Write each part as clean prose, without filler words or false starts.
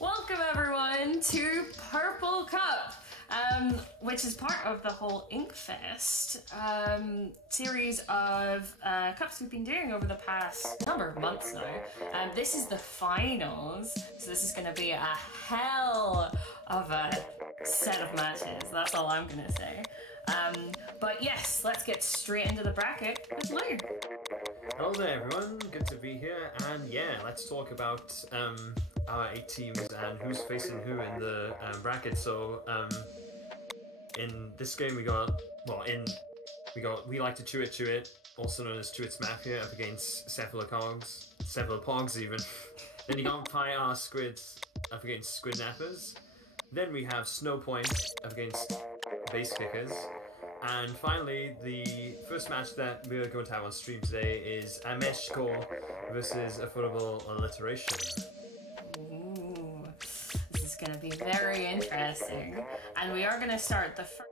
Welcome everyone to Purple Cup, which is part of the whole Inkfest series of cups we've been doing over the past number of months now. This is the finals, so this is going to be a hell of a set of matches, that's all I'm going to say. But yes, let's get straight into the bracket with Lou. Hello there everyone, good to be here, and yeah, let's talk about our 8 teams and who's facing who in the bracket. So in this game we like to chew it, also known as Chewit's Mafia, up against cephalopods even. Then you got Pi-R-Squids up against Squid Nappers. Then we have Snowpoint up against Base Kickers. And finally, the first match that we're going to have on stream today is Ame-Shikō versus Affordable Alliteration. Ooh, this is going to be very interesting. And we are going to start the first.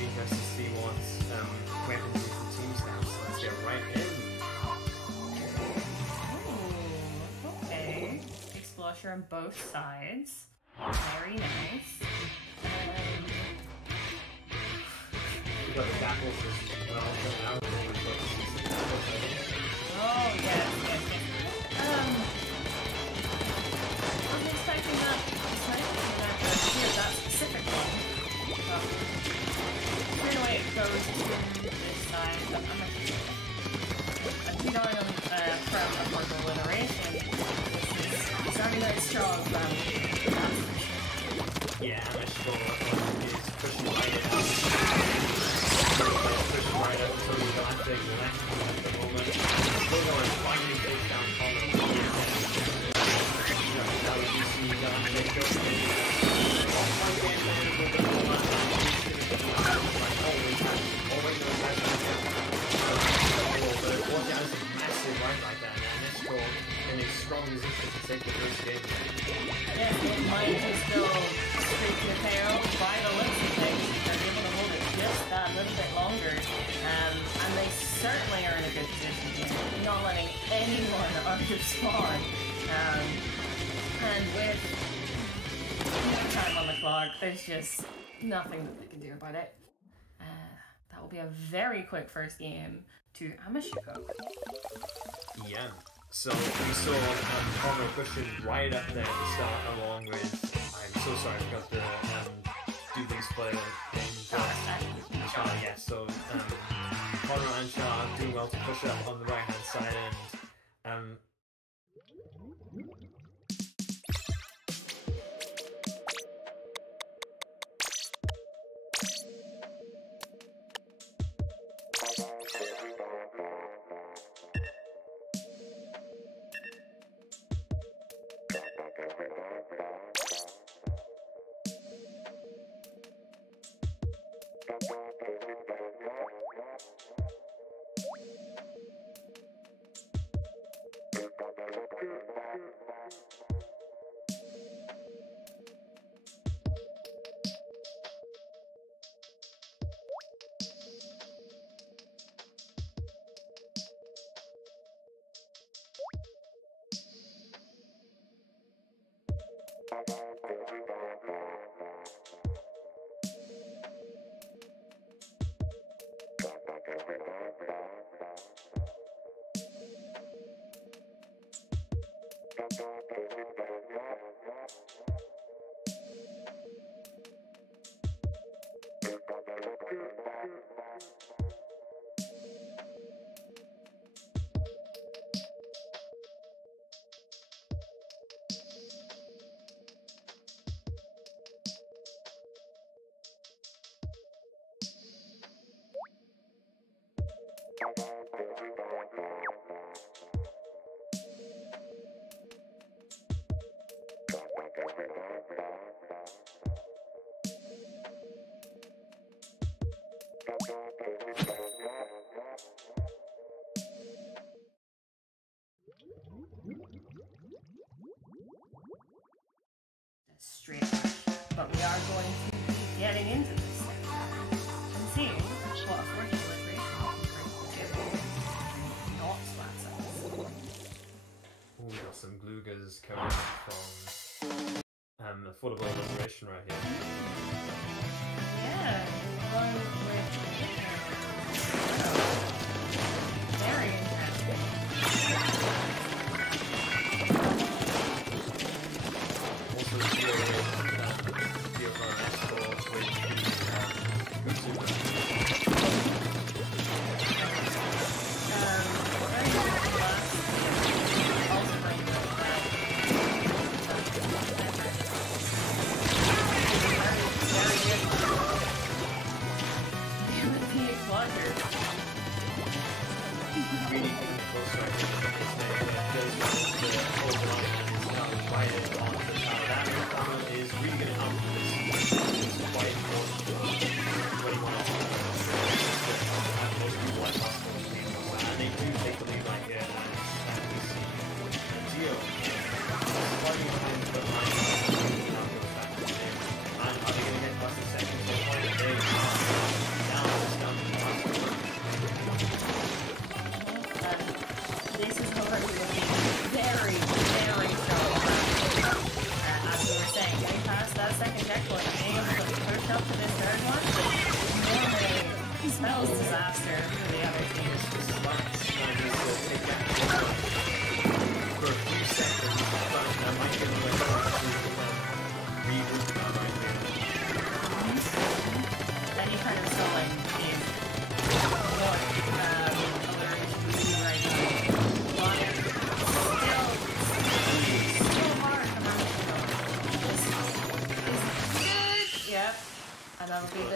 Interested to see what weapons these teams have, so let's get right in. Ooh, okay. Explosion on both sides. Very nice. We got the battles as well coming out. Oh, yes. I wasn't expecting that. Here's that specific one. Away it goes to this side, but I'm going on from a purple alliteration. It's already very strong from yeah, Ame-Shikō is pushing right in. Pushing right up until the galactic at the moment. Still going, finally takes down Connor. Now you see galactic in a strong position to take the first game. Yes, it might just go straight to the KO by the looks of things. They're able to hold it just that little bit longer. And they certainly are in a good position here. Not letting anyone under spawn. And with no time on the clock, there's just nothing that they can do about it. That will be a very quick first game to Ame-Shikō. Yeah. So we saw Connor pushing right up there at the start, along with, I'm so sorry, I forgot the Dubling's player name. Char, yeah. So Connor and Char doing well to push up on the right hand side end. Straight up. But we are going to be getting into this and seeing what a fortune delivery not Splat cells. Oh, we got some Glugas coming from Affordable Illustration right here. Yeah, along with very interesting.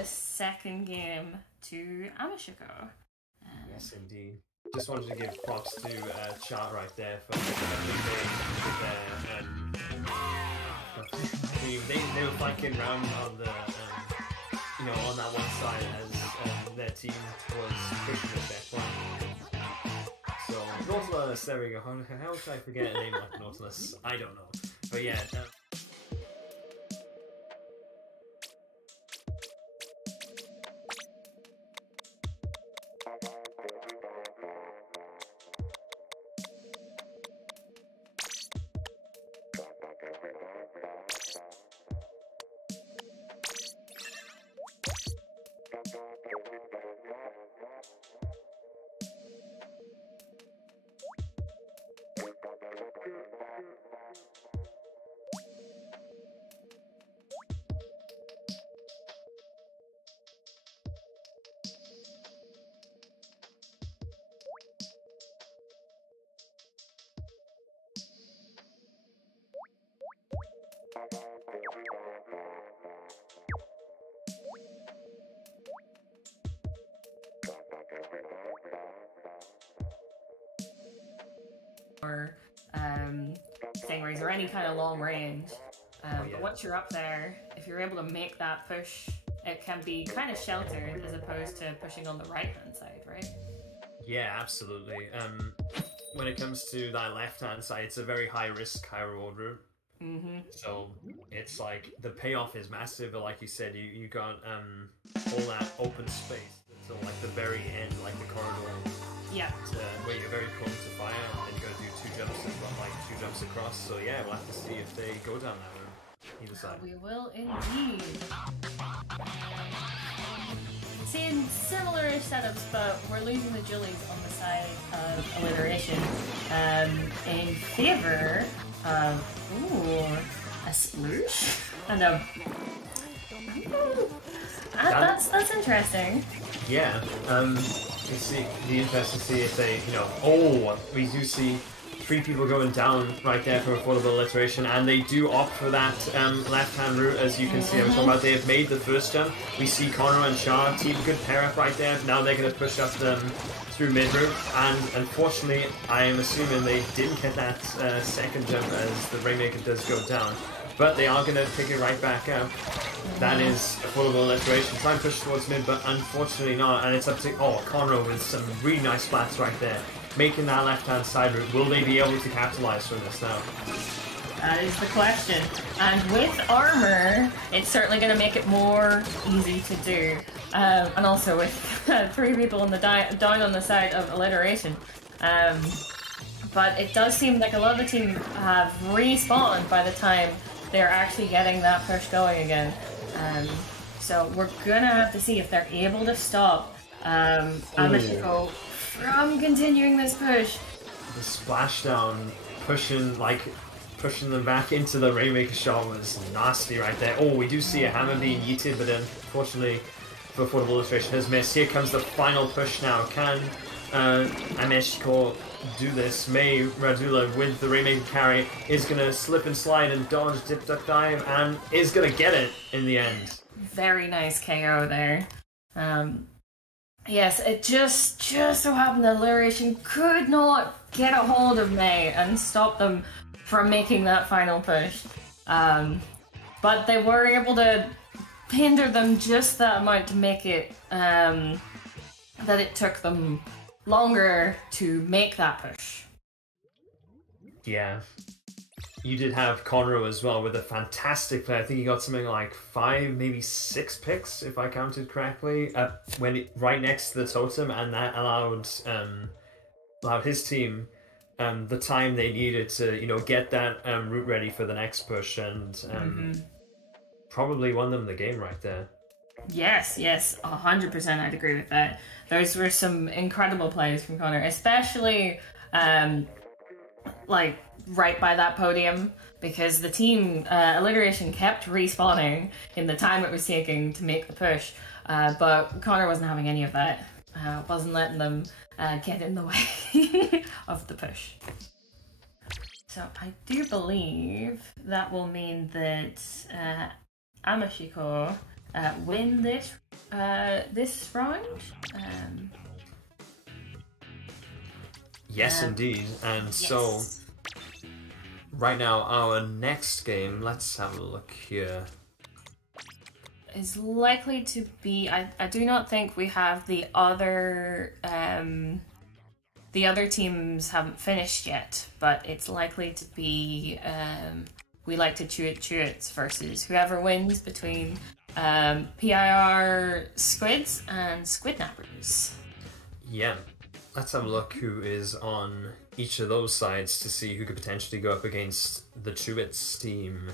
Second game to Ame-Shikō. Yes, indeed. Just wanted to give props to chat right there for they were flanking around on the on that one side as their team was pushing the back line. So Nautilus, there we go. How did I forget a name like Nautilus? I don't know, but yeah. or stingrays or any kind of long range. But once you're up there, if you're able to make that push, it can be kind of sheltered as opposed to pushing on the right-hand side, right? Yeah, absolutely. When it comes to that left-hand side, it's a very high-risk, high-reward route. So it's like the payoff is massive, but like you said, you got all that open space until like the very end, like the corridor. Yeah. Where you're very prone to fire, and you got to do 2 jumps, like 2 jumps across. So yeah, we'll have to see if they go down that route, either side. We will indeed. Seeing similar setups, but we're losing the Jullies on the side of alliteration, in favor of a sploosh and a. That's interesting. Yeah. You see, the interesting to see if they, oh, we do see 3 people going down right there for affordable alliteration, and they do opt for that left-hand route, as you can see. I was talking about they have made the first jump. We see Connor and Char, team good pair up right there. Now they're going to push up through mid route, and unfortunately, I am assuming they didn't get that second jump as the Rainmaker does go down. But they are going to pick it right back up. That is affordable alliteration. Try and push towards mid, but unfortunately not. And it's up to Conroe with some really nice splats right there, making that left-hand side route. Will they be able to capitalize from this now? That is the question. And with armor, it's certainly going to make it more easy to do. And also with 3 people on the down on the side of alliteration. But it does seem like a lot of the team have respawned by the time they're actually getting that push going again. So we're gonna have to see if they're able to stop Ame-Shikō from continuing this push. The splashdown pushing them back into the Rainmaker shot was nasty right there. Oh, we do see a hammer being yeeted, but unfortunately for affordable illustration has missed. Here comes the final push now. Can Ame-Shikō do this? May Radula with the Rainmaker carry is going to slip and slide and dodge, dip, duck, dive, and is going to get it in the end. Very nice KO there. Yes, it just so happened that Alliteration could not get a hold of May and stop them from making that final push. But they were able to hinder them just that amount to make it that it took them longer to make that push. Yeah. You did have Conroe as well with a fantastic play. I think he got something like 5, maybe 6 picks, if I counted correctly, right next to the totem, and that allowed his team the time they needed to, get that route ready for the next push, and probably won them the game right there. Yes, 100%. I'd agree with that. Those were some incredible plays from Connor, especially right by that podium, because the team Alliteration kept respawning in the time it was taking to make the push, but Connor wasn't having any of that. Wasn't letting them get in the way of the push. So I do believe that will mean that Ame-Shikō win this round. Yes, indeed. And yes. So, right now, our next game, let's have a look here, is likely to be, I do not think we have the other teams haven't finished yet, but it's likely to be We Like to Chew It versus whoever wins between Pi-R-Squids and Squidnappers. Yeah. Let's have a look who is on each of those sides to see who could potentially go up against the Chewits team.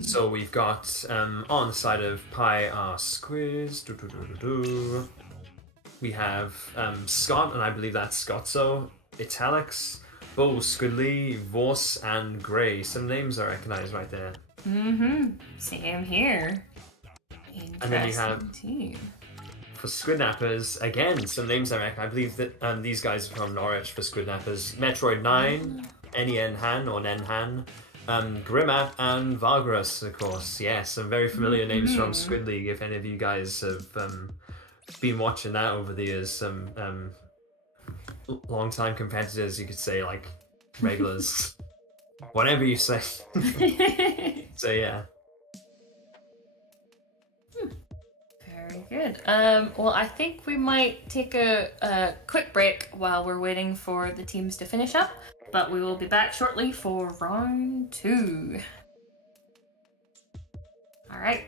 So we've got on the side of Pi-R-Squids, we have Scott, and I believe that's Scotzo, Italics, Bo, Squidly, Vos, and Grey. Some names I recognise right there. Same here. And then you have team. For Squidnappers, again, some names I reckon. I believe that these guys are from Norwich for Squidnappers. Metroid 9, Nenhan or Nenhan, Grimap, and Vargas, of course. Yes, some very familiar names from Squid League, if any of you guys have been watching that over the years. Some long-time competitors, you could say, like regulars, whatever you say. So yeah. Very good. Well, I think we might take a quick break while we're waiting for the teams to finish up, but we will be back shortly for round 2. All right.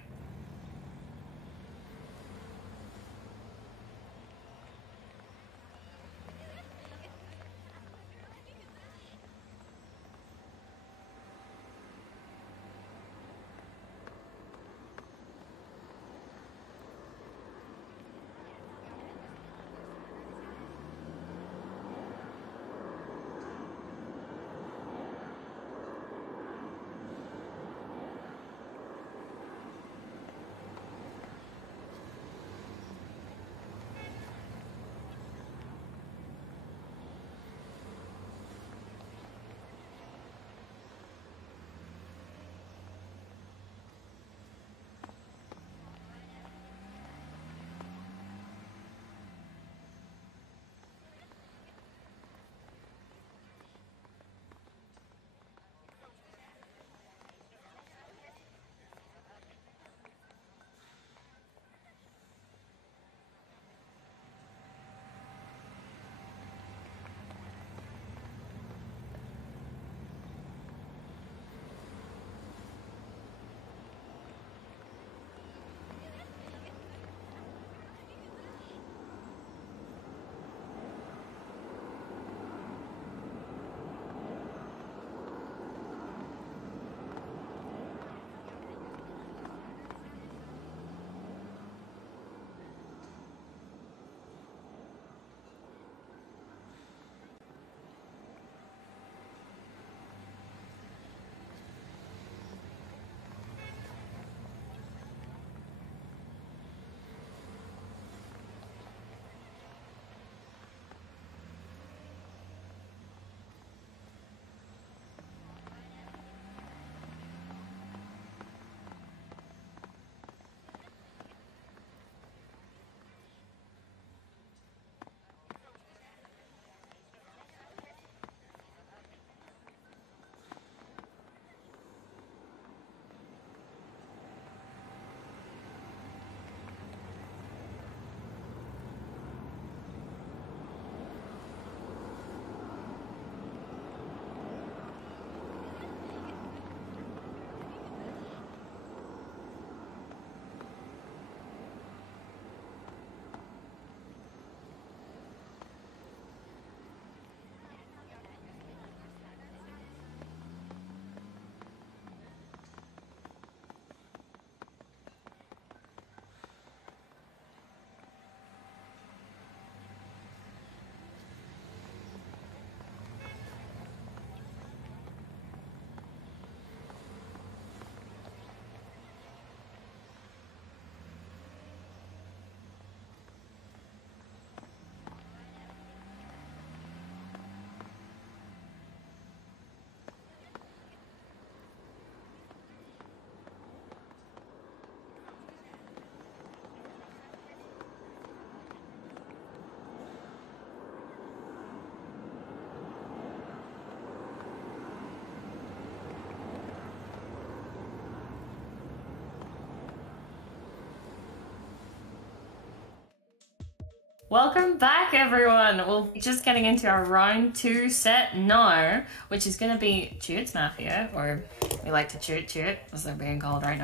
Welcome back, everyone. We'll be just getting into our round 2 set now, which is going to be Chewits Mafia, or we like to Chewit, as they're being called right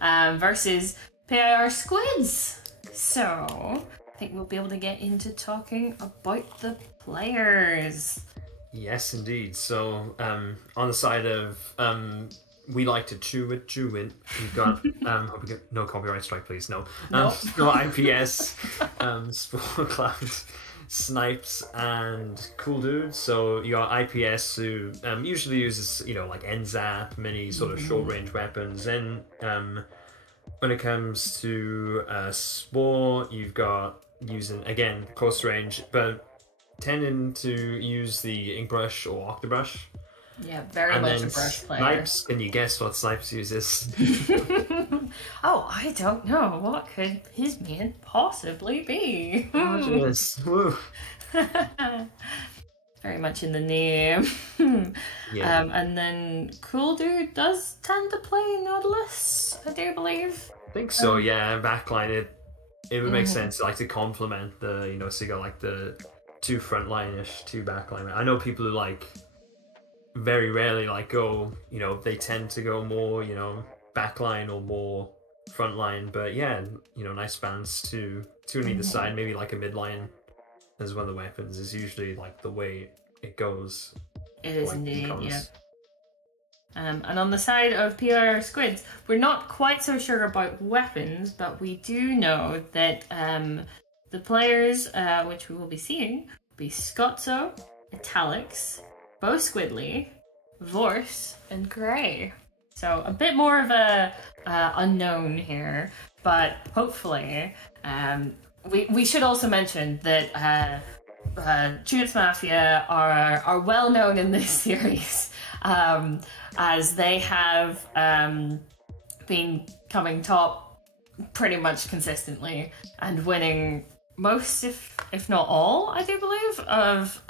now, versus Pi-R-Squids. So, I think we'll be able to get into talking about the players. Yes, indeed. So, on the side of we like to chew it. We've got hope we get no copyright strike, please. No, Nope. no IPS, Sport Cloud, Snipes, and Cool Dude. So you got IPS who usually uses like NZAP, many sort of short range weapons. Then when it comes to Sport, you've got using again close range, but tending to use the ink brush or octobrush. Yeah, very And much then a brush player. Snipes, can you guess what Snipes uses? Oh, I don't know. What could his main possibly be? Gorgeous. Woo. very much in the name. Yeah. And then Cool Dude does tend to play Nautilus, I do believe. I think so, yeah. Backline, it would make sense like to complement the, you know, so you got like the 2 frontline-ish, 2 backline. I know people who like very rarely like go, you know, they tend to go more, you know, backline or more frontline, but yeah, you know, nice balance to on either side, maybe like a midline as well. The weapons is usually like the way it goes. It is indeed, yeah. And on the side of Pi-R-Squids, we're not quite so sure about weapons, but we do know that the players, which we will be seeing, will be Scotzo, Italics, Bo Squidly, Vorse, and Grey. So a bit more of a unknown here, but hopefully, we should also mention that Judas Mafia are well known in this series, as they have been coming top pretty much consistently and winning most, if not all, I do believe, of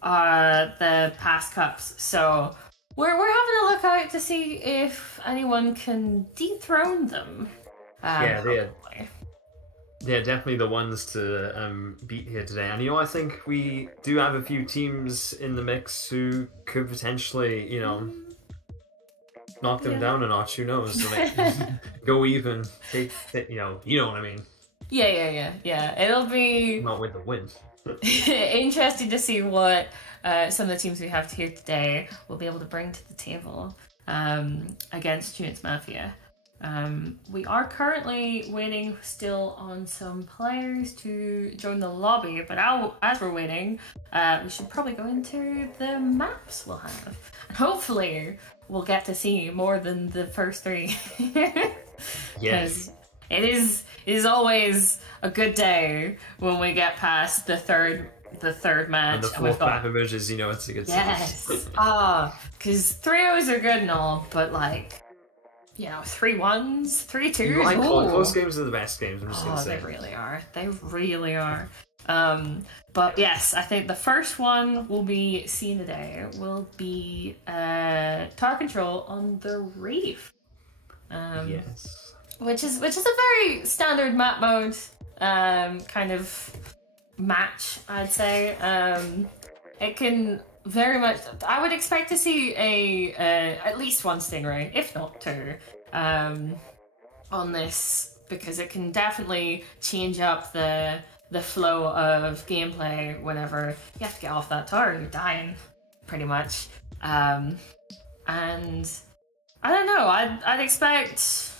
the past cups. So we're having a look out to see if anyone can dethrone them. They're definitely the ones to beat here today. And you know, I think we do have a few teams in the mix who could potentially, you know, knock them down a notch. Who knows? Go even. Take, you know what I mean. Yeah. It'll be not with the win. Interesting to see what some of the teams we have here today will be able to bring to the table against Judas Mafia. We are currently waiting still on some players to join the lobby, but as we're waiting, we should probably go into the maps we'll have. And hopefully we'll get to see more than the first 3. Yes. It is always a good day when we get past the third match. And the 4th map emerges, you know, it's a good Yes. Because 3-0s are good and all, but like, you know, 3-1s, 3-2s. Like, close games are the best games, I'm just going to say. They really are. But yes, I think the first one we'll be seeing today will be Tower Control on the Reef. Yes. Which is a very standard map mode kind of match, I'd say. It can very much. I would expect to see at least 1 Stingray, if not 2, on this, because it can definitely change up the flow of gameplay whenever you have to get off that tower. You're dying, pretty much. And I don't know. I'd expect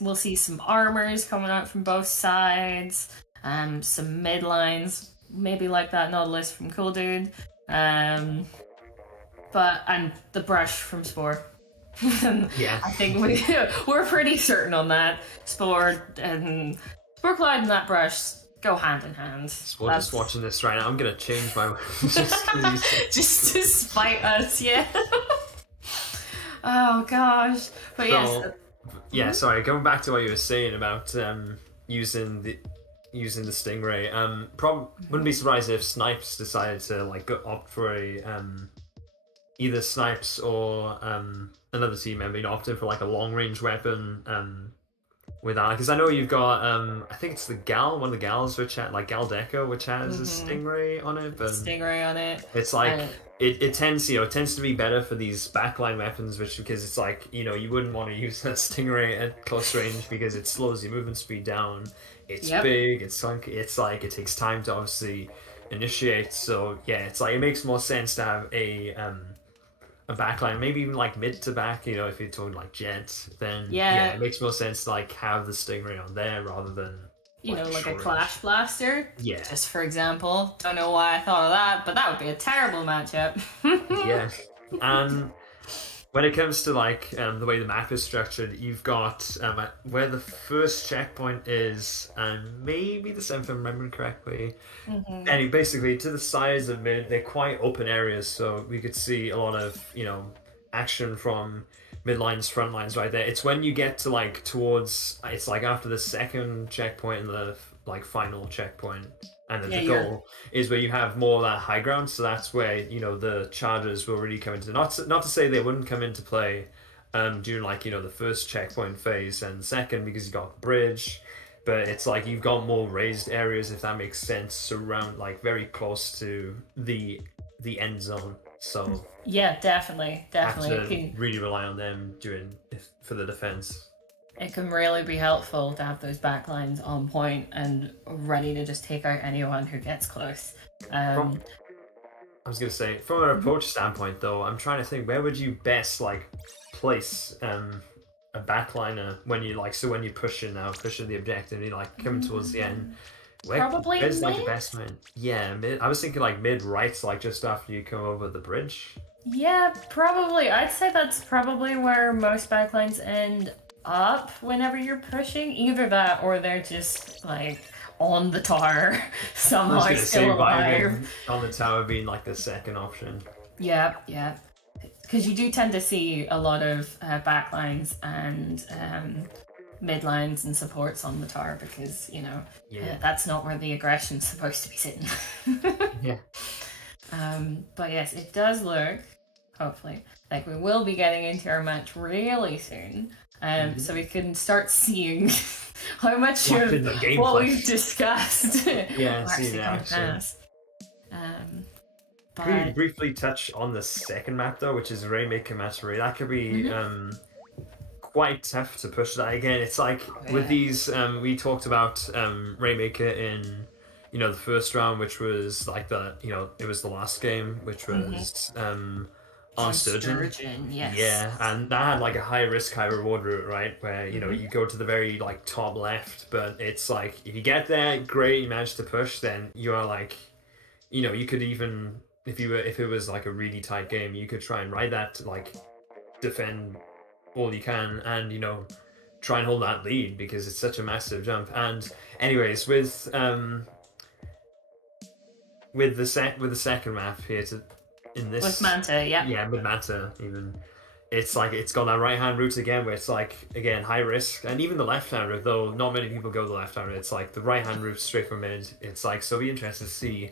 we'll see some armors coming out from both sides, some mid lines, maybe like that Nautilus from Cool Dude, and the brush from Spore. Yeah, I think we're pretty certain on that. Spore Cloud and that brush go hand in hand. Spore just watching this right now. I'm gonna change my just to spite us, yeah. Oh gosh, but yes. Yeah, sorry. Going back to what you were saying about using the Stingray, wouldn't be surprised if Snipes decided to like opt for a either Snipes or another team member, you know, opting for like a long range weapon with that. Because I know you've got I think it's one of the gals which like Gal Deco, which has a Stingray on it. But Stingray on it. It's like. It tends to be better for these backline weapons, because it's like, you know, you wouldn't want to use that Stingray at close range because it slows your movement speed down. It's big, it's sunk, it's like it takes time to obviously initiate. So yeah, it's like it makes more sense to have a backline, maybe even like mid to back. You know, if you're talking like Jet, then it makes more sense to like have the Stingray on there rather than. You know, like a Clash Blaster? Yeah. Just for example. Don't know why I thought of that, but that would be a terrible matchup. Yeah. And when it comes to like the way the map is structured, you've got where the first checkpoint is, and maybe the 7th, if I'm remembering correctly. And basically to the sides of it, they're quite open areas, so we could see a lot of, you know, action from mid lines, front lines right there. It's when you get to like towards, it's like after the 2nd checkpoint and the like final checkpoint, And then the goal is where you have more of that high ground, so that's where, you know, the charges will really come into, not to say they wouldn't come into play during, like, you know, the first checkpoint phase and second, because you got bridge, but it's like you've got more raised areas, if that makes sense, around, like, very close to the end zone. So yeah, definitely have to really rely on them for the defense. It can really be helpful to have those backlines on point and ready to just take out anyone who gets close. I was gonna say, from an approach standpoint, though, I'm trying to think, where would you best, like, place a backliner when you, like, so when you're pushing the objective and you're, like, coming towards the end? Where's like the best man? Yeah, mid. I was thinking like mid right, like just after you come over the bridge. Yeah, probably. I'd say that's probably where most backlines end up whenever you're pushing. Either that, or they're just like on the tower somehow still alive. On the tower being like the second option. Yeah, yeah. Because you do tend to see a lot of backlines and midlines and supports on the tower, because, you know, that's not where the aggression's supposed to be sitting. Yeah. But yes, it does look, hopefully, like we will be getting into our match really soon. So we can start seeing how much of what we've discussed actually come to pass. Can we briefly touch on the second map, though, which is Rainmaker Mastery? That could be quite tough to push that. Again, it's like with these, we talked about Rainmaker in, you know, the first round, which was like it was the last game, which was on Sturgeon. Yes. Yeah, and that had like a high risk, high reward route, right? Where, you know, you go to the very like top left, but it's like if you get there, great, you manage to push, then you are like, you know, you could even if it was like a really tight game, you could try and ride that, like defend all you can, and, you know, try and hold that lead, because it's such a massive jump. And anyways, with the second map here with Manta, with Manta, even it's like it's got that right hand route again, where it's like, again, high risk, and even the left hand route, though not many people go the left hand route, it's like the right hand route straight from mid. It's like, so it'll be interesting to see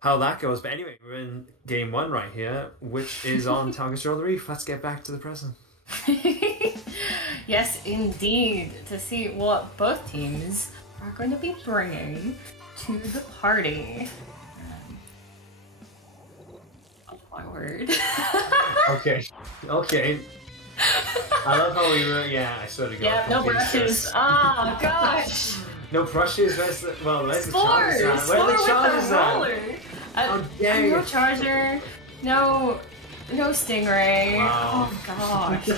how that goes. But anyway, we're in game one right here, which is on Target on the Reef. Let's get back to the present. Yes, indeed, to see what both teams are going to be bringing to the party. Oh my word. Okay. I love how we were. Yeah, I swear to God. Yeah, no brushes. Oh gosh. No brushes. Where's the chargers at? Where are the chargers at? No charger. No stingray. Wow. Oh gosh.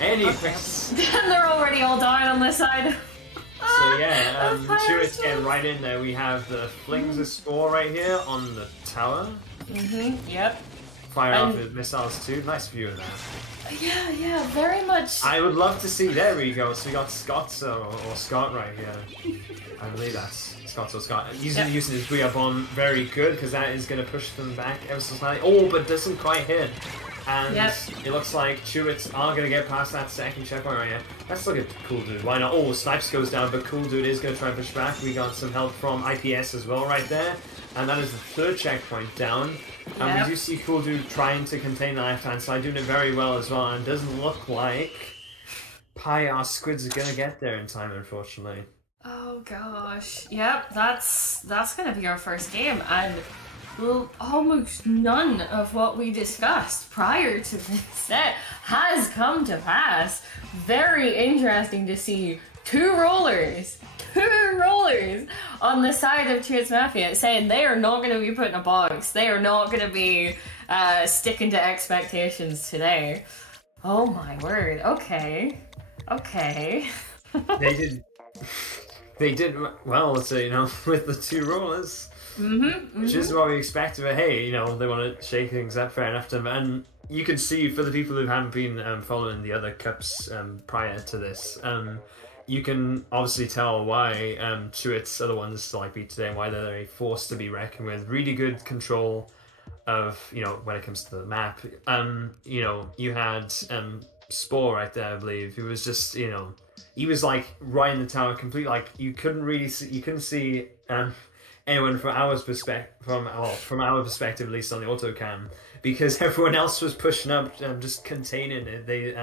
Anyways. They're already all dying on this side. So yeah, Chewits get right in there. We have the flings a spore right here on the tower. Yep. Fire off with missiles too. Nice view of that. Yeah, very much. I would love to see. There we go. So we got Scott or Scott right here. I believe that's Scott or Scott. Using his Booyah Bomb, very good, because that is going to push them back ever so slightly. Oh, but doesn't quite hit. And it looks like Chewits are going to get past that second checkpoint right here. Let's look at Cool Dude. Why not? Oh, Snipes goes down, but Cool Dude is going to try and push back. We got some help from IPS as well right there. And that is the third checkpoint down. And we do see Cool Dude trying to contain the left-hand side, doing it very well as well. And it doesn't look like Pi-R-Squids are going to get there in time, unfortunately. Oh gosh. Yep, that's going to be our first game. And well, almost none of what we discussed prior to this set has come to pass. Very interesting to see two rollers on the side of Cheers Mafia saying they are not going to be put in a box. They are not going to be sticking to expectations today. Oh my word. Okay. They did well, let's say, you know, with the two rollers. Which is what we expected, but hey, you know, they want to shake things up, fair enough to them. And you can see, for the people who haven't been following the other cups prior to this, you can obviously tell why Chewits are the ones to like beat today, and why they're a force to be reckoned with. Really good control of, you know, when it comes to the map. You know, you had Spore right there, I believe, who was just, you know, he was like right in the tower, complete, like you couldn't really see, anyone from our perspective, at least on the autocam, because everyone else was pushing up, just containing it. They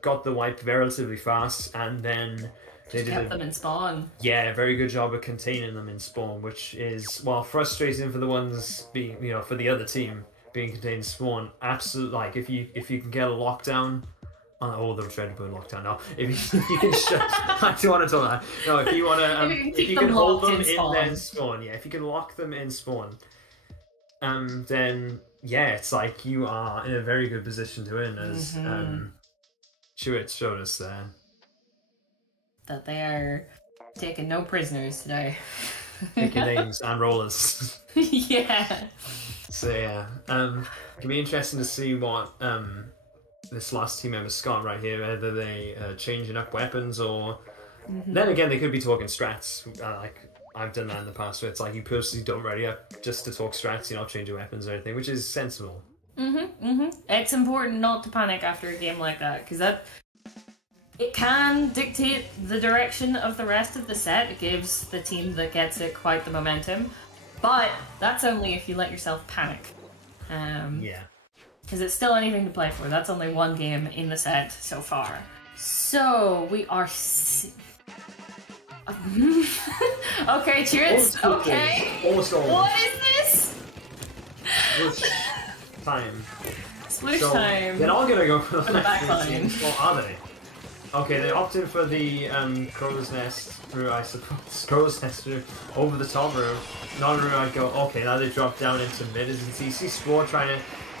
got the wipe relatively fast, and then they kept them in spawn. Yeah, very good job of containing them in spawn, which is, well, frustrating for the ones being, for the other team being contained in spawn. Absolutely, like if you can get a lockdown. Oh, the dreaded lockdown. No, if you can I don't want to talk that. No, if you want to, if you can hold them in their spawn, yeah, if you can lock them in spawn, then yeah, it's like you are in a very good position to win, as Chewit showed us there. That they are taking no prisoners today. Picking names and rollers. Yeah. So yeah, it'll be interesting to see what this last team member's got right here, whether they changing up weapons or then again they could be talking strats, like I've done that in the past, where it's like you purposely don't ready up just to talk strats, you're not changing weapons or anything, which is sensible. It's important not to panic after a game like that, because it can dictate the direction of the rest of the set. It gives the team that gets it quite the momentum, but that's only if you let yourself panic. Yeah. Because it's still anything to play for. That's only one game in the set so far. So, we are... okay, cheers. Okay. What is this? Time. Sploosh time. They're all gonna go for the backline. Or are they? Okay, they opted for the crow's nest through, I suppose. Crow's nest through over the top room. Non-room, I'd go, okay, now they drop down into mid. As you can see, Spore trying to...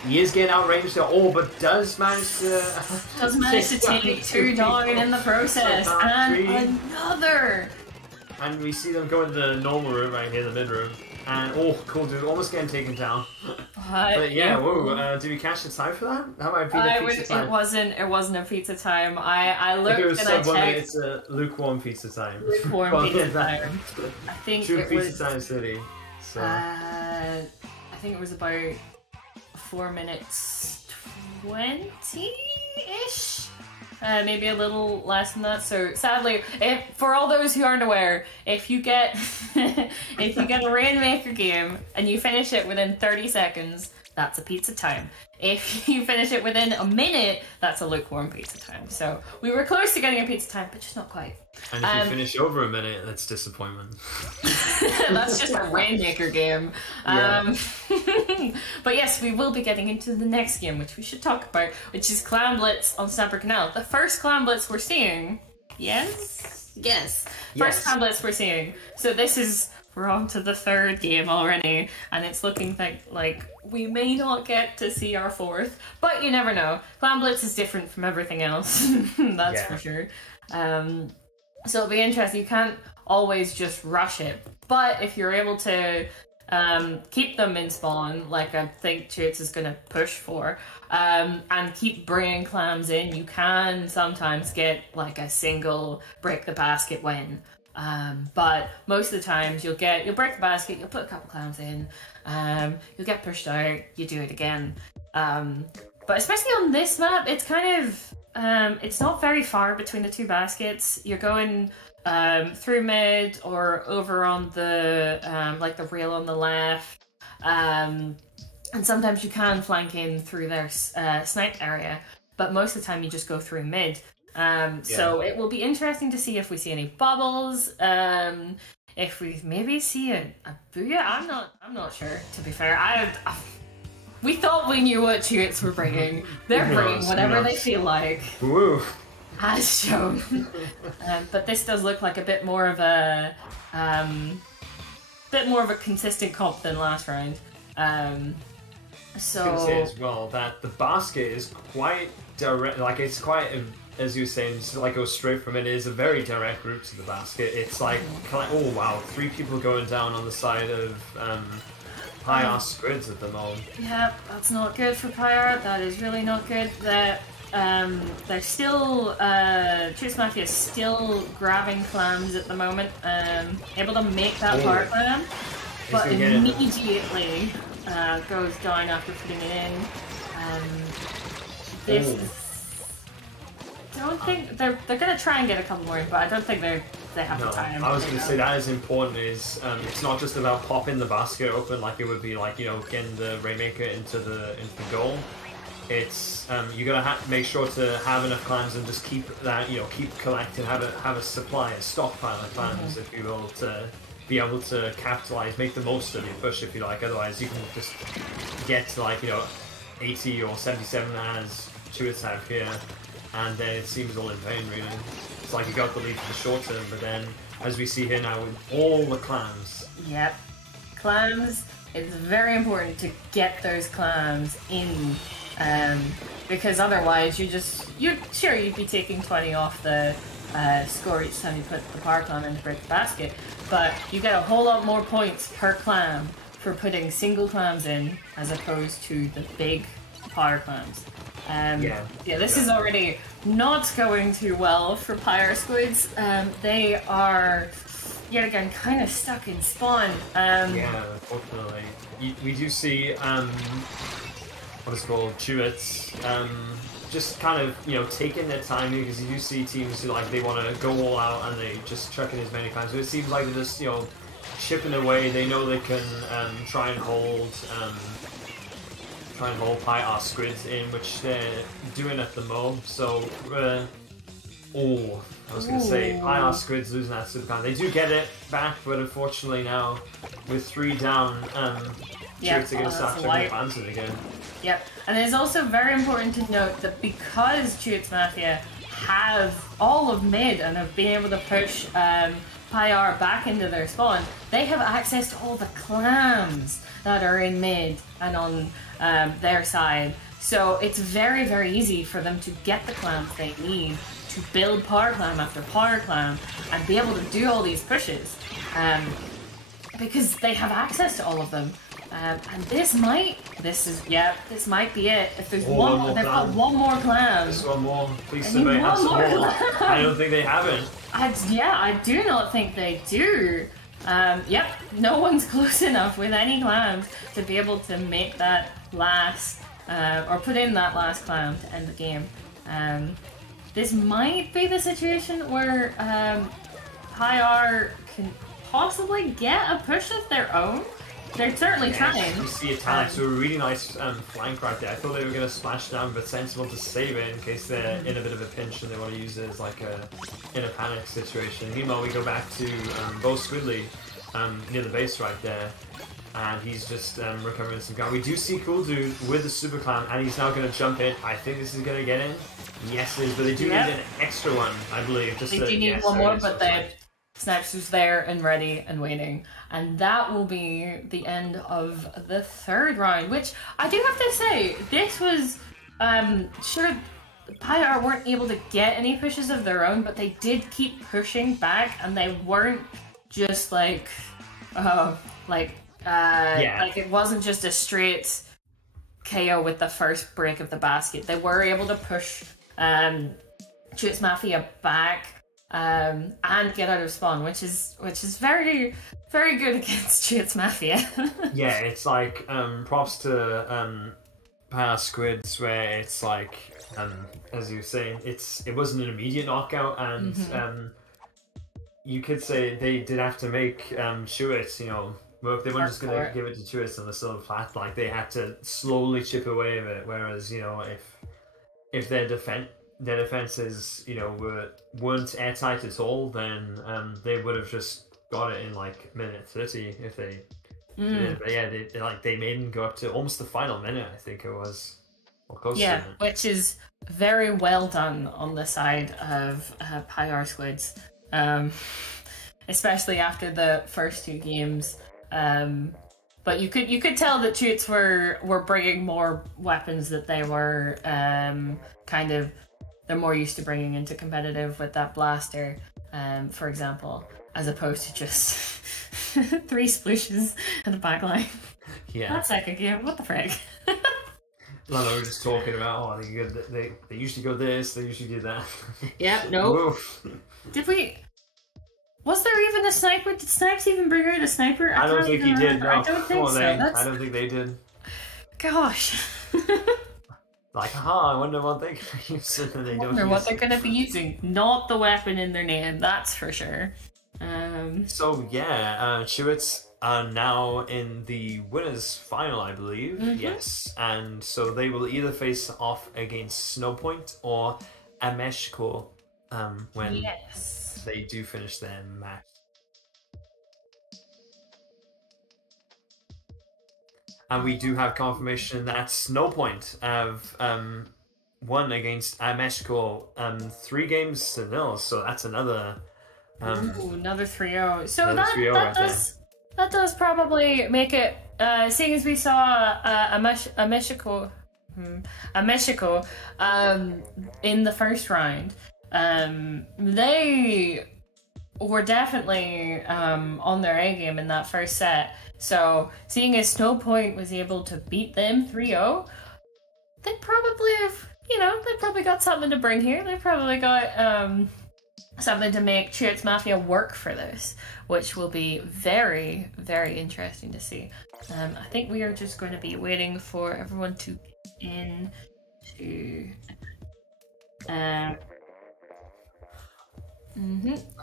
He is getting outranged there, but does manage to take two down in the process. And another! And we see them go into the normal room right here, the mid room. And cool dude, almost getting taken down. But yeah, whoa, did we catch the time for that? That might be the pizza time. It wasn't a pizza time. I looked and I checked. It's a lukewarm pizza time. Lukewarm pizza time. I think True it pizza was... time city. So. I think it was about 4 minutes 20-ish? Maybe a little less than that. So sadly, for all those who aren't aware, if you get a Rainmaker game and you finish it within 30 seconds, that's a pizza time. If you finish it within a minute, that's a lukewarm pizza time. So we were close to getting a pizza time, but just not quite. And if you finish over a minute, that's disappointment. That's just a Rainmaker game. Yeah. But yes, we will be getting into the next game, which we should talk about, which is Clan Blitz on Sniper Canal. The first Clan Blitz we're seeing. Yes. First Clan Blitz we're seeing. So we're on to the third game already, and it's looking like we may not get to see our fourth, but you never know. Clan Blitz is different from everything else. That's for sure. So it'll be interesting. You can't always just rush it, but if you're able to keep them in spawn, like I think Chutes is going to push for, and keep bringing clams in, you can sometimes get like a single break the basket win. But most of the times you'll break the basket, you'll put a couple clams in, you'll get pushed out, you do it again. But especially on this map, it's kind of it's not very far between the two baskets. You're going through mid or over on the like the rail on the left, and sometimes you can flank in through their snipe area, but most of the time you just go through mid. So it will be interesting to see if we see any bubbles, if we maybe see a booyah. I'm not sure, to be fair. We thought we knew what Chutes were bringing. They're bringing whatever they feel like. Woo. As shown. But this does look like a bit more of a consistent comp than last round. So I was gonna say as well that the basket is quite direct. Like it's quite, as you were saying, just like goes straight from it. It is a very direct route to the basket. It's like, oh wow, 3 people going down on the side of Pi-R-Squids at the moment. Yep, that's not good for Pi-R. That is really not good. They're still Chutes Mafia is still grabbing clams at the moment, able to make that power clam, but immediately goes down after putting it in. This is don't think they're gonna try and get a couple more, but I don't think they have the time. I was gonna say that is important. Is it's not just about popping the basket open like it would be like getting the Rainmaker into the goal. It's you gotta make sure to have enough clams and just keep that keep collecting, have a supply, a stockpile of clams, if you will, to be able to capitalize, make the most of your push if you like. Otherwise, you can just get to 80 or 77 as Chewits have here, and then it seems all in vain really. It's like you got the lead for the short term, but then as we see here now with all the clams. Yep, clams. It's very important to get those clams in. Because otherwise you'd be taking 20 off the score each time you put the power clam in to break the basket, but you get a whole lot more points per clam for putting single clams in as opposed to the big power clams. This is already not going too well for Pi-R-Squids. They are yet again kind of stuck in spawn. Unfortunately. We do see what is called Chewits, just kind of taking their time, because you do see teams who they want to go all out and they just chuck in as many times. So it seems like they're just chipping away. They know they can try and hold Pi-R-Squids in, which they're doing at the moment. So I was going to say Pi-R-Squids losing that super clan. They do get it back, but unfortunately now with 3 down, Chewits are going to start chucking clams in again. Yep, and it's also very important to note that because Chewits Mafia have all of mid and have been able to push Pi-R back into their spawn, they have access to all the clams that are in mid and on their side. So it's very, very easy for them to get the clams they need to build power clam after power clam and be able to do all these pushes because they have access to all of them. And this might be it. If there's they've got one more clam. Just one more. Please somebody has some more. I don't think they haven't. I do not think they do. No one's close enough with any clams to be able to make that last, or put in that last clam to end the game. This might be the situation where Pi-R can possibly get a push of their own. They're certainly trying. You see attack, so a really nice flank right there. I thought they were going to splash down, but sensible to save it in case they're in a bit of a pinch and they want to use it as in a panic situation. Meanwhile, we go back to Bo Squidly near the base right there, and he's just recovering some ground. We do see Cool Dude with the super clam, and he's now going to jump in. I think this is going to get in. Yes, it is, but they do need an extra one, I believe. They do need one more, but Snipes was there and ready and waiting. And that will be the end of the 3rd round, which I do have to say, this was, sure, Pi-R weren't able to get any pushes of their own, but they did keep pushing back, and they weren't just like it wasn't just a straight KO with the first break of the basket. They were able to push Chewits Mafia back and get out of spawn, which is very, very good against Chewits Mafia. Yeah, it's like props to Pi-R-Squids, where it's like as you were saying, it wasn't an immediate knockout, and you could say they did have to make Chewits, work. They weren't just going to give it to Chewits on the silver plat. Like, they had to slowly chip away at it. Whereas, if their defenses, weren't airtight at all, then they would have just got it in like minute 30 if they did it. But yeah, they made them go up to almost the final minute, I think it was. Or close to it. Which is very well done on the side of Pi-R-Squids. Especially after the first 2 games. But you could tell that Chewits were bringing more weapons that they were they're more used to bringing into competitive, with that blaster, for example, as opposed to just 3 splooshes in the backline. Yeah. That second game, what the frick? No, they were just talking about, they usually go this, they usually do that. Yeah, no. Did we... Was there even a sniper? Did Snipes even bring out a sniper? I don't think he did. No. I don't think so. I don't think they did. Gosh. Like, I wonder what they're going to use, and then they don't Wonder use what they're it. going to be using. Not the weapon in their name, that's for sure. So yeah, Chewits are now in the winners final, I believe. Yes, and so they will either face off against Snowpoint or Ame-Shikō when they do finish their match. And we do have confirmation that Snowpoint have won against Ame-Shikō 3-0, so that's another. Another 3-0. So another 3-0 that does probably make it. Seeing as we saw Ame-Shikō in the first round, they were definitely on their A game in that first set. So seeing as Snowpoint was able to beat them 3-0, they probably have, they probably got something to bring here. They probably got something to make Chewits Mafia work for this, which will be very, very interesting to see. I think we are just going to be waiting for everyone to get into.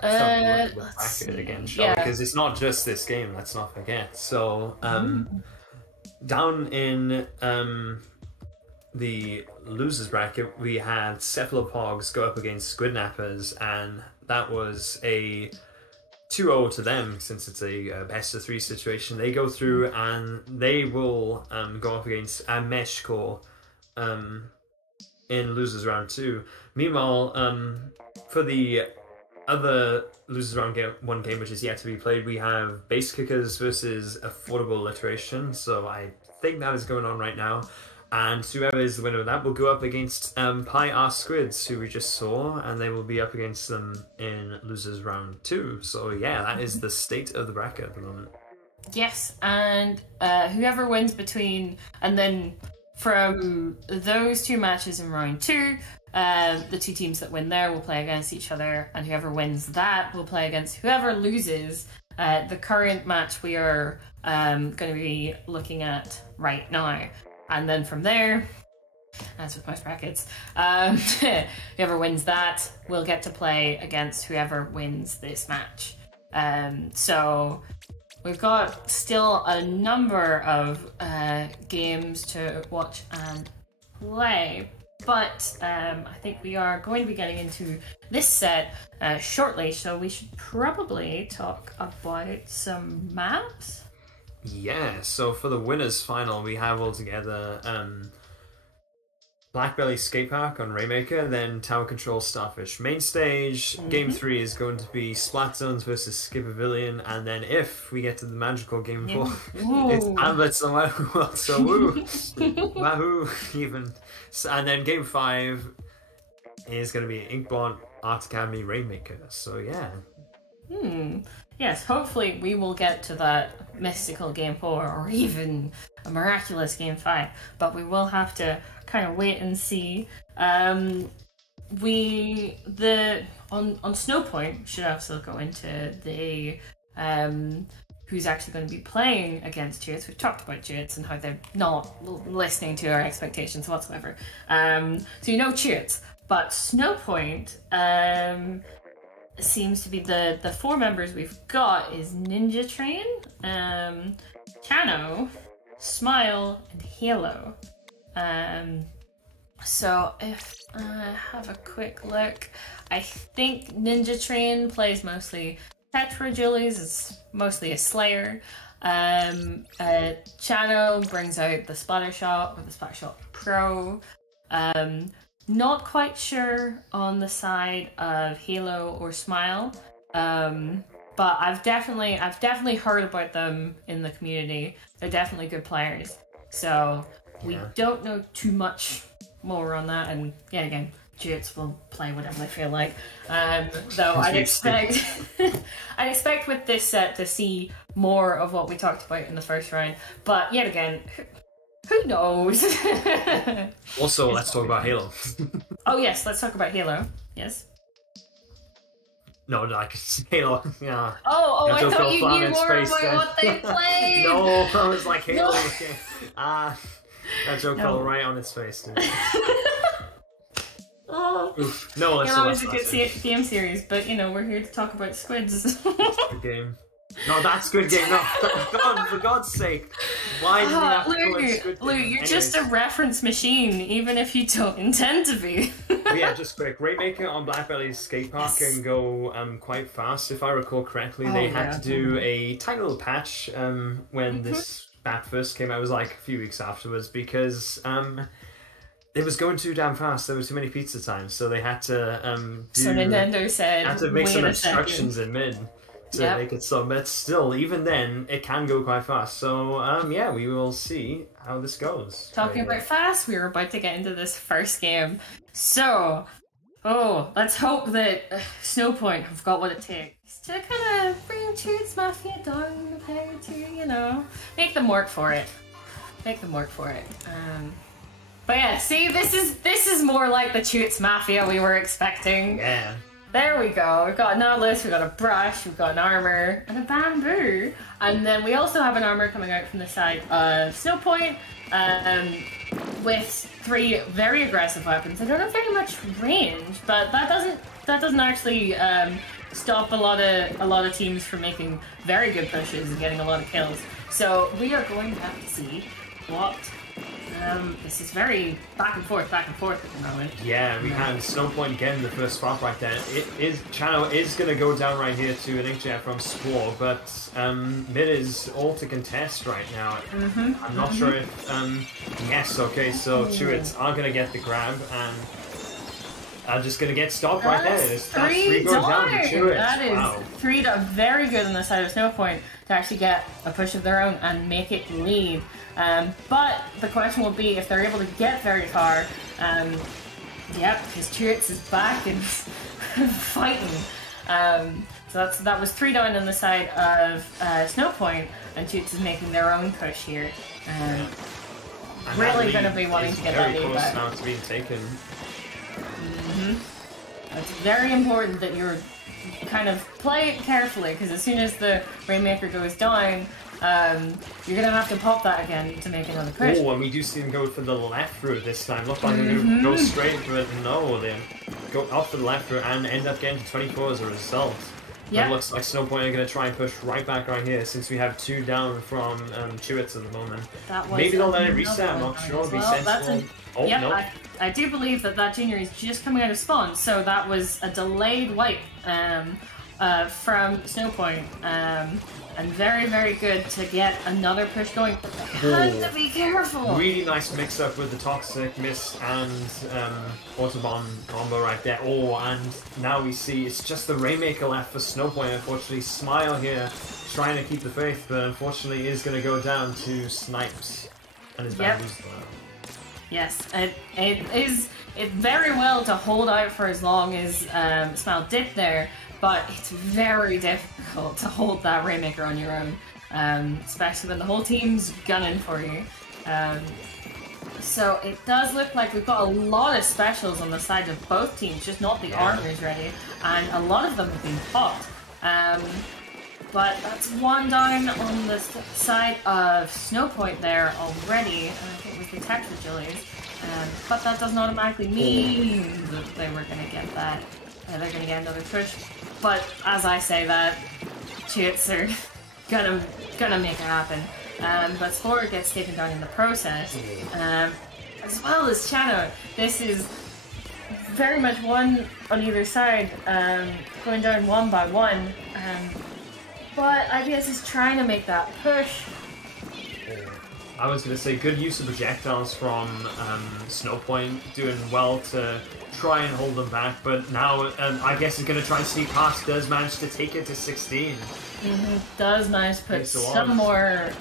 Let's see again, because it's not just this game. Let's not forget. So down in the losers bracket, we had Cephalopods go up against Squidnappers, and that was a 2-0 to them since it's a best of 3 situation. They go through and they will go up against Ame-Shikō in losers round 2. Meanwhile, for the other losers round one game which is yet to be played, we have Base Kickers versus Affordable Alliteration. So I think that is going on right now. And whoever is the winner of that will go up against Pi-R-Squids, who we just saw, and they will be up against them in losers round 2. So yeah, that is the state of the bracket at the moment. Yes, and whoever wins between, and then from those 2 matches in round 2, the 2 teams that win there will play against each other, and whoever wins that will play against whoever loses the current match we are going to be looking at right now. And then from there, as with most brackets, whoever wins that will get to play against whoever wins this match. So we've got still a number of games to watch and play, but I think we are going to be getting into this set shortly, so we should probably talk about some maps. Yeah, so for the winners final, we have altogether Blackbelly Skate Park on Rainmaker, then Tower Control Starfish Main Stage. Game 3 is going to be Splat Zones versus Skipavilion, and then if we get to the magical game 4, it's Amblets on Wahoo World, so woo! Wahoo, even. And then game 5 is going to be Inkbot Art Academy Rainmaker, so yeah. Yes, hopefully we will get to that mystical game 4 or even a miraculous game 5, but we will have to kind of wait and see. On Snowpoint, should also go into the who's actually going to be playing against Chewits. We've talked about Chewits and how they're not listening to our expectations whatsoever. So Chewits, but Snowpoint seems to be the 4 members we've got is Ninja Train, Chano, Smile, and Halo. So if I have a quick look, I think Ninja Train plays mostly Petra Julies, it's mostly a Slayer. Chano brings out the Splatter Shot or the Splatter Shot Pro. Not quite sure on the side of Halo or Smile, but I've definitely heard about them in the community. They're definitely good players, so we don't know too much more on that. And yet again, Chewits will play whatever they feel like. Though I'd expect with this set to see more of what we talked about in the first round. But yet again, who knows? Also, let's talk about Halo. Oh yes, let's talk about Halo. Yes. No, like Halo. Yeah. Oh! I thought you knew more about what they played. No, I was like Halo. That joke fell right on its face, dude. Oh, Oof. No, let's it's a good game series, but you know, we're here to talk about squids. Good game. No, that's Squid Game. No, God, for God's sake, why did you have to call it Squid Game? Luke, you're just a reference machine, even if you don't intend to be. But yeah, just quick. Rainmaker on Black Belly's skate park can go quite fast. If I recall correctly, they had to do a tiny little patch when this map first came out. It was like a few weeks afterwards because it was going too damn fast. There was too many pizza times, so they had to So Nintendo said, had to make some obstructions second. in mid to make it so. But still, even then, it can go quite fast. So yeah, we will see how this goes. Talking about fast, we were about to get into this first game. So, let's hope that Snowpoint have got what it takes to kind of bring Toots Mafia down the power to, you know, make them work for it. Make them work for it. But yeah, see, this is more like the Toots Mafia we were expecting. Yeah. There we go. We've got a Nautilus, we've got a brush, we've got an armor, and a bamboo. And then we also have an armor coming out from the side of Snowpoint, with 3 very aggressive weapons. They don't have very much range, but that doesn't actually stop a lot of teams from making very good pushes and getting a lot of kills. So we are going to have to see what. This is very back and forth at the moment. Yeah, we had Snowpoint getting the first spot right there. Chano is going to go down right here to an inkjet from Spore, but mid is all to contest right now. I'm not sure if... yes, okay, so Chewits are going to get the grab, and I'm just going to get stopped right there. That's 3 going down to Chewits. That is 3 very good on the side of Snowpoint to actually get a push of their own and make it lead. But the question will be if they're able to get very far. Yep, because Chewits is back and fighting. So that was 3 down on the side of Snowpoint, and Chewits is making their own push here. Really going to be wanting to get that lead back. Now to being taken. It's very important that you're kind of play it carefully, because as soon as the Rainmaker goes down, you're going to have to pop that again to make another push. Oh, and we do see them go for the left route this time. Look like they're going to go straight for it. No, they go off for the left route and end up getting to 24 as a result. Yep. It looks like Snowpoint are going to try and push right back right here since we have 2 down from Chewits at the moment. Maybe they'll let it reset, I'm not sure. Be sensible. No. I do believe that junior is just coming out of spawn, so that was a delayed wipe from Snowpoint. And very, very good to get another push going. But they had to be careful. Really nice mix up with the Toxic, Mist, and Autobahn combo right there. Oh, and now we see it's just the Rainmaker left for Snowpoint. Unfortunately, Smile here trying to keep the faith, but unfortunately is going to go down to Snipes and his bamboos. Yes, it's very well to hold out for as long as Smile did there. But it's very difficult to hold that Rainmaker on your own, especially when the whole team's gunning for you. So it does look like we've got a lot of specials on the side of both teams, just not the armors ready, and a lot of them have been popped. But that's 1 down on the side of Snowpoint there already. I think it was the Tetra Jillies. But that doesn't automatically mean that they were going to get that. They're going to get another push. But as I say that, Chewits are gonna make it happen. But Spore gets taken down in the process. As well as Chano. This is very much 1 on either side, going down 1 by 1. But IBS is trying to make that push. I was going to say good use of projectiles from Snowpoint, doing well to try and hold them back, but now I guess is going to try and sneak past, does manage to take it to 16. Does manage to put some more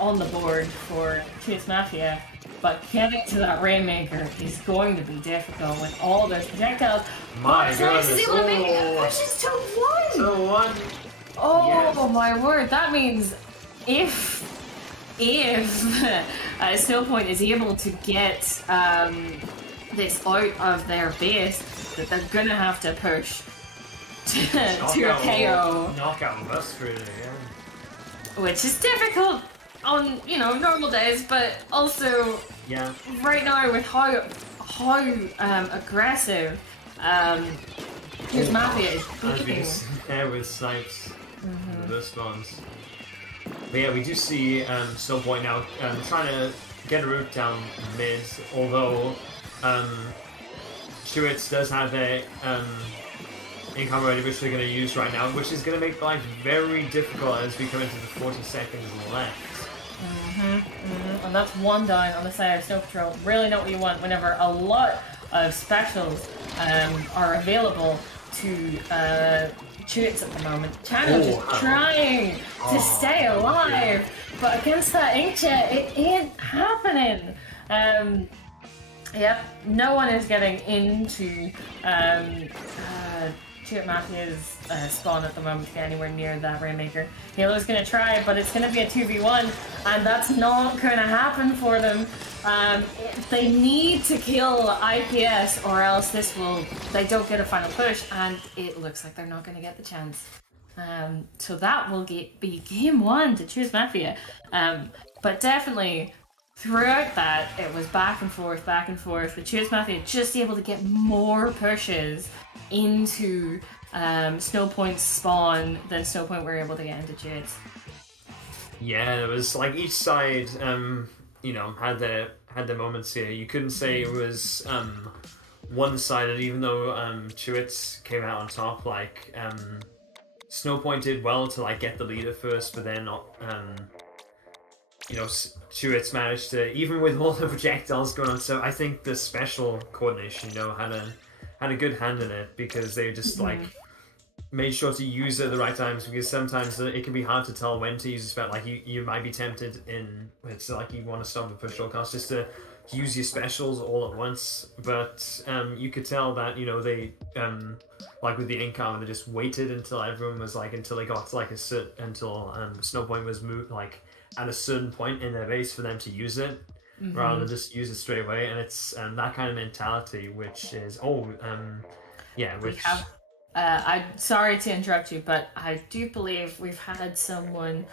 on the board for Toots Mafia, but getting to that Rainmaker is going to be difficult with all those projectiles. My goodness. Is able to make it pushes to 1! To 1! Oh yes. My word, that means if Snowpoint is able to get this out of their base, that they're gonna have to push to a KO. Knockout must really, yeah. Which is difficult. on normal days, but also right now with how aggressive his Mafia is beating. With snipes the burst bombs. But yeah, we do see Snowpoint now trying to get a route down mid, although Schuitz does have a income ready, which they're going to use right now, which is going to make life very difficult as we come into the 40 seconds left. And that's one down on the side of Snow Patrol. Really not what you want whenever a lot of specials are available to Schuitz at the moment. Channel just trying to stay alive, but against that Inkjet, it ain't happening. Yep, no one is getting into Mafia's spawn at the moment to get anywhere near that Rainmaker. Halo's gonna try, but it's gonna be a 2v1, and that's not gonna happen for them. They need to kill IPS, or else they don't get a final push, and it looks like they're not gonna get the chance. So that will be game 1 to choose Mafia. But definitely, throughout that, it was back and forth, but Choose Mafia just able to get more pushes into Snowpoint's spawn than Snowpoint were able to get into Jude's. Yeah, it was like each side, had their moments here. You couldn't say it was one-sided, even though Schuitz came out on top. Like Snowpoint did well to like get the leader first, but then Schuitz managed to, even with all the projectiles going on. So I think the special coordination, had a good hand in it, because they just like made sure to use it at the right times, because sometimes it can be hard to tell when to use a spell. Like you might be tempted it's like you want to stop the push roll cast just to use your specials all at once, but you could tell that they like with the income, they just waited until everyone was like, until they got to like until Snowpoint was moved like at a certain point in their base for them to use it, rather than just use it straight away. And it's that kind of mentality, which is I'm sorry to interrupt you, but I do believe we've had someone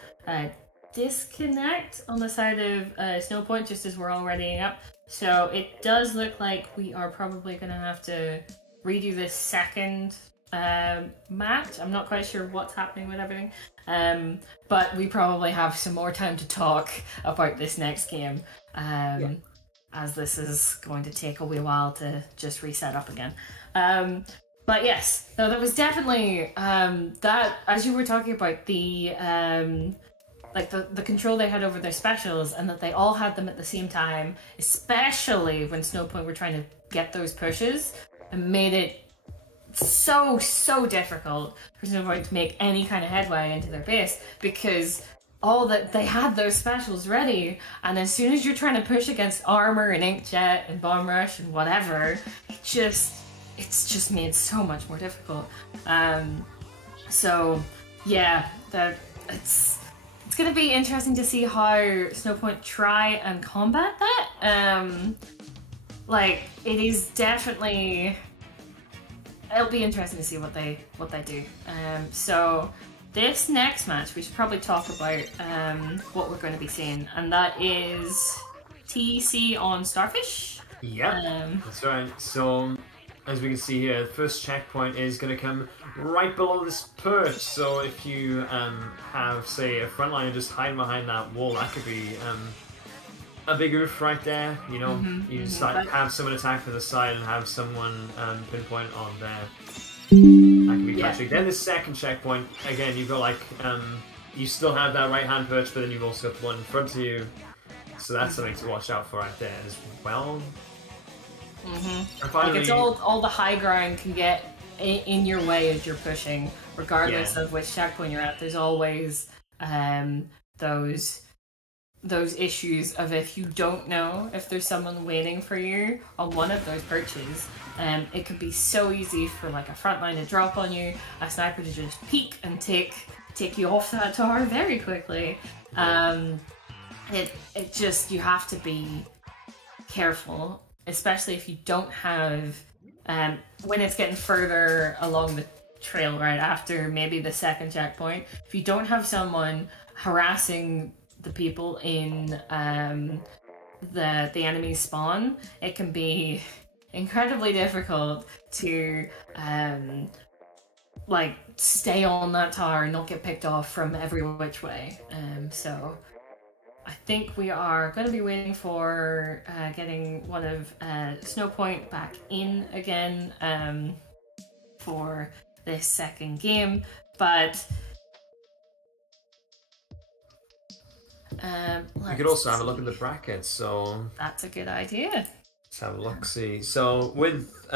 disconnect on the side of Snowpoint just as we're all readying up. So it does look like we are probably going to have to redo this second match. I'm not quite sure what's happening with everything, but we probably have some more time to talk about this next game, as this is going to take a wee while to just reset up again. But yes, no, there was definitely that, as you were talking about, the the control they had over their specials, and that they all had them at the same time, especially when Snowpoint were trying to get those pushes, and made it so difficult for Snowpoint to make any kind of headway into their base, because all that they had those specials ready, and as soon as you're trying to push against armor and Inkjet and Bomb Rush and whatever, it's just made so much more difficult. So yeah, it's gonna be interesting to see how Snowpoint try and combat that. It is definitely, it'll be interesting to see what they do. So this next match, we should probably talk about what we're going to be seeing, and that is TC on Starfish. Yep, that's right. So as we can see here, the first checkpoint is going to come right below this perch. So if you have, say, a frontliner just hiding behind that wall, that could be a big oof right there. You just have someone attack from the side and have someone pinpoint on there. That can be catching. Then the second checkpoint, again, you've got you still have that right hand perch, but then you've also got the one in front of you. So that's something to watch out for right there as well. Finally, it's all the high ground can get in your way as you're pushing, regardless of which checkpoint you're at. There's always those issues of, if you don't know if there's someone waiting for you on one of those perches, it could be so easy for like a frontline to drop on you, a sniper to just peek and take you off that tower very quickly. It just, you have to be careful, especially if you don't have when it's getting further along the trail, right after maybe the second checkpoint. If you don't have someone harassing the people in the enemy spawn, it can be incredibly difficult to like stay on that tower and not get picked off from every which way. So I think we are going to be waiting for getting one of Snowpoint back in again for this second game, but we could also have a look at the brackets, so that's a good idea. Let's have a look, see. So with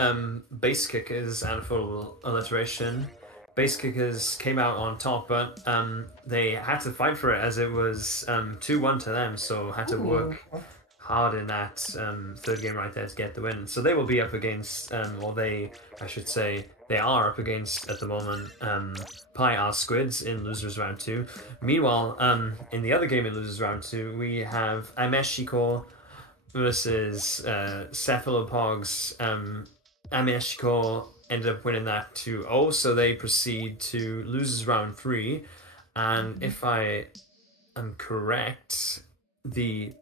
Base Kickers and Full Alliteration, Base Kickers came out on top, but they had to fight for it as it was 2-1 to them, so had to work hard in that third game right there to get the win. So they will be up against, I should say, they are up against at the moment Pi-R-Squids in Losers Round 2. Meanwhile, in the other game in Losers Round 2, we have Ame-Shikō versus Cephalopods. Ame-Shikō ended up winning that 2-0, so they proceed to Losers Round 3. And if I am correct, the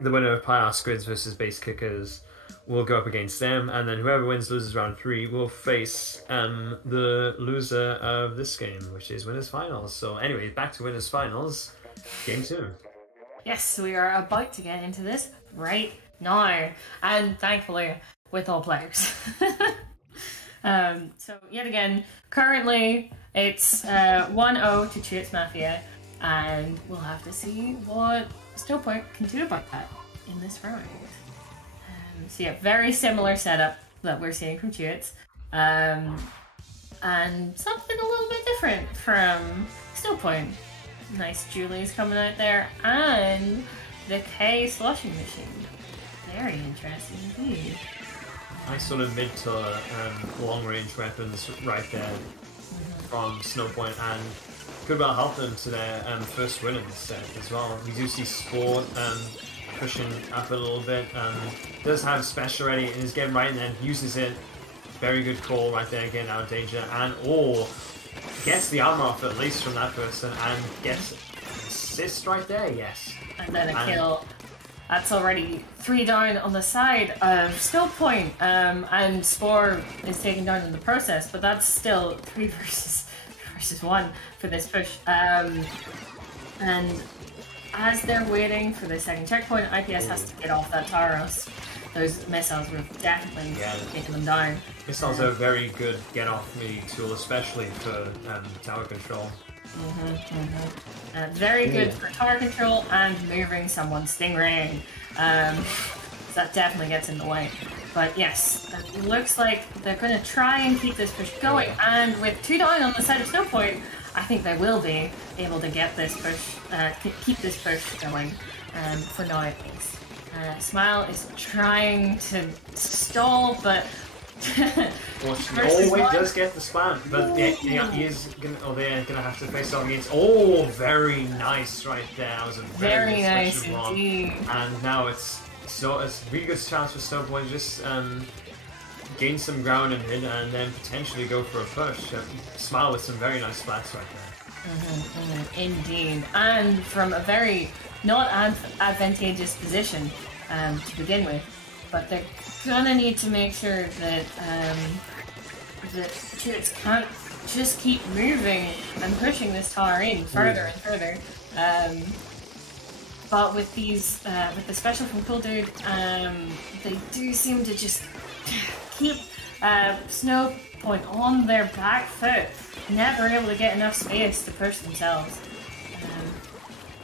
winner of Pi-R-Squids versus Base Kickers will go up against them, and then whoever wins Losers Round 3 will face the loser of this game, which is Winners Finals. So anyway, back to Winners Finals, Game 2. Yes, we are about to get into this right now, and thankfully with all players. So yet again, currently it's 1-0 to Chewits Mafia, and we'll have to see what Snowpoint can do about that in this round. So yeah, very similar setup that we're seeing from Chewits, and something a little bit different from Snowpoint. Nice Julie's coming out there, and the K sloshing machine. Very interesting indeed. Nice sort of mid to long range weapons right there from Snowpoint, and could well help them to their first win in this set as well. We do see Sport pushing up a little bit, does have special ready and is getting right, and then uses it. Very good call right there, getting out of danger, and gets the armor off at least from that person, and gets an assist right there, yes. And then a kill. That's already 3 down on the side of Snowpoint, and Spore is taken down in the process, but that's still 3 versus 1 for this push. And as they're waiting for the second checkpoint, IPS has to get off that tower, else those missiles will definitely taking them down. Missiles are a very good get-off me tool, especially for tower control. Very good for tower control and moving someone's stingray. So that definitely gets in the way. But yes, it looks like they're going to try and keep this push going, and with 2 down on the side of Snowpoint, I think they will be able to get this push, keep this push going, for now at least. Smile is trying to stall, but he does get the spam, but he is they're gonna have to face off against. Very nice right there. That was a very nice indeed. And now it's a really good chance for Snowpoint just gain some ground in mid and then potentially go for a push. Smile with some very nice splats right there. Indeed, and from a very not advantageous position to begin with, but they're gonna need to make sure that that Chewits can't just keep moving and pushing this tower in further and further. But with these, with the special from Cool Dude, they do seem to just keep Snowpoint on their back foot, never able to get enough space to push themselves.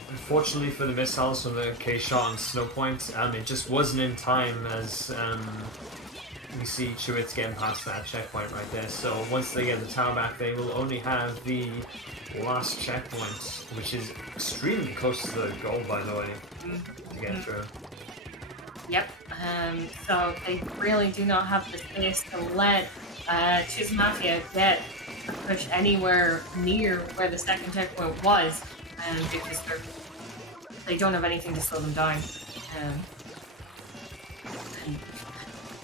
Unfortunately for the missiles from the K-Shot on Snowpoint, it just wasn't in time as we see Chewits getting past that checkpoint right there. So once they get the tower back, they will only have the last checkpoint, which is extremely close to the goal, by the way, to get through. Yep, so they really do not have the space to let Chewits Mafia get a push anywhere near where the second checkpoint was, because they don't have anything to slow them down. And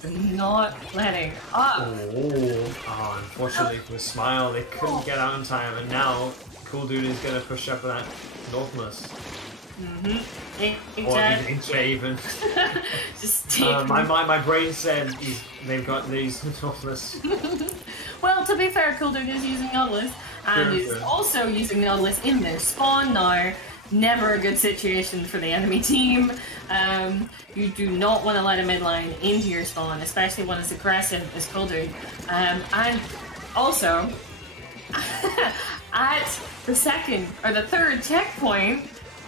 they're not letting up. Unfortunately for Smile, they couldn't get out in time, and now Cool Dude is going to push up that Northmus. Mm-hmm. Or even. Just take my brain said they've got these Nautilus. Well, to be fair, Cool Dude is using Nautilus, and is also using Nautilus in their spawn now. Never a good situation for the enemy team. You do not want to let a midline into your spawn, especially one as aggressive as Cool Dude. And also, at the second or the third checkpoint,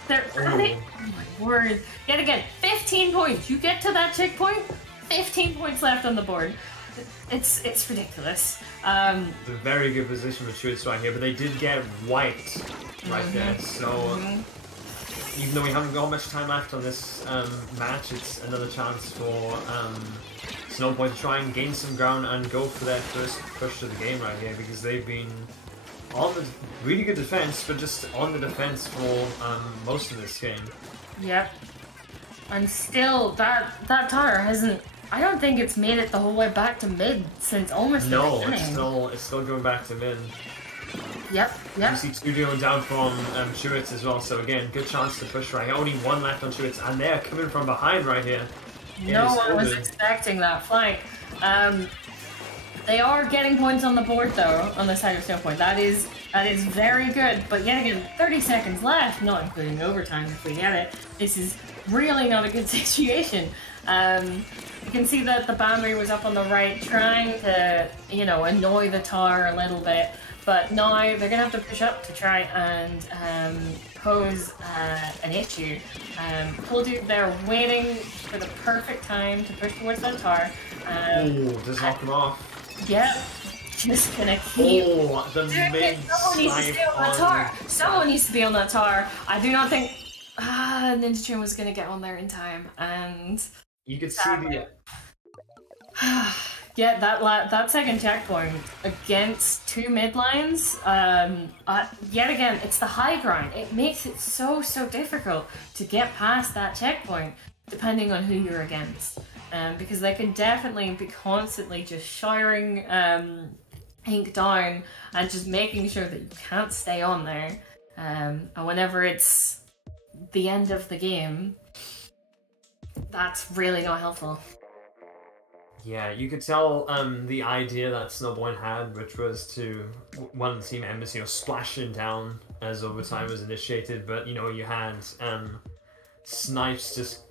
they're running. Oh my word! Yet again, 15 points. You get to that checkpoint, 15 points left on the board. It's ridiculous. It's a very good position for Chewits right here, but they did get white right there. So even though we haven't got much time left on this match, it's another chance for Snowpoint to try and gain some ground and go for their first push to the game right here, because they've been on the really good defense, but just on the defense for most of this game. Yep. And still, that tower hasn't. I don't think it's made it the whole way back to mid since almost the beginning. No, it's still going back to mid. Yep. You see 2 going down from Chewits as well, so again, good chance to push right here. Only 1 left on Chewits, and they're coming from behind right here. No one was expecting that flank. They are getting points on the board though, on the side of Snowpoint. That is very good, but yet again, 30 seconds left, not including overtime if we get it. This is really not a good situation. You can see that the boundary was up on the right, trying to, annoy the tower a little bit. But now they're gonna have to push up to try and pose an issue. Cool Dude, they're waiting for the perfect time to push towards that tower. Just knock them off. Yep. Just gonna keep the mid. Someone needs to stay on that tower. Someone needs to be on that tower. I do not think Ninja Tune was gonna get on there in time, and you could see the. Yeah, that second checkpoint against 2 mid lines. Yet again, it's the high ground. It makes it so difficult to get past that checkpoint, depending on who you're against. Because they can definitely be constantly just showering Ink down and just making sure that you can't stay on there. And whenever it's the end of the game, that's really not helpful. Yeah, you could tell the idea that Snowpoint had, which was to one of the team members, splashing down as overtime was initiated, but you had snipes just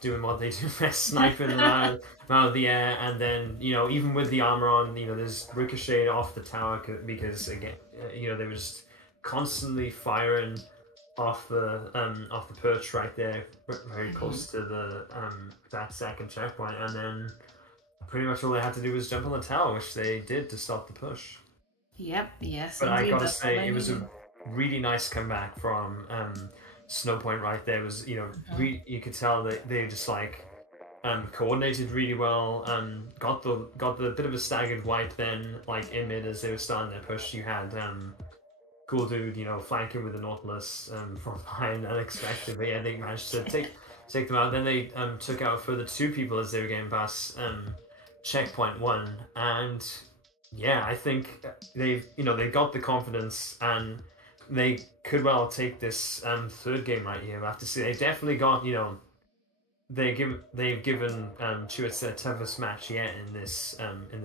doing what they do best, sniping out of the air, and then even with the armor on, there's ricochet off the tower because again, they were just constantly firing off the perch right there, very close to the that second checkpoint, and then pretty much all they had to do was jump on the tower, which they did to stop the push. Yep. Yes. But I gotta say, it was a really nice comeback from Snowpoint right there. It was you could tell that they just coordinated really well. Got the bit of a staggered wipe then, in mid as they were starting their push. You had Cool Dude, flanking with the Nautilus from behind unexpectedly, and they managed to take them out. Then they took out further 2 people as they were getting past checkpoint 1, and yeah, I think they got the confidence, and they could well take this third game right here. I have to say they definitely got they've given Chewits their toughest match yet in this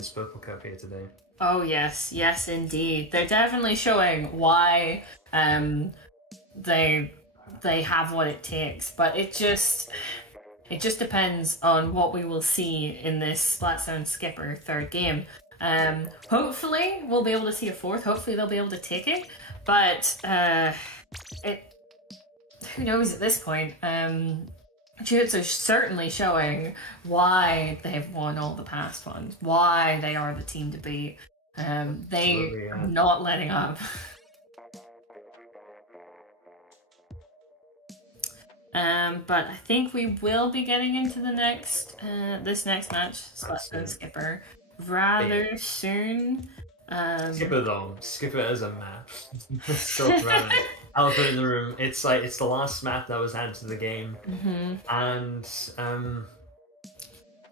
Purple Cup here today. Oh yes, indeed. They're definitely showing why they have what it takes, but it just depends on what we will see in this Splatoon Skipper third game. Hopefully we'll be able to see a fourth. Hopefully they'll be able to take it, but who knows at this point. Chewits are certainly showing why they've won all the past ones, why they are the team to beat. They are not letting up. But I think we will be getting into the next this next match, Splatoon Skipper, rather soon. Skipper as a map. So dramatic. I'll put it in the room. It's the last map that was added to the game, and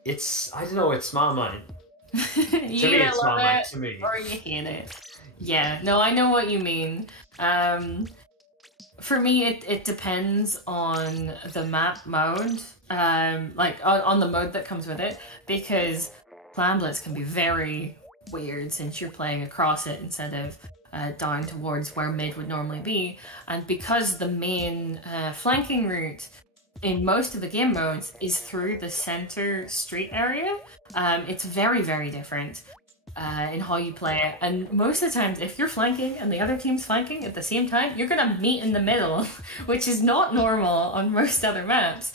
it's I don't know. It's Marmite. You either love it or you hate it. Yeah, no, I know what you mean. for me, it depends on the map mode, like on the mode that comes with it, because Clan Blitz can be very weird since you're playing across it instead of down towards where mid would normally be, and because the main flanking route in most of the game modes is through the center street area, it's very, very different in how you play it. And most of the times, if you're flanking and the other team's flanking at the same time, you're gonna meet in the middle, which is not normal on most other maps.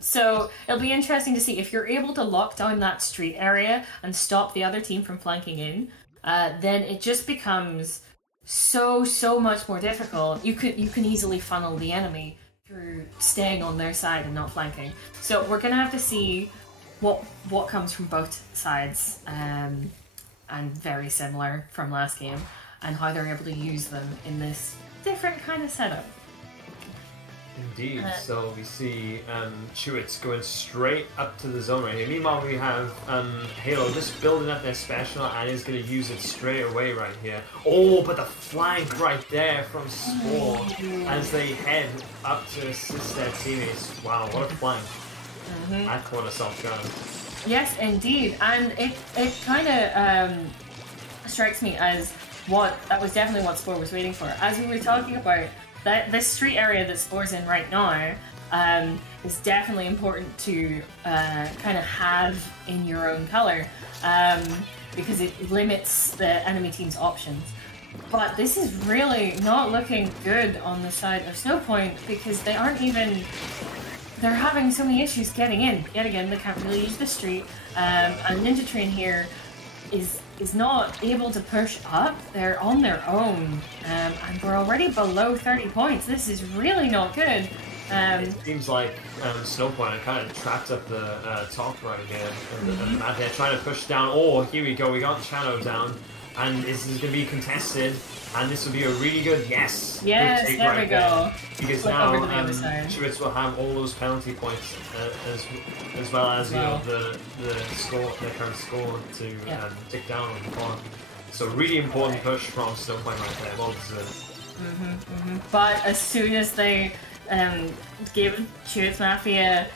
So it'll be interesting to see if you're able to lock down that street area and stop the other team from flanking in. Then it just becomes so much more difficult. You can easily funnel the enemy through staying on their side and not flanking. So we're gonna have to see what comes from both sides, and very similar from last game, and how they're able to use them in this different kind of setup. Indeed. So we see Chewits going straight up to the zone right here. Meanwhile, we have Halo just building up their special and is going to use it straight away right here. Oh, but the flank right there from Spore as they head up to assist their teammates. Wow, what a flank. That caught us off guard. Yes, indeed. And it kind of strikes me as that was definitely what Spore was waiting for. As we were talking about, this street area that Spore's in right now is definitely important to kind of have in your own color, because it limits the enemy team's options. But this is really not looking good on the side of Snowpoint, because they aren't even... They're having so many issues getting in. Yet again, they can't really use the street. And Ninja Train here is not able to push up. They're on their own, and we're already below 30 points. This is really not good. It seems like Snowpoint are kind of trapped up the top right here. And Mafia trying to push down. Oh, here we go. We got Shadow down, and this is going to be contested. And this will be a really good yes. Yes, good there we go. Because Flip now Chewits will have all those penalty points as well as you know the current score to tick down on the clock. So really important push from Snowpoint right there. Well deserved. But as soon as they give Chewits Mafia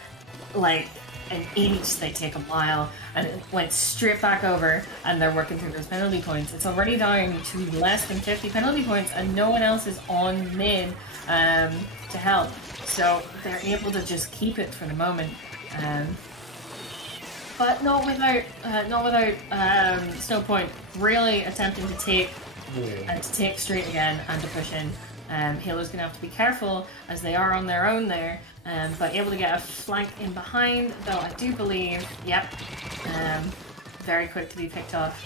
like an inch, they take a mile, and it went straight back over, and they're working through those penalty points. It's already down to less than 50 penalty points, and no one else is on mid to help. So they're able to just keep it for the moment, but not without Snowpoint really attempting to take straight again and to push in. Halo's gonna have to be careful as they are on their own there. But able to get a flank in behind, though I do believe, very quick to be picked off.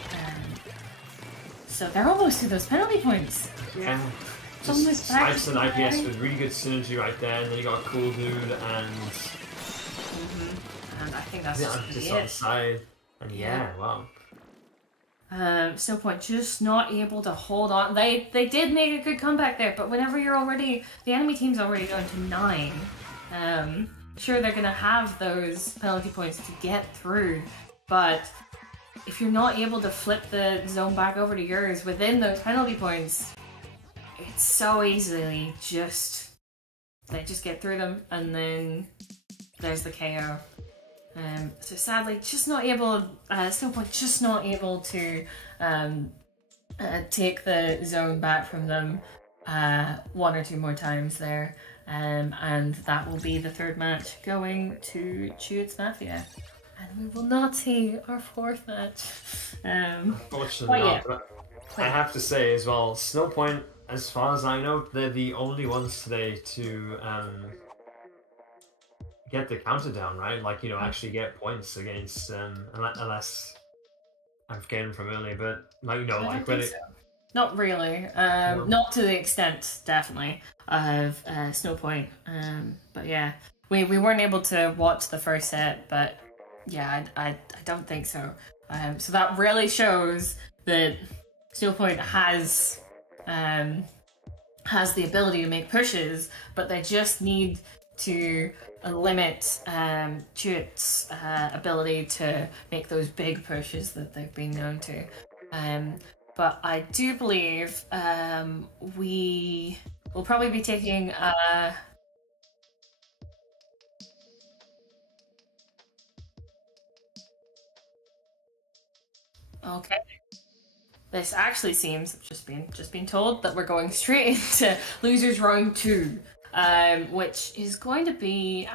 So they're almost to those penalty points. Yeah, just Snipes and IPS with really good synergy right there, and then you got a cool dude, and I think that's just on the side, and wow. Snowpoint just not able to hold on. They did make a good comeback there, but whenever the enemy team's already down to 9. Sure, they're gonna have those penalty points to get through, but if you're not able to flip the zone back over to yours within those penalty points, it's so easily they just get through them, and then there's the KO. So sadly, just not able. Snowpoint just not able to take the zone back from them 1 or 2 more times there. And that will be the 3rd match going to Chewits Mafia. And we will not see our 4th match. Unfortunately not, but I have to say as well, Snowpoint, as far as I know, they're the only ones today to get the counter down, right? Like, actually get points against, unless I'm forgetting from earlier, but like, when it... Not really. Not to the extent, definitely, of Snowpoint. But yeah, we weren't able to watch the first set, but yeah, I don't think so. So that really shows that Snowpoint has the ability to make pushes, but they just need to limit Chewits' ability to make those big pushes that they've been known to. But I do believe we we'll probably be taking okay. This actually seems just been told that we're going straight into losers round 2, which is going to be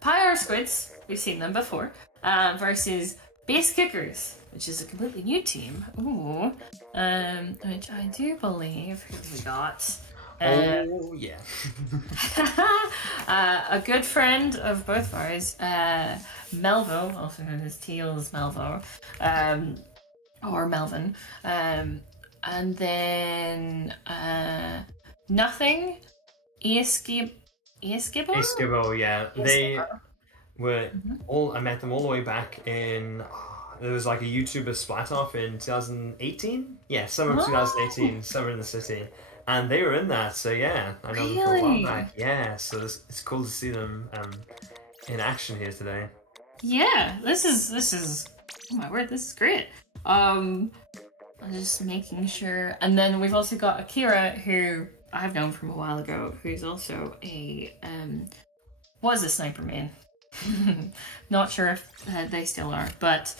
Pi-R-Squids. We've seen them before, versus Base Kickers, which is a completely new team. Ooh, which I do believe who we got. Oh yeah. A good friend of both of ours, Melvo, also known as Teal's Melvo, or Melvin, and then Nothing, Ame-Shikō, yeah. They were all. I met them all the way back in. There was like a YouTuber splat off in 2018. Yeah, summer of 2018, Summer in the City. And they were in that, so yeah, I know them for a while back. Yeah, so it's cool to see them in action here today. Yeah, this is oh my word, this is great. I'm just making sure, and then we've also got Akira, who I've known from a while ago, who's also a was a sniper main. Not sure if they still are, but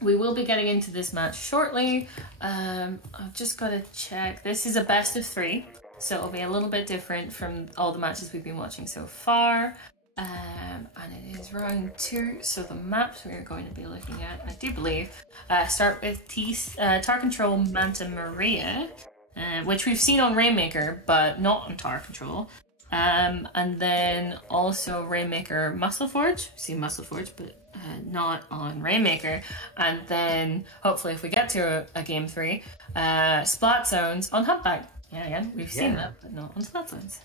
we will be getting into this match shortly. I've just got to check. This is a best of 3, so it'll be a little bit different from all the matches we've been watching so far. And it is round 2, so the maps we are going to be looking at, I do believe, start with Tower Control Manta Maria, which we've seen on Rainmaker, but not on Tower Control. And then also Rainmaker Muscle Forge. We've seen Muscle Forge, but not on Rainmaker. And then hopefully if we get to a game 3, Splat Zones on Humpback. Yeah, we've seen that, but not on Splat Zones.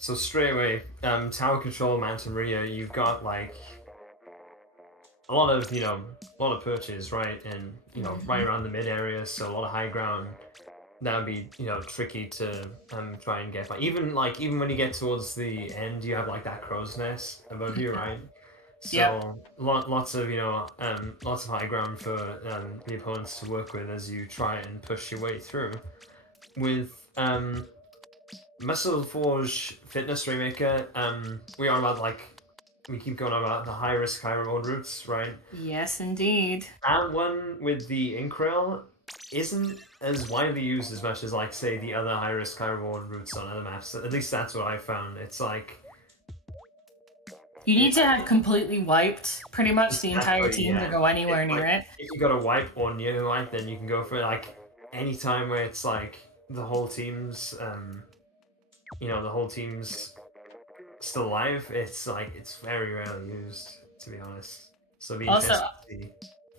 So straight away, Tower Control Manta Maria, you've got like a lot of perches, right? And right around the mid area, so a lot of high ground. That would be, tricky to try and get by. Even when you get towards the end, you have like that crow's nest above you, right? So lots of high ground for the opponents to work with as you try and push your way through. With Muscle Forge Fitness Rainmaker, we keep going on about the high risk, high reward routes, right? Yes, indeed. That one with the Inkrail isn't as widely used as much as, like, say, the other high risk, high reward routes on other maps. At least that's what I found. It's like you need to have completely wiped pretty much the entire team to go anywhere near it. If you got a wipe or near wipe, then you can go for it. Like any time where it's like the whole team's still alive. It's like it's very rarely used, to be honest. So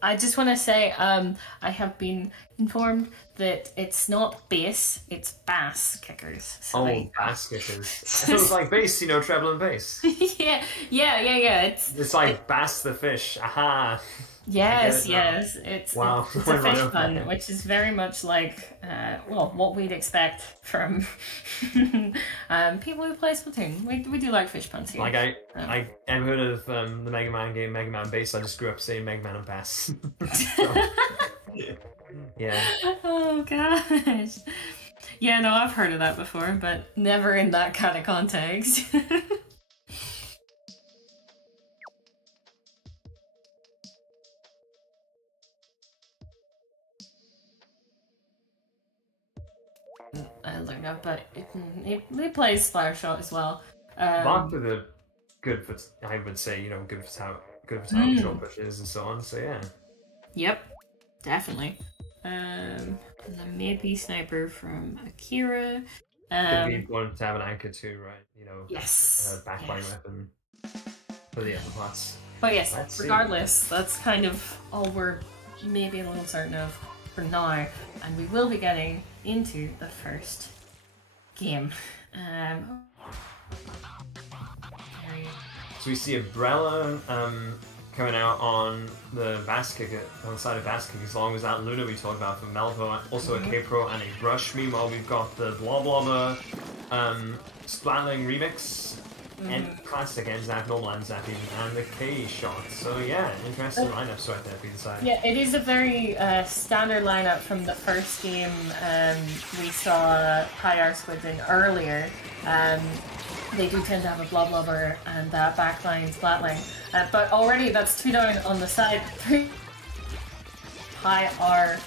I just want to say, I have been informed that it's not bass, it's bass kickers. So bass kickers. I thought it was like bass, treble and bass. yeah. It's like bass the fish. Aha. Yes. It's a fish pun, which is very much like, what we'd expect from people who play Splatoon. We do like fish puns here. Like I've heard of the Mega Man game, Mega Man Bass. I just grew up saying Mega Man and Bass. Yeah. Oh gosh. Yeah, no, I've heard of that before, but never in that kind of context. I learned that, but it plays Splash Shot as well. Both of the good for, I would say, good for tower control pushes and so on. So yeah. Yep, definitely. And then maybe sniper from Akira. Could be important to have an anchor too, right? Yes. Backline weapon for the upper parts. But yes, regardless, that's kind of all we're maybe a little certain of for now, and we will be getting into the first game. So we see Umbrella coming out on the Bass Kicker, on the side of Bass Kickers, along with that Luna we talked about from Melvo, also a K-Pro and a Brush. Meanwhile, we've got the Bloblobber Splatling remix and classic end zap, normal end zap even, and the K shot. So yeah, interesting lineups right there for the side. Yeah, it is a very standard lineup from the first game we saw Pi-R-Squids in earlier. They do tend to have a blob lobber and backline, splat line. But already that's 2 down on the side. Pi-R.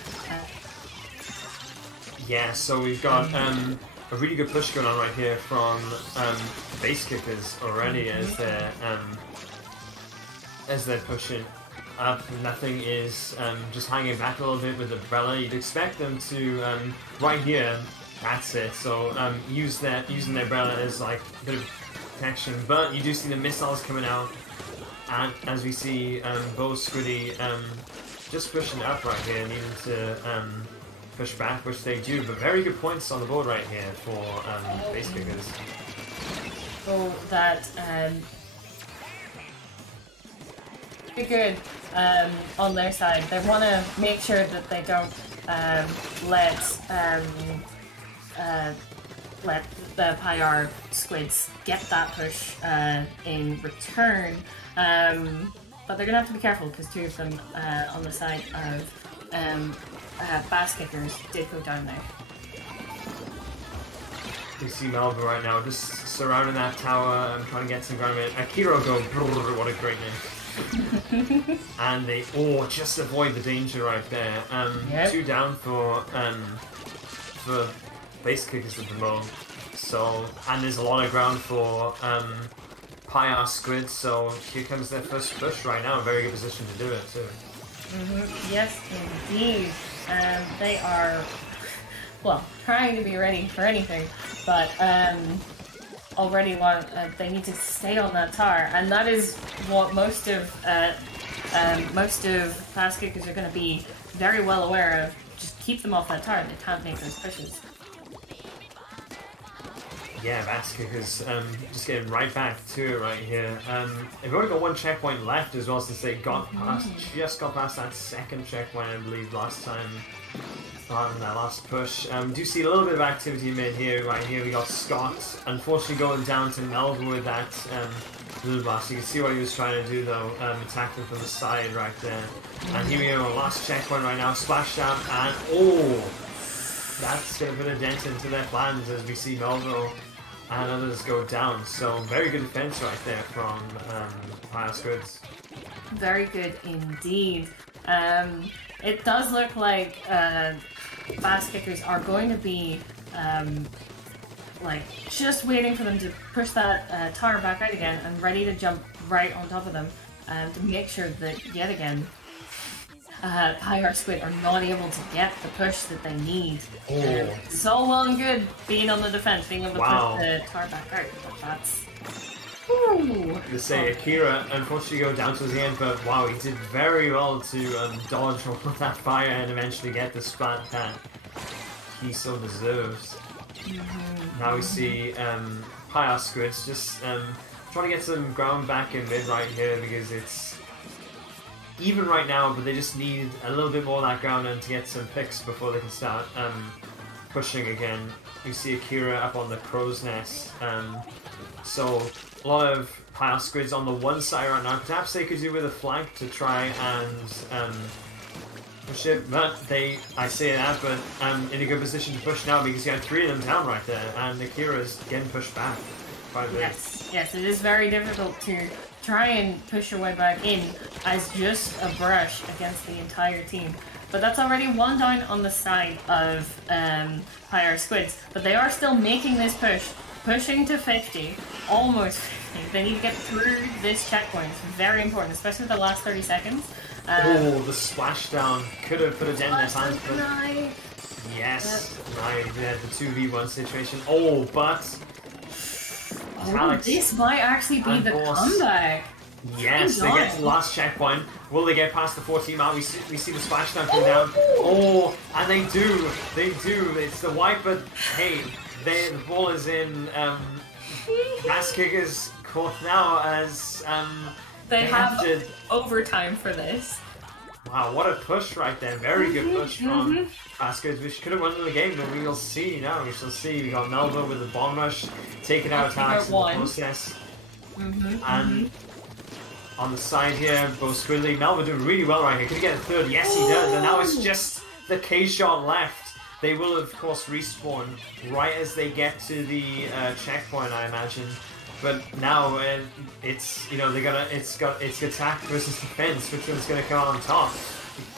Yeah, so we've got a really good push going on right here from base kickers already as they're pushing up. Nothing is just hanging back a little bit with the umbrella. You'd expect them to right here. That's it. So using their umbrella as like a bit of protection, but you do see the missiles coming out, and as we see both Squiddy just pushing up right here, needing to push back, which they do, but very good points on the board right here for base kickers. So that pretty good on their side. They want to make sure that they don't let the Pi-R-Squids get that push in return. But they're gonna have to be careful because 2 of them on the side of bass kickers did go down there. You see Melba right now just surrounding that tower and trying to get some ground in. Akira go, what a great name. And they just avoid the danger right there. Yep. 2 down for base kickers at the moment. So, and there's a lot of ground for Pi-R-Squids, so here comes their first push right now. A very good position to do it too. Yes, indeed. They are, well, trying to be ready for anything, but already they need to stay on that tower, and that is what most of fast kickers are going to be very well aware of. Just keep them off that tower. They can't make those pushes. Yeah, bass kickers just getting right back to it right here. They've only got 1 checkpoint left as well, since they just got past that second checkpoint, I believe, last time on that last push. Do see a little bit of activity mid here. Right here we got Scott, unfortunately going down to Melville with that little blast. You can see what he was trying to do though, attack them from the side right there. And here we go, last checkpoint right now, splash down, and that's going to put a dent into their plans as we see Melville and others go down. So very good defense right there from Pi-R-Squids. Very good indeed. It does look like fast kickers are going to be like just waiting for them to push that tower back out again and ready to jump right on top of them to make sure that yet again Pi-R-Squid are not able to get the push that they need. It's all well and good being on the defense, being able to push the tower back out, but that's... To say Akira unfortunately go down to the end, but wow, he did very well to dodge all of that fire and eventually get the splat that he so deserves. Now we see Pi-R-Squids just trying to get some ground back in mid right here, because it's even right now, but they just need a little bit more of that ground and to get some picks before they can start pushing again. You see Akira up on the crow's nest, so a lot of Pi-R-Squids on the one side right now. Perhaps they could do with a flank to try and push it, but I say that, but in a good position to push now because you have 3 of them down right there, and Akira's getting pushed back quite a bit. Yes, it is very difficult to try and push your way back in as just a brush against the entire team. But that's already 1 down on the side of Pi-R-Squids, but they are still making this push, pushing to 50, almost 50. They need to get through this checkpoint. It's very important, especially the last 30 seconds. The splashdown could have put a dent in their hands, but yes, the 2v1 situation. But this might actually be the comeback. Yes, they get to the last checkpoint. Will they get past the 14 mark? We see the splashdown come down. And they do. It's the wipe, but hey, the ball is in Bass Kickers' court now as they have overtime for this. Wow, what a push right there. Very good push from Bass Kickers, which could have won the game, but we will see now. We shall see. We got Melba with the bomb rush, taking out Alex in the process. And on the side here, both Squidly, Melva doing really well right here. Could he get a third? Yes, he does. And now it's just the K-shot left. They will, of course, respawn right as they get to the checkpoint, I imagine. But now it's, you know, it's attack versus defense. Which one's gonna come out on top?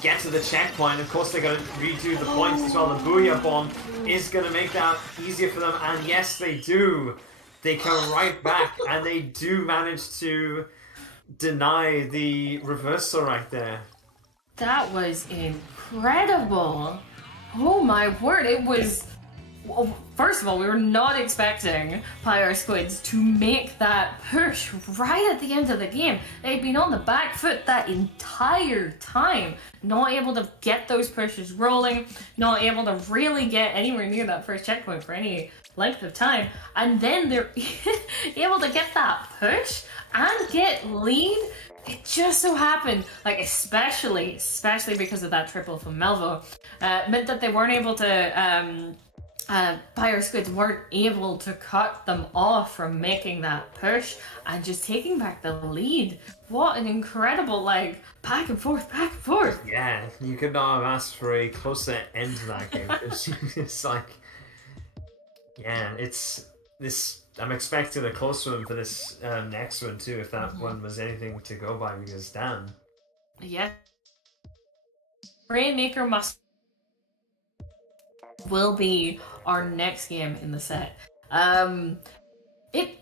Get to the checkpoint. Of course, they're gonna redo the points as well. The Booyah Bomb is gonna make that easier for them, and yes, they do. They come right back, and they do manage to deny the reversal right there. That was incredible. Oh my word, it was... Well, first of all, we were not expecting Pi-R-Squids to make that push right at the end of the game. They'd been on the back foot that entire time, not able to get those pushes rolling, not able to really get anywhere near that first checkpoint for any length of time, and then they're able to get that push and get lead. It just so happened, like especially because of that triple from Melvo, meant that they weren't able to Pi-R-Squids weren't able to cut them off from making that push and just taking back the lead. What an incredible, like, back and forth. Yeah, you could not have asked for a closer end to that game. It's like, yeah, it's this. I'm expecting a close one for this next one too, if that one was anything to go by, because damn. Yeah. Rainmaker will be our next game in the set. It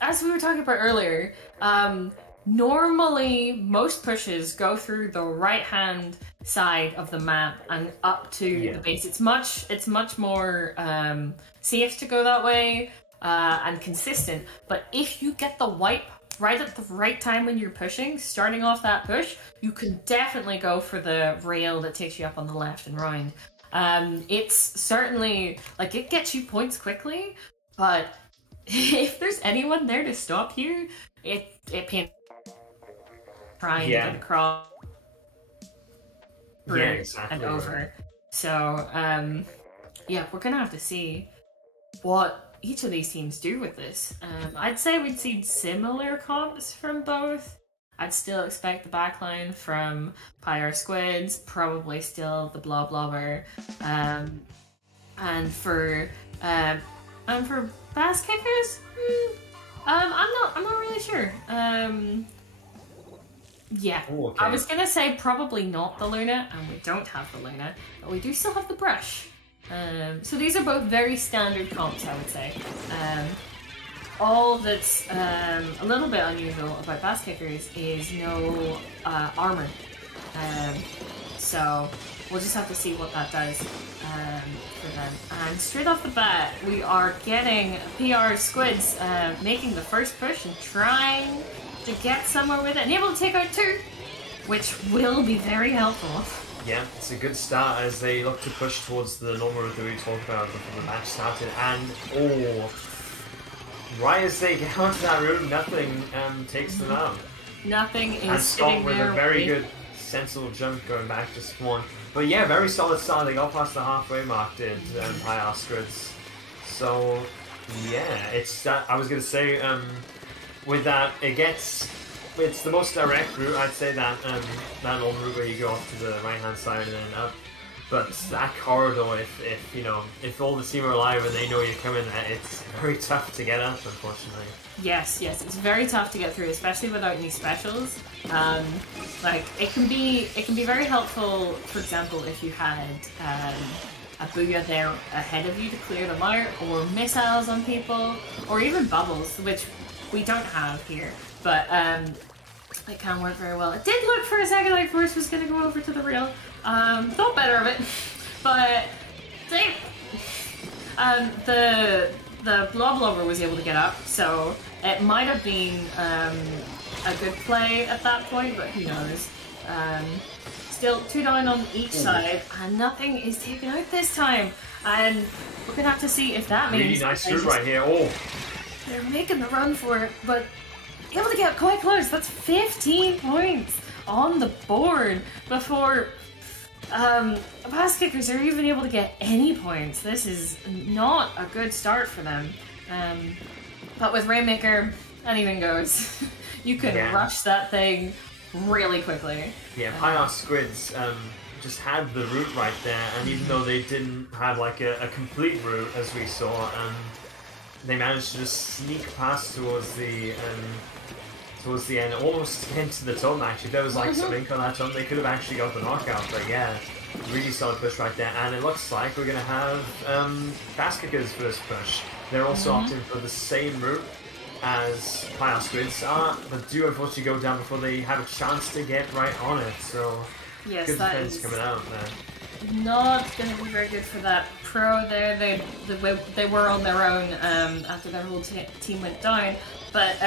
as we were talking about earlier, normally most pushes go through the right hand side of the map and up to the base. It's much more safe to go that way and consistent. But if you get the wipe right at the right time when you're pushing, starting off that push, you can definitely go for the rail that takes you up on the left and round. It's certainly, like, it gets you points quickly, but if there's anyone there to stop you, it pains trying to get across and over. So, yeah, we're gonna have to see what each of these teams do with this. I'd say we'd see similar comps from both. I'd still expect the backline from Pi-R-Squids, probably still the Blob Blobber, and for Bass Kickers, I'm not really sure. Yeah, Ooh, okay. I was gonna say probably not the Luna, and we don't have the Luna, but we do still have the Brush. So these are both very standard comps, I would say. All that's a little bit unusual about Bass Kickers is no armor. So we'll just have to see what that does for them. And straight off the bat, we are getting Pi-R-Squids making the first push and trying to get somewhere with it and able to take out two, which will be very helpful. Yeah, it's a good start as they look to push towards the normal route that we talked about before the match started. And right as they get onto that route, nothing takes them out. Nothing is and sitting with there a very waiting. good sensible jump going back to spawn. But yeah, very solid start. They got past the halfway mark, did Pi-R-Squids. So yeah, it's that. I was gonna say with that, it's the most direct route. I'd say that that long route where you go off to the right hand side and then up. But that corridor, if all the team are alive and they know you're coming, it's very tough to get up, unfortunately. Yes, it's very tough to get through, especially without any specials. Like it can be very helpful, for example, if you had a Booyah there ahead of you to clear them out, or missiles on people, or even bubbles, which we don't have here. But it can work very well. It did look for a second like Force was going to go over to the rail. Thought better of it, but the Blob Blobber was able to get up, so it might have been a good play at that point, but who knows. Still 2 down on each side, and nothing is taken out this time, and we're gonna have to see if that means really nice shoot right here. They're making the run for it, but able to get quite close. That's 15 points on the board before Bass Kickers are even able to get any points. This is not a good start for them. But with Rainmaker anything goes. You can Yeah. rush that thing really quickly. Yeah, Pi-R-Squids just had the route right there, and even though they didn't have like a complete route as we saw, they managed to just sneak past towards the end, almost into the top. Actually, if there was like some ink on that top, they could have actually got the knockout. But yeah, really solid push right there, and it looks like we're gonna have Baskika's first push. They're also opting for the same route as Pi-R-Squids are, but do unfortunately go down before they have a chance to get right on it. So yes, good that defense is coming out there. not going to be very good for that pro there. They were on their own after their whole team went down, but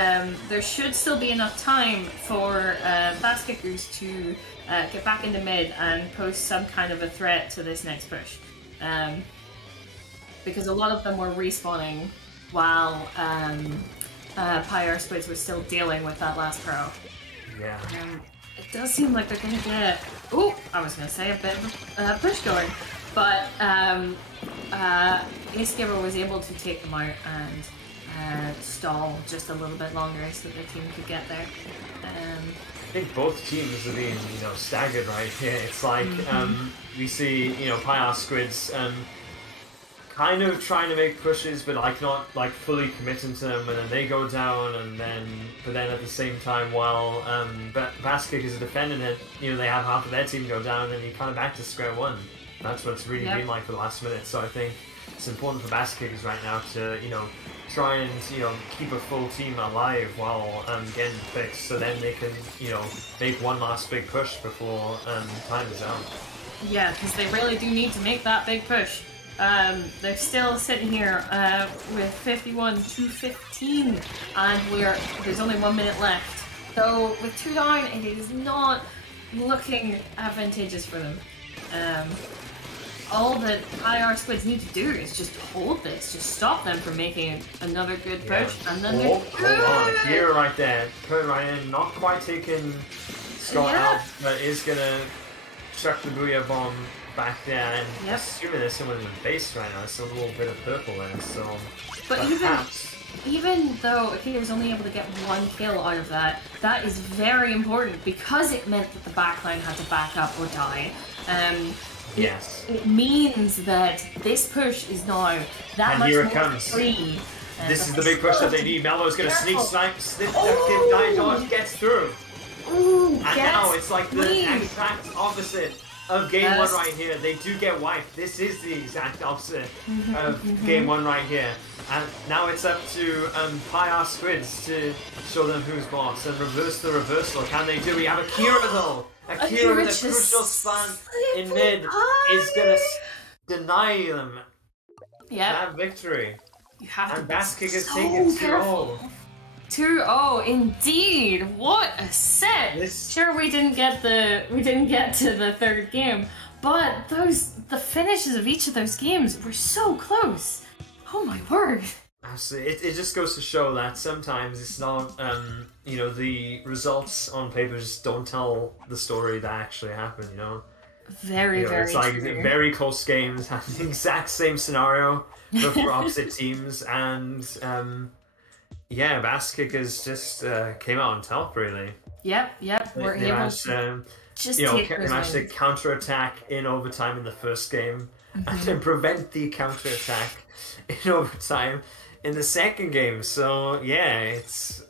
there should still be enough time for Fast Kickers to get back into mid and pose some kind of a threat to this next push. Because a lot of them were respawning while Pi-R-Squids were still dealing with that last pro. Yeah. It does seem like they're going to get, I was going to say a bit of a push going, but Ace-Giver was able to take them out and stall just a little bit longer so that the team could get there. I think both teams are being, staggered right here. It's like we see, Pi-R-Squids kind of trying to make pushes, but like not like fully committing to them, and then they go down, but then at the same time, while Baskic is defending it, they have half of their team go down, and you kind of back to square one. That's what it's really been like for the last minute. So I think it's important for Baskickers right now to try and keep a full team alive while getting fixed, so then they can make one last big push before time is out. Yeah, because they really do need to make that big push. They're still sitting here with 51 to 15, and there's only 1 minute left. So with 2 down, it is not looking advantageous for them. All that Pi-R-Squids need to do is just hold this, just stop them from making another good push, and then they're hold on, here right there, put it right in, not quite taking Scott out, but is gonna chuck the Booyah Bomb back there, and assuming there's someone in the base right now, there's a little bit of purple there, so but perhaps. Even though Akira was only able to get 1 kill out of that, that is very important because it meant that the backline had to back up or die. Yes. It means that this push is now that and much here it more comes. free. This is the big push that they need. Mello's gonna sneak snipe, slip that kid, dodge, gets through. Ooh, and now it's like the exact opposite of game 1 right here. They do get wiped. This is the exact opposite of game 1 right here. And now it's up to Pi-R-Squids to show them who's boss and reverse the reversal. Can they do? We have Akira though. Akira with a crucial stun in mid is gonna deny them that victory. You have and to Baskic is so taking 2-0. 2-0 indeed. What a set. Sure, we didn't get to the 3rd game, but the finishes of each of those games were so close. Oh my word. Absolutely. It just goes to show that sometimes it's not the results on paper just don't tell the story that actually happened, Very, very it's like true. very close games have the exact same scenario but for opposite teams, and Baskickers just came out on top really. Yep. We're able to just take they managed to counter-attack in overtime in the first game and then prevent the counter-attack in overtime in the second game. So it's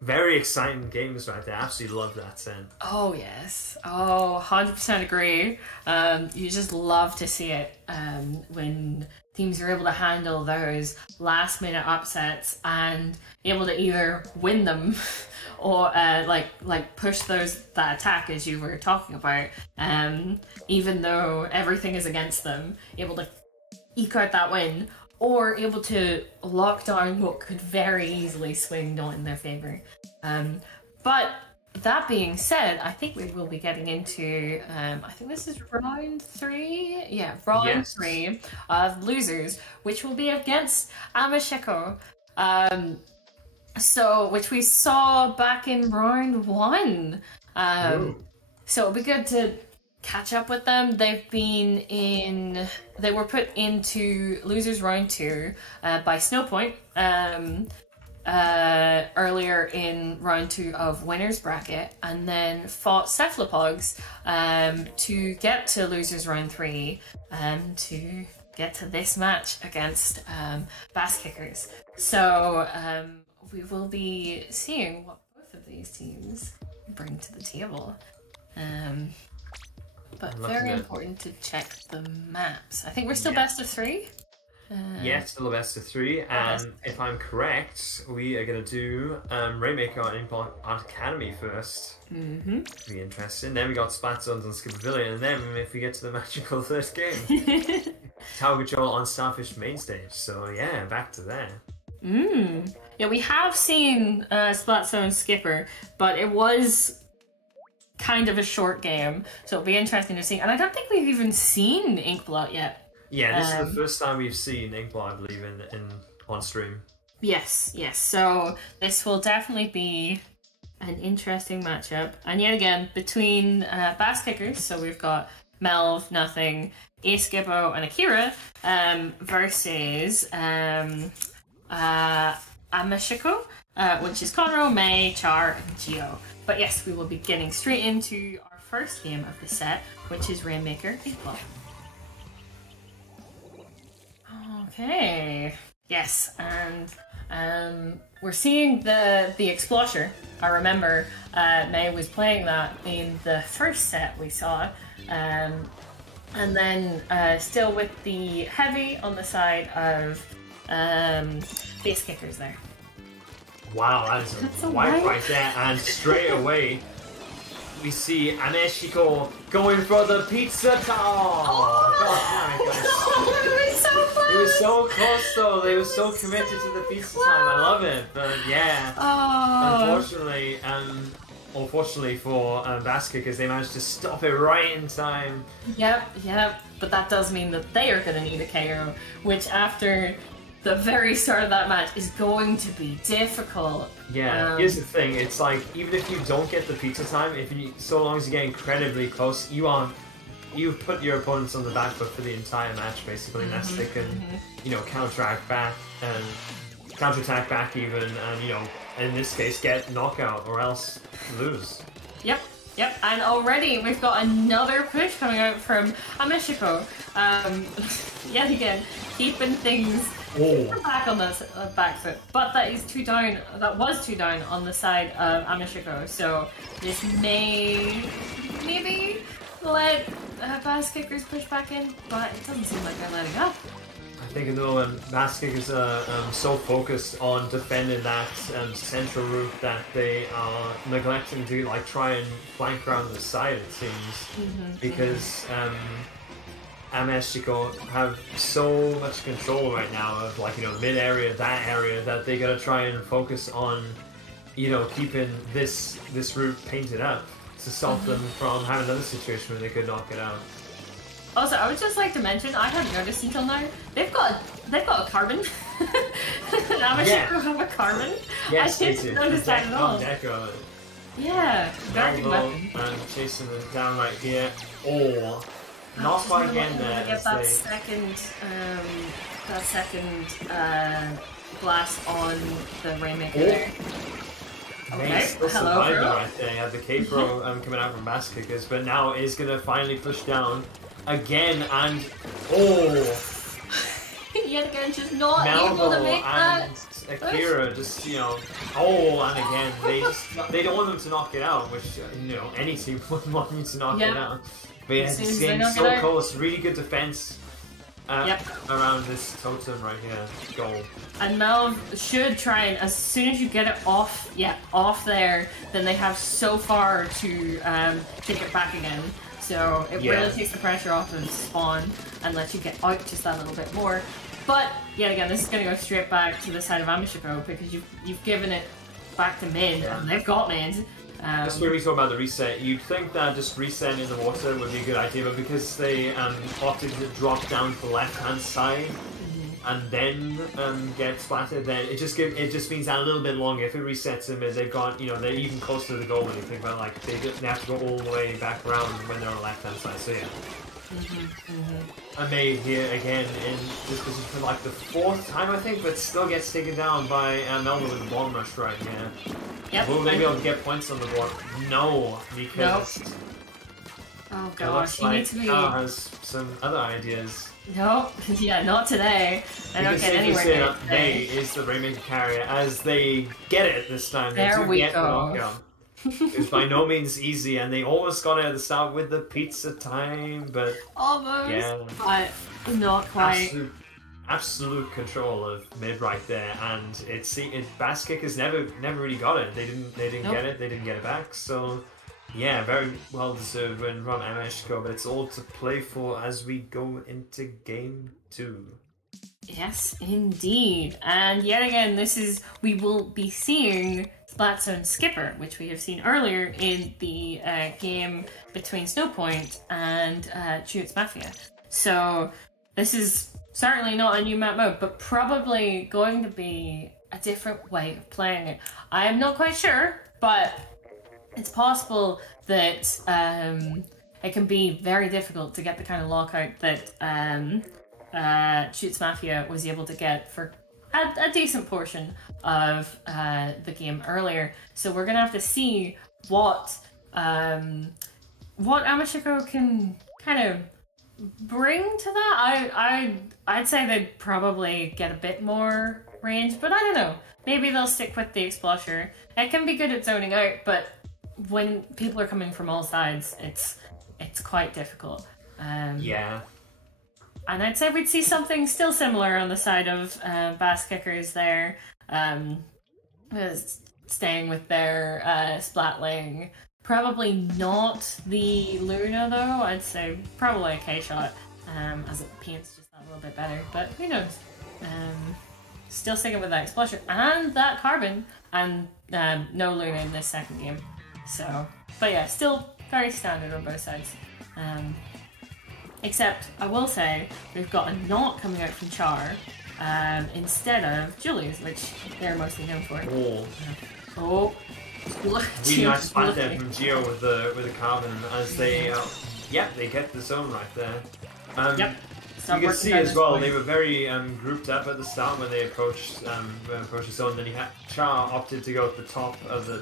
very exciting games right there. Absolutely love that set. Oh yes. Oh, 100% agree. You just love to see it when teams are able to handle those last minute upsets and able to either win them or like push that attack as you were talking about. Even though everything is against them, able to eke out that win, or able to lock down what could very easily swing not in their favour. But that being said, I think we will be getting into, I think this is round 3? Yeah, round 3 of losers, which will be against Ame-Shikō. Which we saw back in round 1. So it'll be good to catch up with them. They were put into losers round 2 by Snowpoint earlier in round 2 of winners bracket, and then fought cephalopods to get to losers round 3 to get to this match against bass kickers. So we will be seeing what both of these teams bring to the table. But very important to check the maps. I think we're still best of 3. Yeah, still a best of 3. And if I'm correct, we are going to do Rainmaker and Inkfest Academy first. Be interesting. Then we got Splat Zones on Skip Pavilion, and then if we get to the magical third game, Tower Control on Starfish main stage. So yeah, back to there. Yeah, we have seen Splat Zone Skipper, but it was kind of a short game, so it'll be interesting to see. And I don't think we've even seen Inkblot yet. Yeah, this is the first time we've seen Inkblot, I believe, in on stream. Yes. So this will definitely be an interesting matchup. And yet again, between bass kickers, so we've got Melv, Nothing, Ame-Shikō, and Akira versus Ame-Shikō, which is Conroe, May, Char, and Gio. But yes, we will be getting straight into our first game of the set, which is Rainmaker Inkblot. Okay. Yes, and we're seeing the Explosher. I remember May was playing that in the first set we saw, and then still with the heavy on the side of base kickers there. Wow, that's a wipe right there, and straight away we see Ame-Shikō going for the pizza tower. It was so close. It was so close though. They were so committed to the pizza time. I love it, but yeah. Unfortunately for bass kickers, they managed to stop it right in time. Yep. But that does mean that they are going to need a KO, which after the very start of that match is going to be difficult. Yeah, here's the thing, it's like, even if you don't get the pizza time, so long as you get incredibly close, you've put your opponents on the back foot for the entire match, basically, unless they can, counterattack back, even, and, in this case, get knockout, or else lose. Yep, and already we've got another push coming out from Ame-Shikō. Yet again, keeping things back on the back foot, but that was too down on the side of Ame-Shikō, so this may maybe let bass kickers push back in, but it doesn't seem like they're letting up. I think bass kickers are so focused on defending that central route that they are neglecting to try and flank around the side, it seems, because Ame-Shikō have so much control right now of mid area, that area, that they gotta try and focus on keeping this route painted up to stop them from having another situation where they could knock it out. Also, I would just like to mention, I hadn't noticed until now, they've got a carbon. Ame-Shikō have a carbon. Yes, I didn't notice that at all. Yeah, very good weapon. And chasing them down right here. Not quite again there. Get that second blast on the Rainmaker there. Okay, still surviving right there. You have the K-Pro coming out from bass kickers, but now is going to finally push down again, and yet again, just not able to make that. Akira just, and again, they don't want them to knock it out, which, any team would want you to knock it out. But yeah, it's getting so close. Really good defense around this totem right here. Goal. And Melv should try and, as soon as you get it off there, then they have so far to take it back again. So it really takes the pressure off of spawn and lets you get out just that little bit more. But yet again, this is going to go straight back to the side of Ame-Shikō because you've given it back to mid, and they've got mid. Just when we talk about the reset, you'd think that just resetting in the water would be a good idea, but because they opted to drop down to the left-hand side, and then get splattered, then it just means that a little bit longer. If it resets them, they've got, they're even closer to the goal when you think about, like, they have to go all the way back around when they're on the left hand side. So yeah. Ame here again in this position for like the 4th time, I think, but still gets taken down by Melba with the bomb rush right here. Yep. Will they be able to get points on the board? No, because oh it gosh, looks you like need to be. has some other ideas. No, yeah, not today. I don't get anywhere near it They today. is the Rainmaker carrier as they get it this time. They There do we get the go. knockdown. It's by no means easy, and they almost got it at the start with the pizza time, but Almost, yeah, but not quite. absolute control of mid right there, and Bass Kickers never really got it. They didn't Nope. get it. They didn't get it back. So yeah, very well deserved win from Ame-Shikō, but it's all to play for as we go into game 2. Yes, indeed. And yet again, we will be seeing Splatoon Skipper, which we have seen earlier in the game between Snowpoint and Chewits Mafia. So this is certainly not a new map mode, but probably going to be a different way of playing it. I am not quite sure, but it's possible that it can be very difficult to get the kind of lockout that Chewits Mafia was able to get for a decent portion of the game earlier. So we're gonna have to see what Ame-Shikō can kind of bring to that. I'd say they'd probably get a bit more range, but I don't know. Maybe they'll stick with the Explosher. It can be good at zoning out, but when people are coming from all sides, it's quite difficult. Yeah. And I'd say we'd see something still similar on the side of Bass Kickers there, staying with their Splatling. Probably not the Luna though. I'd say probably a K-Shot, as it paints just that little bit better. But who knows? Still sticking with that Explosion and that Carbon, and no Luna in this second game. So, but yeah, still very standard on both sides. Except, I will say, we've got a knot coming out from Char instead of Julie's, which they're mostly known for. Oh. Really nice spot there from Geo with the Carbon as they, they get the zone right there. Yep. You can see as well, they were very grouped up at the start when they approached the zone. Then Char opted to go at the top of the,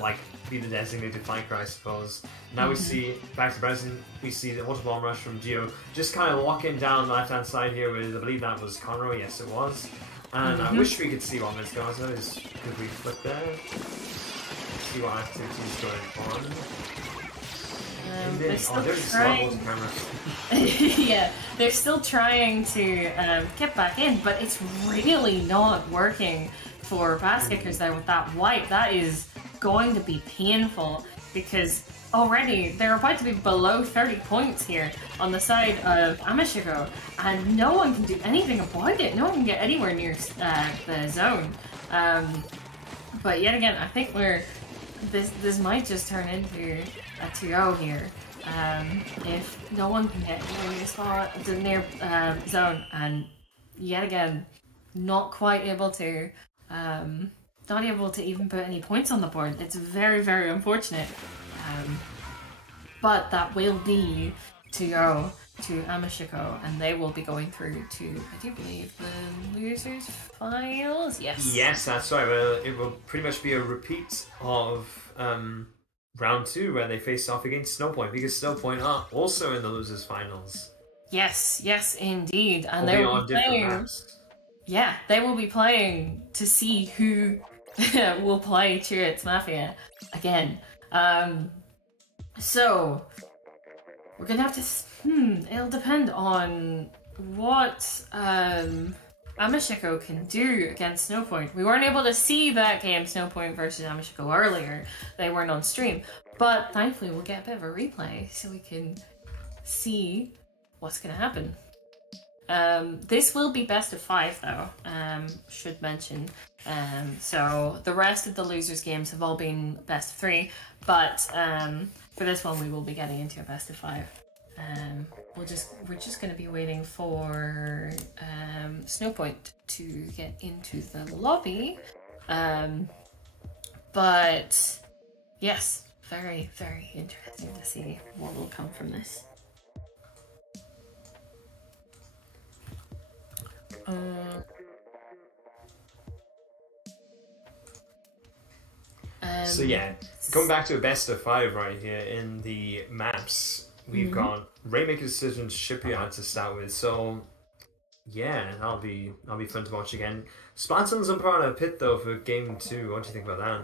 be the designated flanker, I suppose. Now we see, back to present, we see the auto bomb rush from Geo just kind of locking down the left hand side here with, I believe that was Conroy, yes it was. And I wish we could see what Miss Gaza is. Could we flip there? See what activities going on. There's a smart camera. Yeah, they're still trying to get back in, but it's really not working for Bass Kickers there with that wipe. That is going to be painful because already they're about to be below 30 points here on the side of Ame-Shikō, and no one can do anything about it. No one can get anywhere near the zone. But yet again, I think this might just turn into a 2-0 here. If no one can get near zone, and yet again, not quite able to, not able to even put any points on the board. It's very, very unfortunate. But that will be to go to Ame-Shikō, and they will be going through to, I do believe, the losers finals. Yes. Yes, that's right. Well, it will pretty much be a repeat of round 2 where they face off against Snowpoint, because Snowpoint are also in the losers finals. Yes, indeed, and they will be playing. Maps. Yeah, they will be playing to see who will play Chewits Mafia again. So we're gonna have to. It'll depend on what Ame-Shikō can do against Snowpoint. We weren't able to see that game, Snowpoint versus Ame-Shikō, earlier. They weren't on stream, but thankfully we'll get a bit of a replay so we can see what's gonna happen. This will be best of 5 though, should mention. So the rest of the losers games have all been best of 3, but for this one we will be getting into a best of 5. we're just going to be waiting for Snowpoint to get into the lobby. But yes, very, very interesting to see what will come from this. So yeah, going back to a best of 5 right here in the maps, we've got Rainmaker Decisions Shipyard to start with. So yeah, that'll be fun to watch again. Splatoon's and Piranha Pit though for game 2. What do you think about that?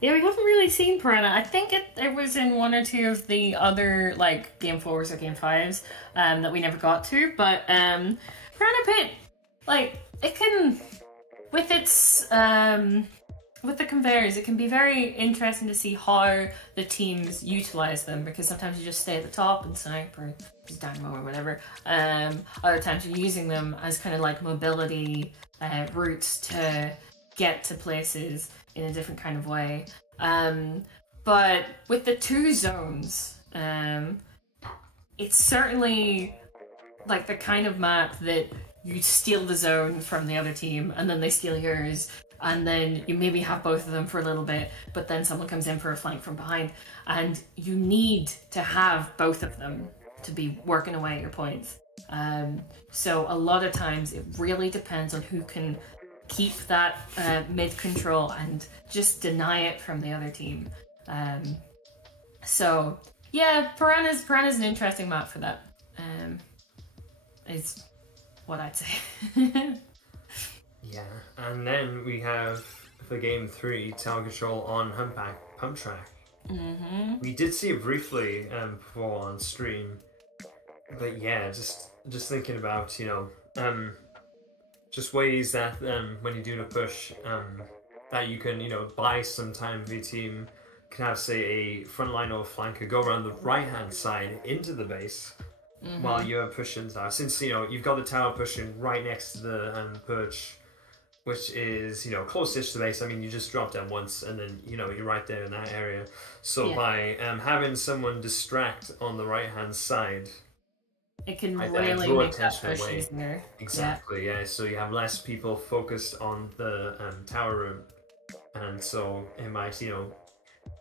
Yeah, we haven't really seen Piranha. I think it was in one or two of the other like game 4s or game 5s that we never got to. But Piranha Pit, like it can with its with the conveyors, it can be very interesting to see how the teams utilize them, because sometimes you just stay at the top and snipe or just dynamo or whatever. Other times you're using them as kind of like mobility routes to get to places in a different kind of way. But with the 2 zones, it's certainly like the kind of map that you steal the zone from the other team and then they steal yours, and then you maybe have both of them for a little bit, but then someone comes in for a flank from behind, and you need to have both of them to be working away at your points. So a lot of times it really depends on who can keep that mid control and just deny it from the other team. So yeah, Piranha's an interesting map for that. Is what I'd say. Yeah, and then we have for game 3 Tower Control on Pump Track. We did see it briefly before on stream, but yeah, just thinking about just ways that when you're doing a push that you can buy some time for your team. Can have say a frontline or flanker go around the right hand side into the base while you're pushing tower. Since you've got the tower pushing right next to the perch, which is closest to the base. I mean, you just drop down once and then you're right there in that area. So by having someone distract on the right hand side, it can really make that push away. Easier. Exactly, yeah. So you have less people focused on the tower room, and so it might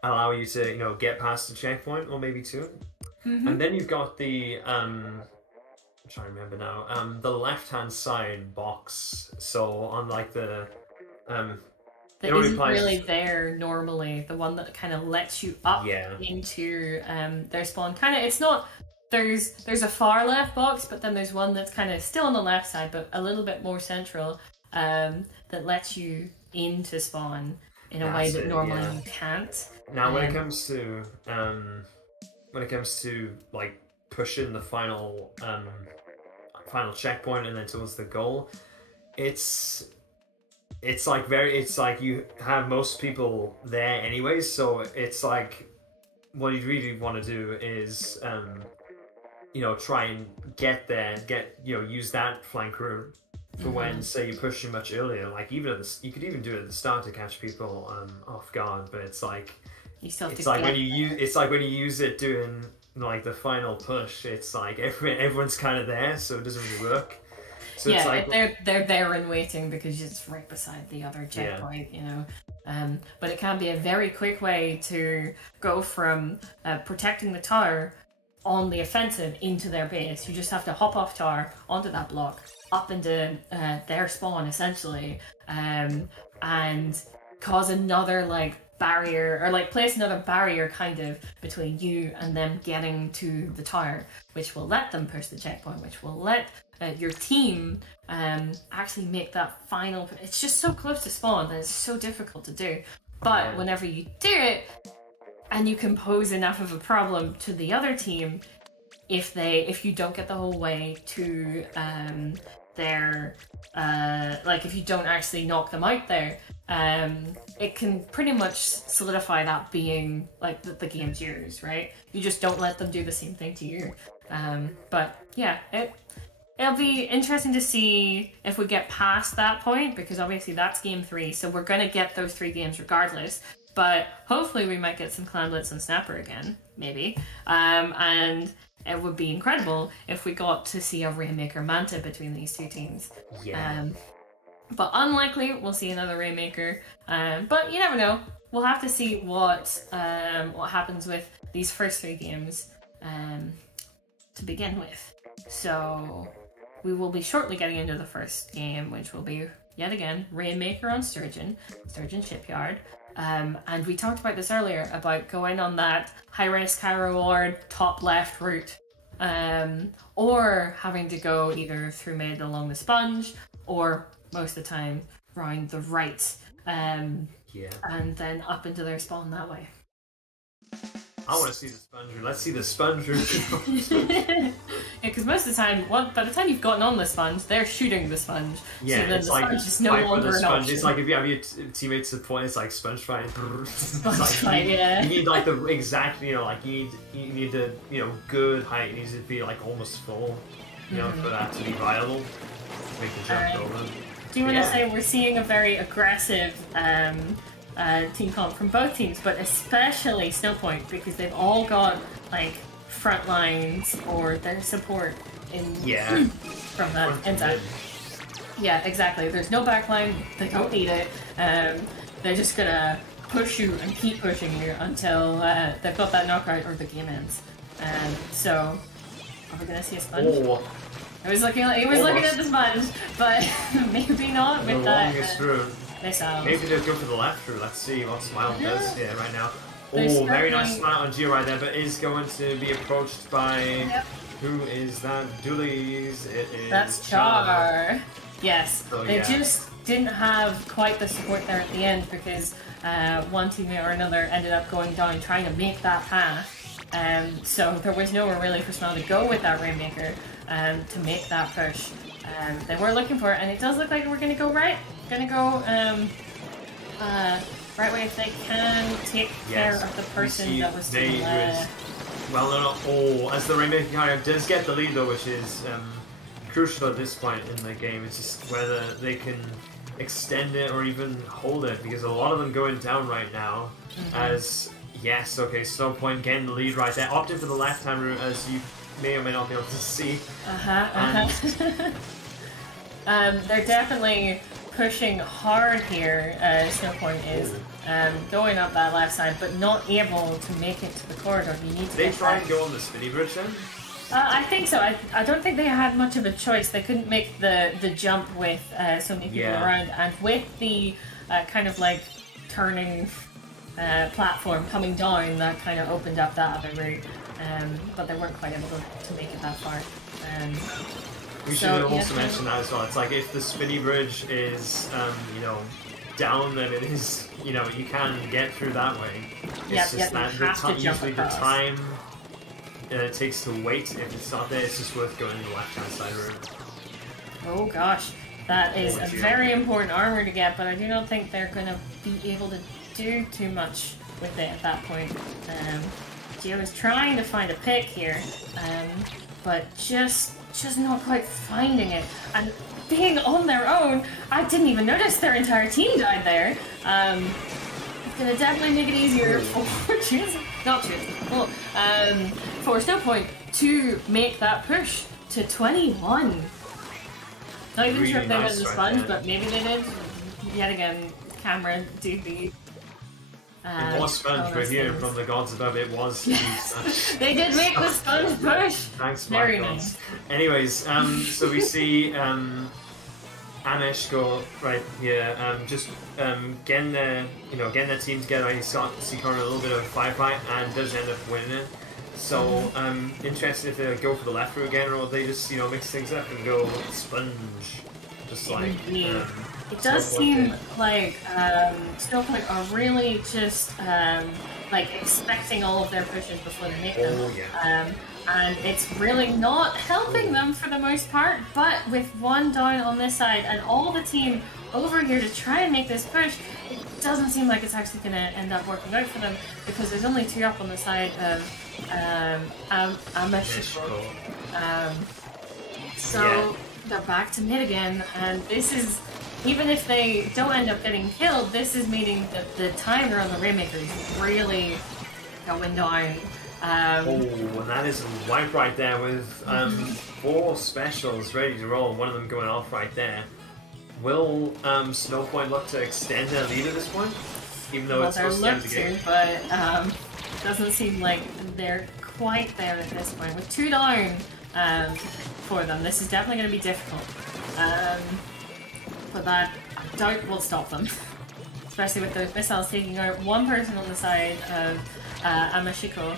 allow you to get past the checkpoint or maybe 2. And then you've got the I'm trying to remember now, the left hand side box. So on like the that isn't really there normally, the one that kind of lets you up into their spawn. Kind of, it's not. There's a far left box, but then there's one that's kind of still on the left side, but a little bit more central, that lets you into spawn in a way that normally you can't. Now, when it comes to like pushing the final checkpoint and then towards the goal, it's like you have most people there anyways, so it's like what you really want to do is try and get there, use that flank route for when, say, you're pushing much earlier. Like you could even do it at the start to catch people off guard. But it's like when you use it doing like the final push. It's like everyone's kind of there, so it doesn't really work. So yeah, it's like, they're there and waiting because it's right beside the other checkpoint, But it can be a very quick way to go from protecting the tower on the offensive into their base. You just have to hop off tower onto that block, up into their spawn essentially, and cause another barrier, or place another barrier kind of between you and them getting to the tower, which will let them push the checkpoint, which will let your team actually make that final. It's just so close to spawn that it's so difficult to do. But whenever you do it, and you can pose enough of a problem to the other team, if you don't get the whole way to their if you don't actually knock them out there, it can pretty much solidify that being the game's yours, right? You just don't let them do the same thing to you. But yeah, it'll be interesting to see if we get past that point, because obviously that's game 3, so we're gonna get those 3 games regardless. But hopefully we might get some Clan Blitz and Snapper again, maybe. And it would be incredible if we got to see a Rainmaker Manta between these two teams. Yeah. But unlikely we'll see another Rainmaker. But you never know. We'll have to see what happens with these first 3 games to begin with. So we will be shortly getting into the first game, which will be yet again Rainmaker on Sturgeon Shipyard. And we talked about this earlier about going on that high risk, high reward, top left route, or having to go either through mid along the sponge, or most of the time round the right, and then up into their spawn that way. I want to see the sponge route. Let's see the sponge route. Yeah, because most of the time, by the time you've gotten on the sponge, they're shooting the sponge. Yeah, so then it's the like sponge is no longer an option. It's like if you have your teammates support, it's like sponge fight. Sponge fight, yeah. You need like the exact, like you need the good height. It needs to be like almost full, for that to be viable. Make the jump over. Do you want to say we're seeing a very aggressive team comp from both teams, but especially Snowpoint, because they've all got like front lines or their support in from that inside. Yeah, exactly. There's no back line. They don't need it. They're just gonna push you and keep pushing you until they've got that knockout or the game ends. So, are we gonna see a sponge? Oh. I was looking at the sponge, but maybe not with that. Maybe they'll go for the left through. Let's see what Smile does right now. Oh, very nice Smile on Geo right there, but is going to be approached by who is that? Doolies. It is That's Char. Yes, so, they just didn't have quite the support there at the end because one teammate or another ended up going down trying to make that path. So there was nowhere really for Smile to go with that Rainmaker to make that push. They were looking for it, and it does look like we're going to go right. Going to go right way if they can take care of the person that was still as the Rainmaker carrier does get the lead though, which is crucial at this point in the game. It's just whether they can extend it or even hold it, because a lot of them going down right now. As Snowpoint getting the lead right there, opting for the left-hand route, as you may or may not be able to see. They're definitely pushing hard here. Snowpoint is going up that left side, but not able to make it to the corridor. You need to. They try and go on the spinny bridge then. I think so. I don't think they had much of a choice. They couldn't make the jump with so many people around, and with the kind of like turning platform coming down, that kind of opened up that other route. But they weren't quite able to make it that far. We should also mention that as well. It's like if the spinny bridge is, down, then it is, you can get through that way. It's just that usually the time it takes to wait, if it's not there, it's just worth going to the left-hand side route. Oh gosh, that is a very important armor to get, but I do not think they're going to be able to do too much with it at that point. Gio is trying to find a pick here, but just not quite finding it. And being on their own, I didn't even notice their entire team died there. It's gonna definitely make it easier for for Snowpoint to make that push to 21. Not even sure if they went the sponge, but maybe they did. Yet again, camera do the. It was sponge, but here from the gods above, it was. They did make the sponge push. Thanks, very gods. nice. Anyways, so we see Ame-Shikō right here, just getting their team together. And he's got Seacon a little bit of a firefight and does end up winning it. So interested if they go for the left route again, or they just mix things up and go sponge, just like. It does seem like Snowpoint are really just like expecting all of their pushes before they make them. And it's really not helping them for the most part, but with one down on this side and all the team over here to try and make this push, it doesn't seem like it's actually going to end up working out for them, because there's only 2 up on the side of Ame-Shikō. So they're back to mid again, and this is, even if they don't end up getting killed, this is meaning that the timer on the Rainmaker is really going down. And that is a wipe right there with 4 specials ready to roll, one of them going off right there. Will Snowpoint look to extend their lead at this point? Even though it's supposed to end the game? But doesn't seem like they're quite there at this point. With 2 down for them, this is definitely going to be difficult. But that, I doubt will stop them. Especially with those missiles taking out one person on the side of Ame-Shikō.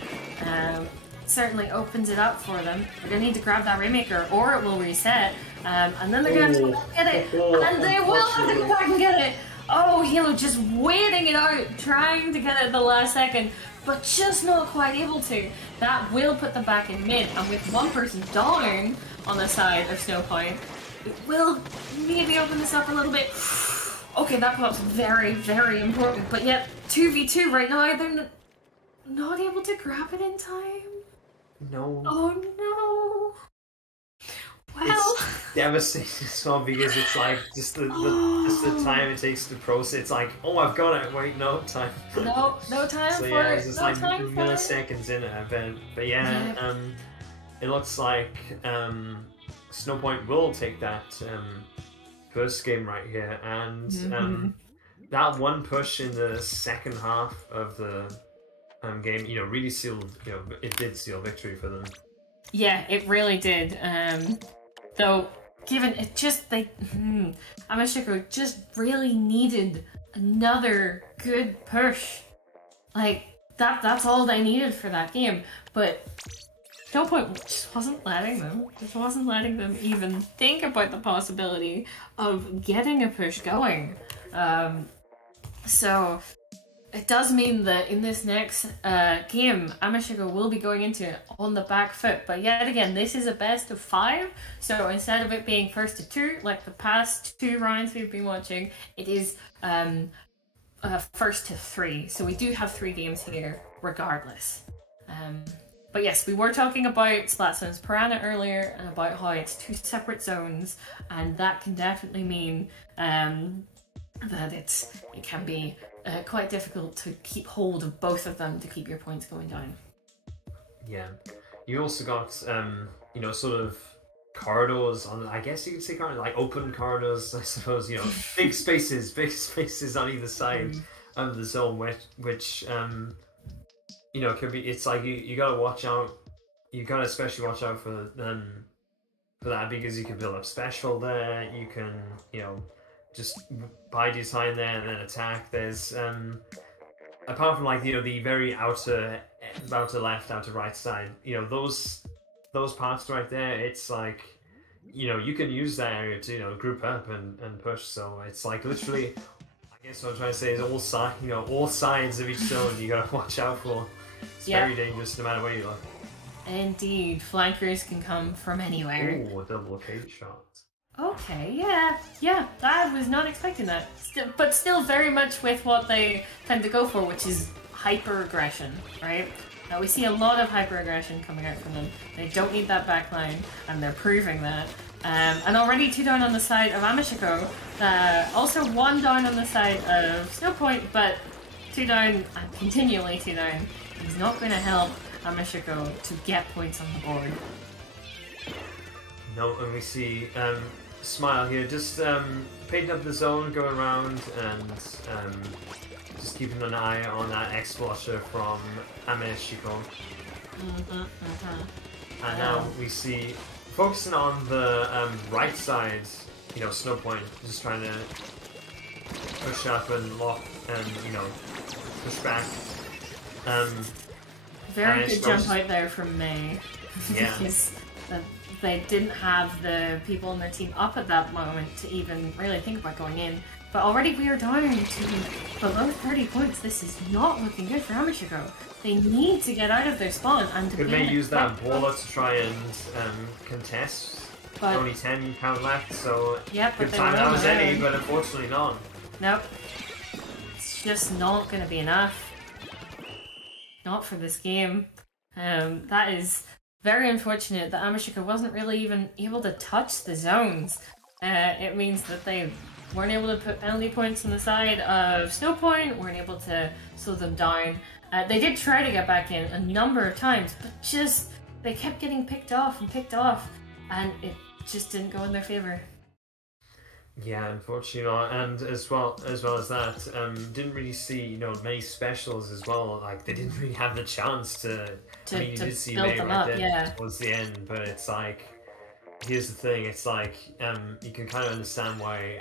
Certainly opens it up for them. They're going to need to grab that Rainmaker or it will reset. And then they're going to have to get it. And they will have to go back and get it. Oh, Halo just waiting it out, trying to get it at the last second, but just not quite able to. That will put them back in mid, and with one person down on the side of Snowpoint, it will maybe open this up a little bit. Okay, that pop's very, very important, but yet 2v2 right now, they're not able to grab it in time. No. Oh no. Well, it's devastating as well because it's like just the time it takes to process. It's like, oh, I've got it. Wait, no time. No time so for yeah, it. it's just no like time milliseconds in it. But yeah, it looks like Snowpoint will take that first game right here, and that one push in the second half of the game, really sealed. It did seal victory for them. Yeah, it really did. Though, given it just Ame-Shikō just really needed another good push. Like that's all they needed for that game. But Snowpoint just wasn't letting them. Just wasn't letting them even think about the possibility of getting a push going. So it does mean that in this next game, Ame-Shikō will be going into it on the back foot. But yet again, this is a best of 5. So instead of it being first to 2, like the past 2 rounds we've been watching, it is first to 3. So we do have 3 games here, regardless. But yes, we were talking about Splat Zones Piranha earlier and about how it's 2 separate zones, and that can definitely mean that it can be quite difficult to keep hold of both of them to keep your points going down. Yeah, you also got sort of corridors on. I guess you could say like open corridors. I suppose big spaces on either side of the zone, which could be. It's like you gotta watch out. You gotta especially watch out for that because you can build up special there. You can just bide your time there and then attack. There's apart from like the very outer left, outer right side, those parts right there, it's like you can use that area to group up and push. So it's like literally, I guess what I'm trying to say is all sides of each zone you gotta watch out for. It's very dangerous no matter where you look. Indeed, flankers can come from anywhere. Oh, a double cage shot. Okay, yeah, I was not expecting that. But still very much with what they tend to go for, which is hyper-aggression, right? Now we see a lot of hyper-aggression coming out from them. They don't need that backline, and they're proving that. And already 2 down on the side of Ame-Shikō, also 1 down on the side of Snowpoint, but 2 down, and continually 2 down, is not going to help Ame-Shikō to get points on the board. No, and we see Smile here, just painting up the zone, going around, and just keeping an eye on that X-Flusher from Ame-Shikō. And now we see, focusing on the right side, Snowpoint, just trying to push up and lock and, push back. Very good jump out there from May. Yeah. Because they didn't have the people in their team up at that moment to even really think about going in. But already we are down to below 30 points. This is not looking good for Ame-Shikō. They need to get out of their spawn and to may use that baller to try and contest. But only 10 count left, so good time that was any, but unfortunately not. Nope. It's just not going to be enough. Not for this game. That is very unfortunate that Ame-Shikō wasn't really even able to touch the zones. It means that they weren't able to put penalty points on the side of Snowpoint, weren't able to slow them down, They did try to get back in a number of times, but just they kept getting picked off, and it just didn't go in their favor. Yeah, unfortunately not. And as well as that, didn't really see many specials as well. Like they didn't really have the chance to I mean, you did see May right there towards the end, but it's like, here's the thing. It's like you can kind of understand why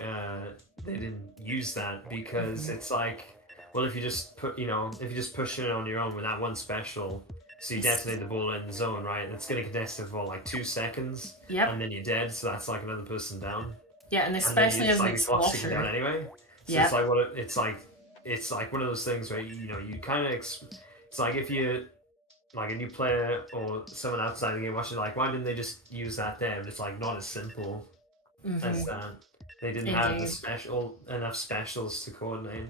they didn't use that, because it's like, well, if you just push it on your own with that one special, so you detonate the ball in the zone, right? It's going to contest it for like 2 seconds, and then you're dead. So that's like another person down. Yeah, and especially as an explosion down anyway. So it's like one of those things where you kind of it's like if you like a new player or someone outside the game watching, like, why didn't they just use that there? But it's like not as simple as that. They didn't have enough specials to coordinate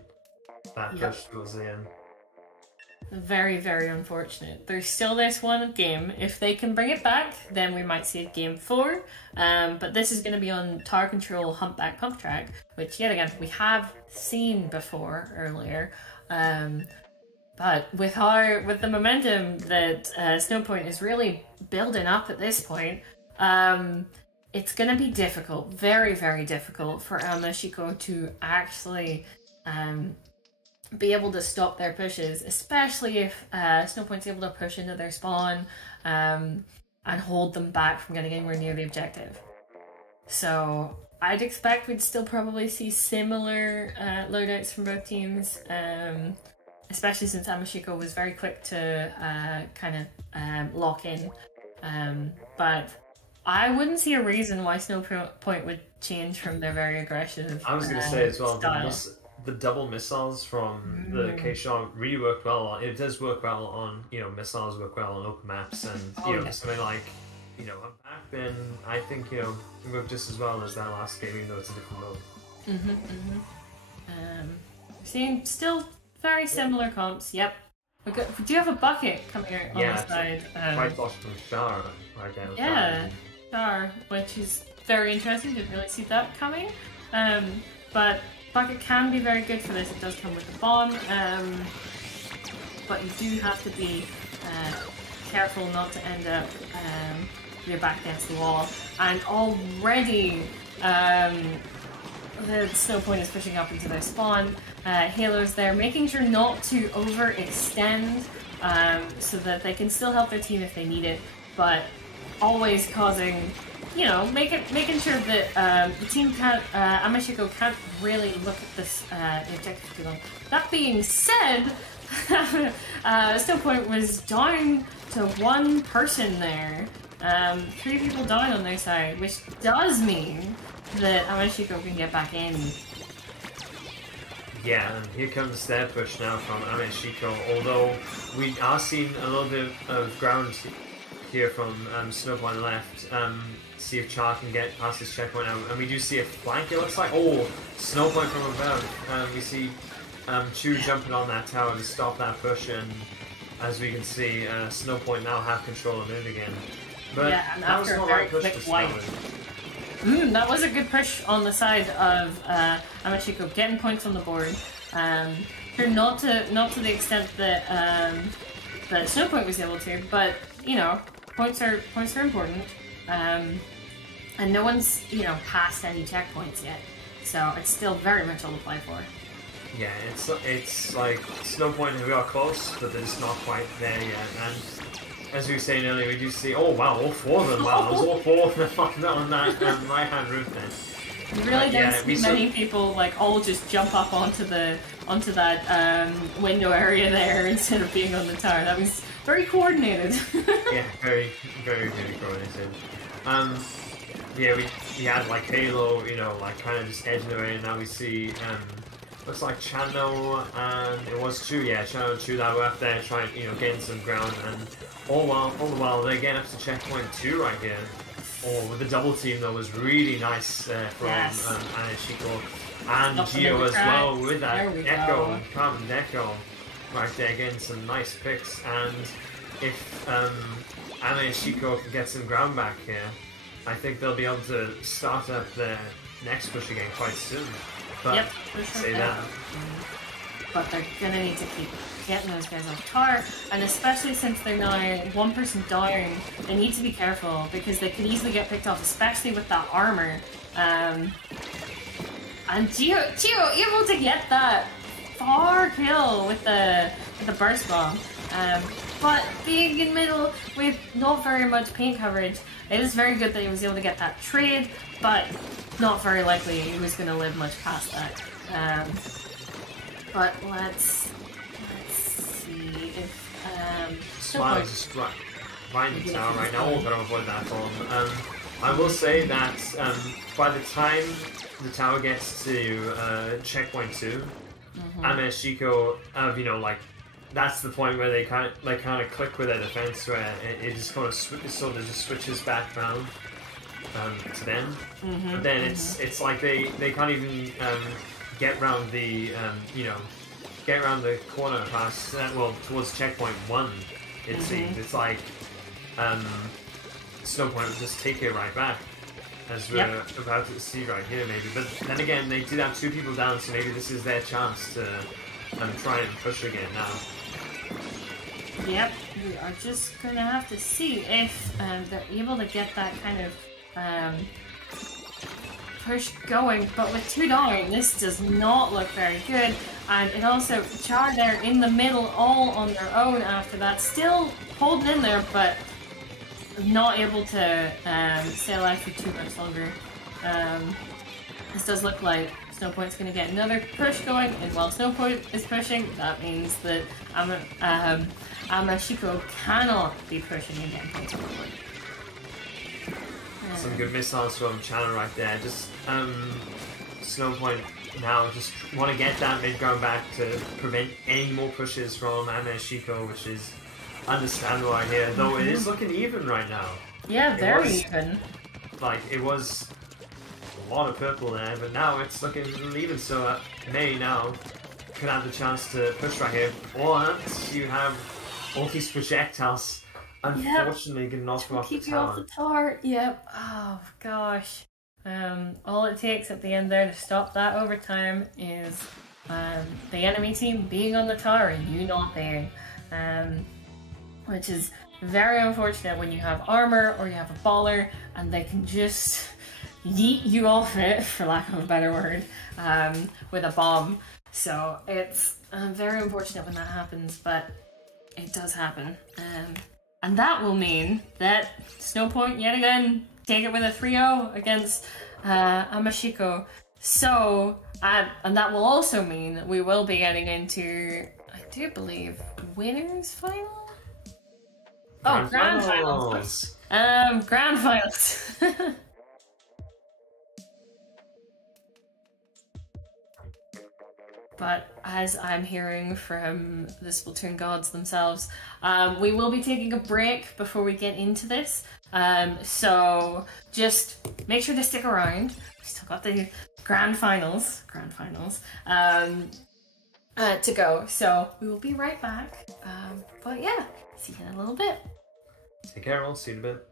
that push towards the end. Very, very unfortunate. There's still this one game. If they can bring it back, then we might see a game 4. But this is going to be on Tower Control Humpback Pump Track, which yet again we have seen before earlier. But with the momentum that Snowpoint is really building up at this point, it's going to be difficult, very, very difficult for Ame-Shikō to actually be able to stop their pushes, especially if Snowpoint's able to push into their spawn and hold them back from getting anywhere near the objective. So I'd expect we'd still probably see similar loadouts from both teams, especially since Ame-Shikō was very quick to kind of lock in. But I wouldn't see a reason why Snowpoint would change from their very aggressive I was going to say as well, style. The double missiles from the K-Shot really worked well. It does work well on, missiles work well on open maps, and something like, back then, I think, it worked just as well as that last game, even though it's a different mode. Seeing still very similar comps. Yep. We do have a bucket coming out on the side. Quite lost from Char right there. Yeah, Char, which is very interesting. Didn't really see that coming. But bucket can be very good for this. It does come with the bomb, but you do have to be careful not to end up your back against the wall. And already the Snowpoint is pushing up into their spawn. Halo's there, making sure not to overextend so that they can still help their team if they need it, but always causing, making sure that the team can't, Ame-Shikō can't really look at this objective too long. That being said, Snowpoint was down to 1 person there. 3 people down on their side, which does mean that Ame-Shikō can get back in. Yeah, and here comes their push now from Ame-Shikō, although we are seeing a little bit of ground here from Snowpoint left. See if Char can get past this checkpoint now, and we do see a flank, it looks like. Oh, Snowpoint from above. We see Chu jumping on that tower to stop that push, and as we can see, Snowpoint now have control of it again. But and after a very quick wipe. That was a good push on the side of Ame-Shikō, getting points on the board. Not to the extent that that Snowpoint was able to, but points are important. And no one's passed any checkpoints yet, so it's still very much all to play for. Yeah, it's like Snowpoint, we are close, but they're just not quite there yet. And as we were saying earlier, we do see, oh wow, all 4 of them. Wow, there's all 4 of them on that right hand roof then. You really don't see many people all just jump up onto that window area there instead of being on the tower. That was very coordinated. Yeah, very, very, very coordinated. We had Halo, kind of just edging away, and now we see looks like Chano and it was Chu, Chano and Chu that were up there trying, getting some ground, and all the while they're getting up to checkpoint 2 right here. Oh, with the double team though was really nice from Ame-Shikō and Gio as well with that Echo, Carbon Echo right there, getting some nice picks. And if Ame-Shikō can get some ground back here, I think they'll be able to start up their next push again quite soon. But for sure. say that. but they're gonna need to keep getting those guys off tower, and especially since they're now one person down, they need to be careful because they could easily get picked off, especially with that armor. And Gio able to get that far kill with the burst bomb, but being in middle with not very much paint coverage, it is very good that he was able to get that trade, but not very likely he was going to live much past that. But let's see if Splat is just right in the tower right now. We're going to avoid that bomb. I will say that by the time the tower gets to checkpoint 2, Ame-Shikō, you know, like, that's the point where they kind of click with their defense, where it just kind of sort of just switches back round to them. But then it's like they can't even get round the get around the corner past towards checkpoint 1. It seems it's like Snowpoint will just take it right back, as we're about to see right here, maybe. But then again, they did have 2 people down, so maybe this is their chance to try and push again now. Yep, we are just gonna have to see if they're able to get that kind of push going. But with 2 down, this does not look very good. And it also, Char there in the middle, all on their own after that, still holding in there, but not able to stay alive for too much longer. This does look like Snowpoint's going to get another push going, and while Snowpoint is pushing, that means that Ame-Shikō cannot be pushing again. Some good missiles from Channel right there. Just Snowpoint now just want to get that mid ground back to prevent any more pushes from Ame-Shikō, which is understandable right here, though it is looking even right now. Yeah, very even. Like, it was a lot of purple there, but now it's looking even, so May now could have the chance to push right here. Or you have all these projectiles, unfortunately, getting off off the tower. Keep you off the tower, yep. Oh, gosh. All it takes at the end there to stop that overtime is the enemy team being on the tower and you not being. Which is very unfortunate when you have armor or you have a baller and they can just yeet you off it, for lack of a better word, with a bomb. So it's very unfortunate when that happens, but it does happen. And that will mean that Snowpoint, yet again, take it with a 3-0 against Ame-Shikō. So, and that will also mean that we will be getting into, I do believe, winners final? Grand finals. Grand finals. But as I'm hearing from the Splatoon gods themselves, we will be taking a break before we get into this. So just make sure to stick around. We still got the grand finals to go. So we will be right back. But yeah, see you in a little bit. Take care, we'll see you in a bit.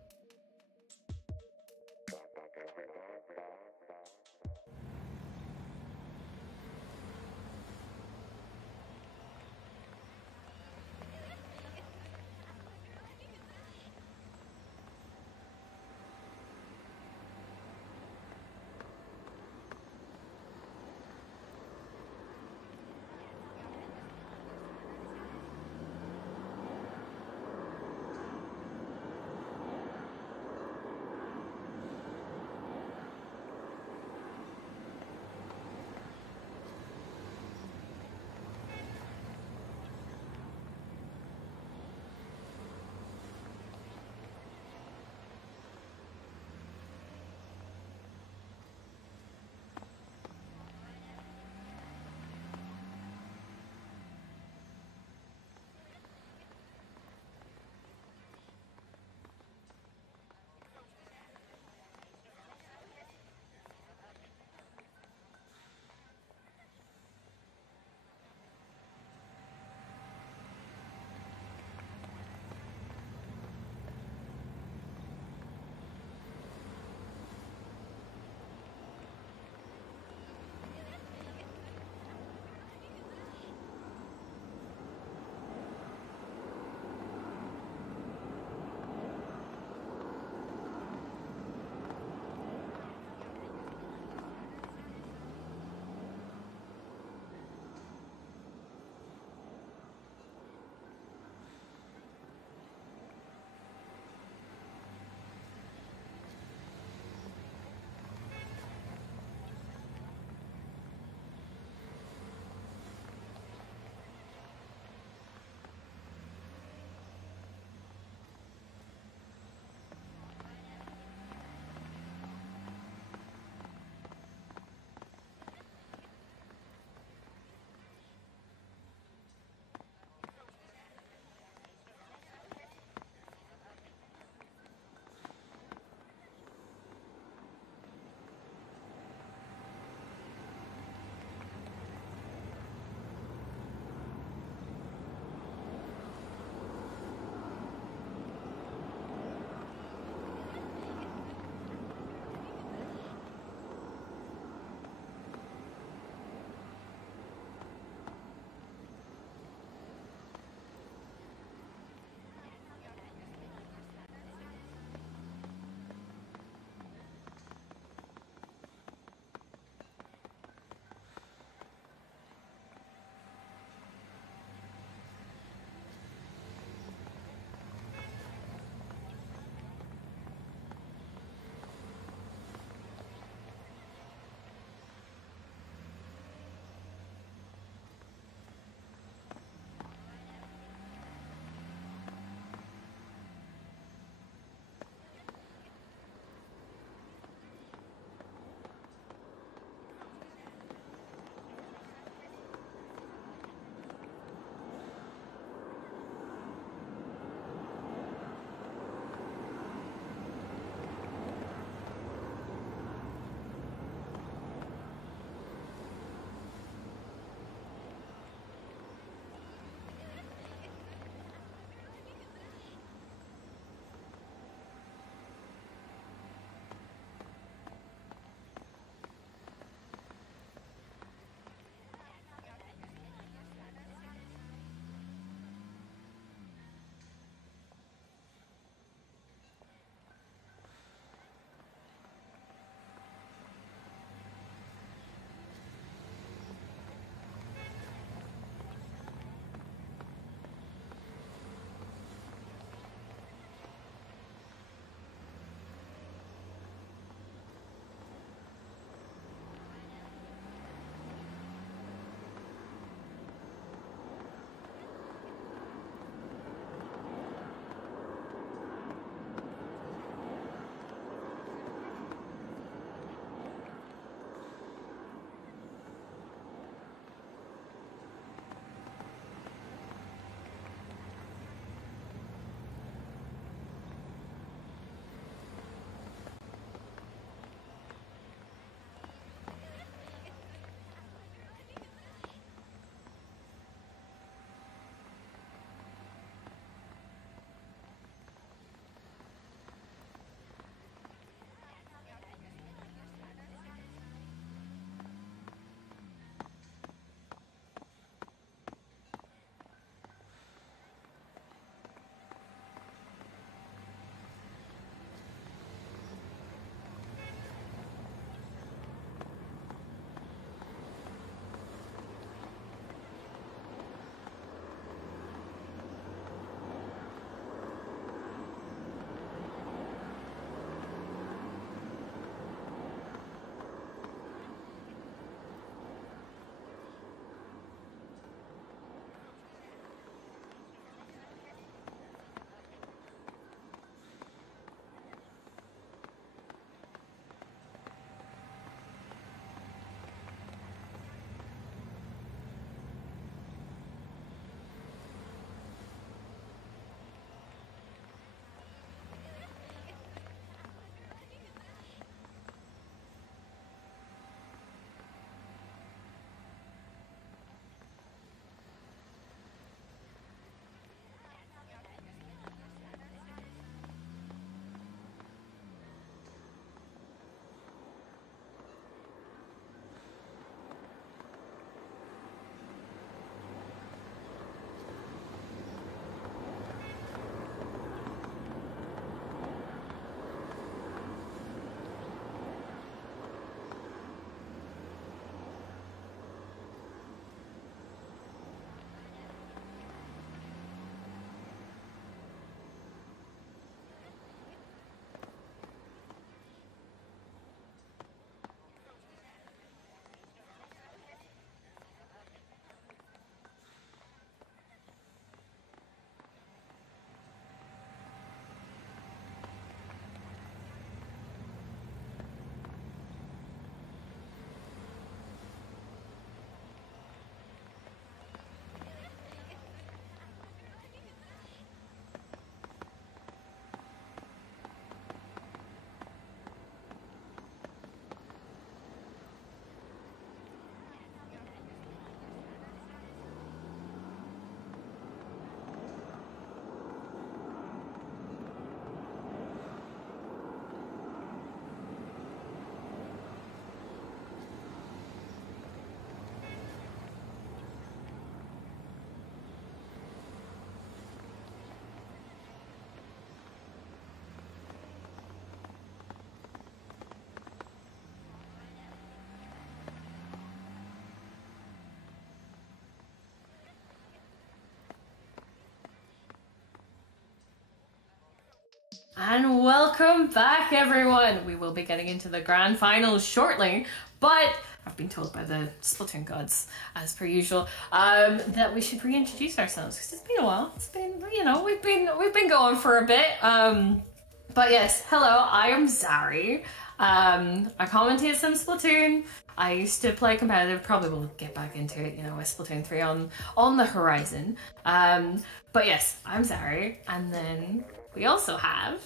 And welcome back, everyone! We will be getting into the grand finals shortly, but I've been told by the Splatoon gods, as per usual, that we should reintroduce ourselves, because it's been a while. It's been, you know, we've been going for a bit. But yes, hello, I am Zari. I commentate some Splatoon. I used to play competitive, probably will get back into it, you know, with Splatoon 3 on the horizon. But yes, I'm Zari, and then we also have...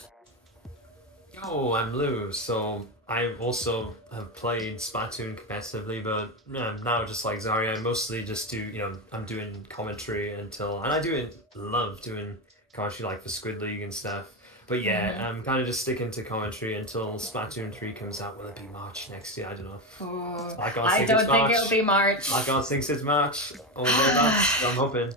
Yo, I'm Lou, so I also have played Splatoon competitively, but now just like Zari, I mostly just do, you know, I'm doing commentary and I love doing commentary like for Squid League and stuff. But yeah, I'm kind of just sticking to commentary until Splatoon 3 comes out. Will it be March next year? I don't know. Oh, I don't think it'll be March. My God thinks it's March. Or thereabouts, so I'm hoping.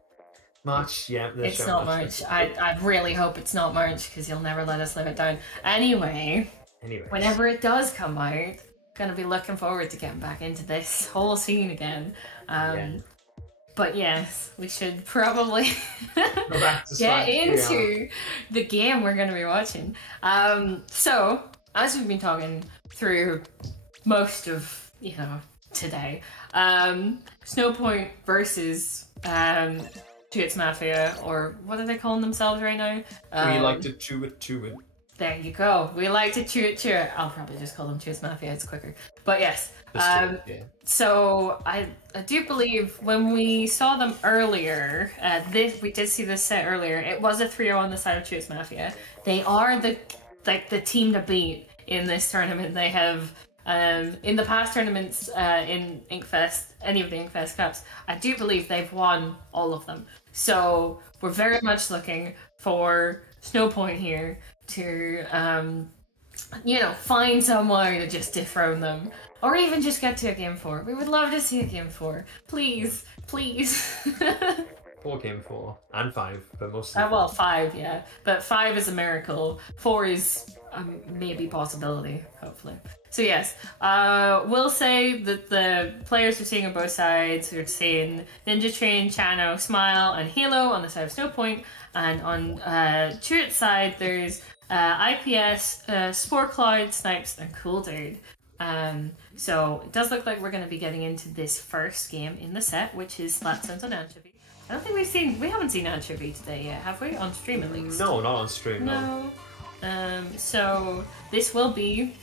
March, yeah. It's not March. I really hope it's not March, because you'll never let us live it down. Anyway, whenever it does come out, gonna be looking forward to getting back into this whole scene again. But yes, we should probably get into the game we're going to be watching. So, as we've been talking through most of, you know, today, Snowpoint versus Its Mafia, or what are they calling themselves right now? We like to chew it. There you go. We like to chew it. I'll probably just call them Its Mafia, it's quicker. But yes. So I do believe when we saw them earlier, we did see this set earlier, it was a 3-0 on the side of Its Mafia. They are the team to beat in this tournament. They have in the past tournaments in Inkfest, any of the Inkfest Cups, I do believe they've won all of them. So we're very much looking for Snowpoint here to you know, find somewhere to just dethrone them. Or even just get to a game 4. We would love to see a game 4. Please. 4 game 4. And 5, but mostly... well, 5, yeah. But 5 is a miracle. 4 is maybe possibility, hopefully. So yes, we'll say that the players we're seeing on both sides, we're seeing Ninja Train, Chano, Smile, and Halo on the side of Snowpoint. And on Chewit's side, there's IPS, Spore Cloud, Snipes, and Cool Dude. So it does look like we're going to be getting into this first game in the set, which is Splatstones on Anchovy. I don't think we haven't seen Anchovy today yet, have we? On stream at least. No, not on stream, no. So this will be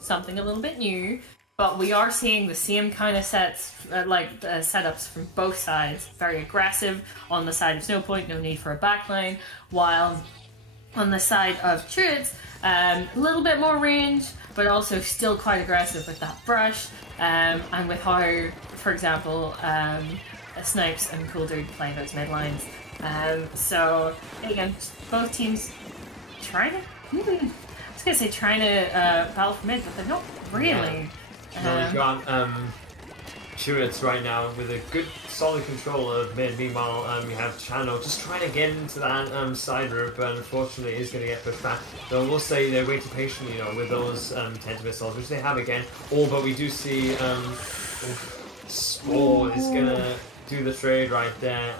something a little bit new, but we are seeing the same kind of setups from both sides. Very aggressive on the side of Snowpoint, no need for a backline, while on the side of Truids, a little bit more range, but also still quite aggressive with that brush, and with how, for example, Snipes and Cool Dude play those mid lines. So again, both teams trying to battle for mid, but they're not really. No, we've got Chewits right now with a good solid control of mid. Meanwhile, you have Chano just trying to get into that side route, but unfortunately is going to get pushed back. Though we'll say they're waiting patiently, you know, with those tentative missiles, which they have again. But we do see Spore is going to do the trade right there,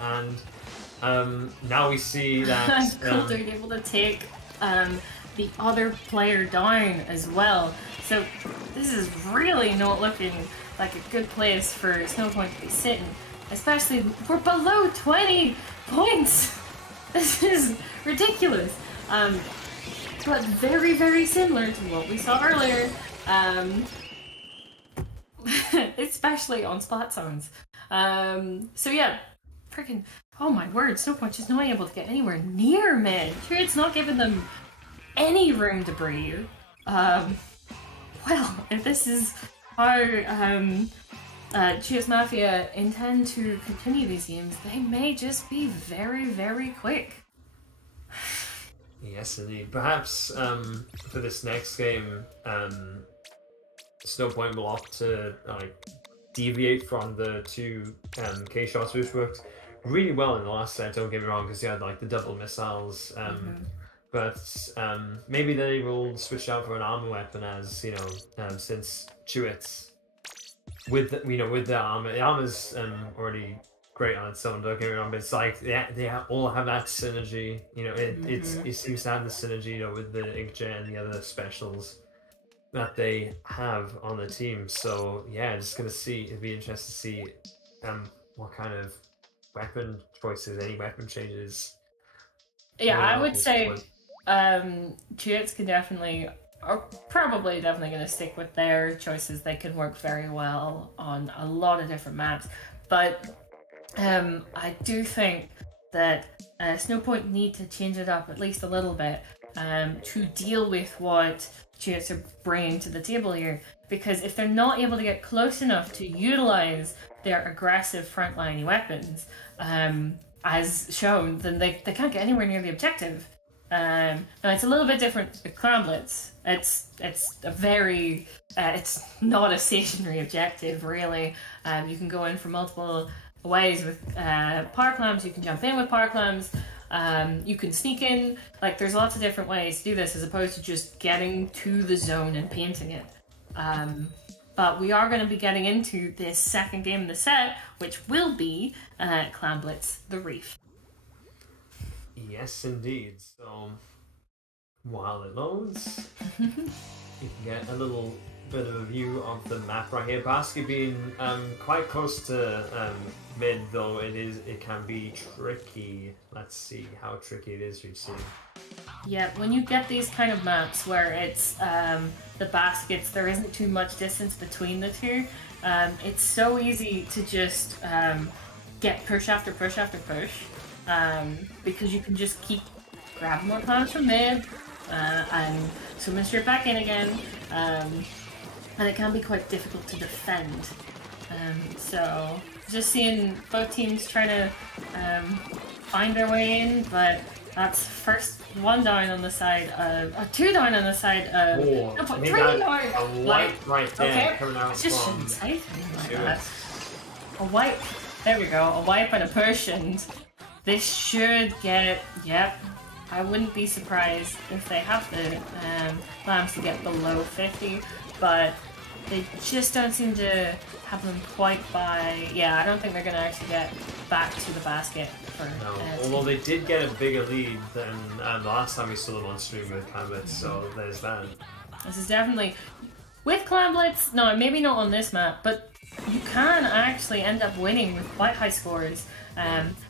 and now we see that Cool Dude able to take the other player down as well. So this is really not looking like a good place for Snowpoint to be sitting. Especially, we're below 20 points! This is ridiculous. But very, very similar to what we saw earlier. Especially on Splat Zones. So yeah, freaking, oh my word, Snowpoint just not able to get anywhere near mid. Sure, it's not giving them any room to breathe. Well, if this is how Its Mafia intend to continue these games, they may just be very, very quick. Yes, indeed. Perhaps for this next game, Snowpoint will opt to deviate from the two K shots, which worked really well in the last set. Don't get me wrong, because you had the double missiles. But maybe they will switch out for an armor weapon, as you know, since Chewits with the armor's already great on its own, don't get me wrong, but it's like they all have that synergy. You know, it seems to have the synergy, you know, with the Inkjet and the other specials that they have on the team. So yeah, just gonna see. It'd be interesting to see what kind of weapon choices, any weapon changes. Yeah, I would say Jets can definitely, are probably definitely going to stick with their choices. They can work very well on a lot of different maps, but I do think that Snowpoint need to change it up at least a little bit to deal with what Jets are bringing to the table here. Because if they're not able to get close enough to utilize their aggressive frontline weapons, as shown, then they can't get anywhere near the objective. Now it's a little bit different with Clamblitz. It's a very it's not a stationary objective really. You can go in from multiple ways with power clams. You can jump in with power clams. You can sneak in. Like there's lots of different ways to do this as opposed to just getting to the zone and painting it. But we are going to be getting into this second game in the set, which will be Clamblitz the Reef. Yes, indeed. So, while it loads, you can get a little bit of a view of the map right here. Basket being quite close to mid, though it can be tricky. Let's see how tricky it is. We've seen. Yeah, when you get these kind of maps where it's the baskets, there isn't too much distance between the two. It's so easy to just get push after push after push. Because you can just keep grabbing more clams from mid and swimming straight back in again, and it can be quite difficult to defend. So just seeing both teams trying to find their way in, but that's first one down on the side of, two down on the side of, no, but three down. A white right there okay. coming out just from shouldn't say anything like that. A wipe. There we go. A wipe and a push, and this should get it. Yep. I wouldn't be surprised if they have the lambs to get below 50, but they just don't seem to have them quite by. Yeah, I don't think they're going to actually get back to the basket. Although they did get a bigger lead than the last time we saw them on stream with Clamblitz, so there's that. This is definitely with Clamblitz. No, maybe not on this map, but you can actually end up winning with quite high scores.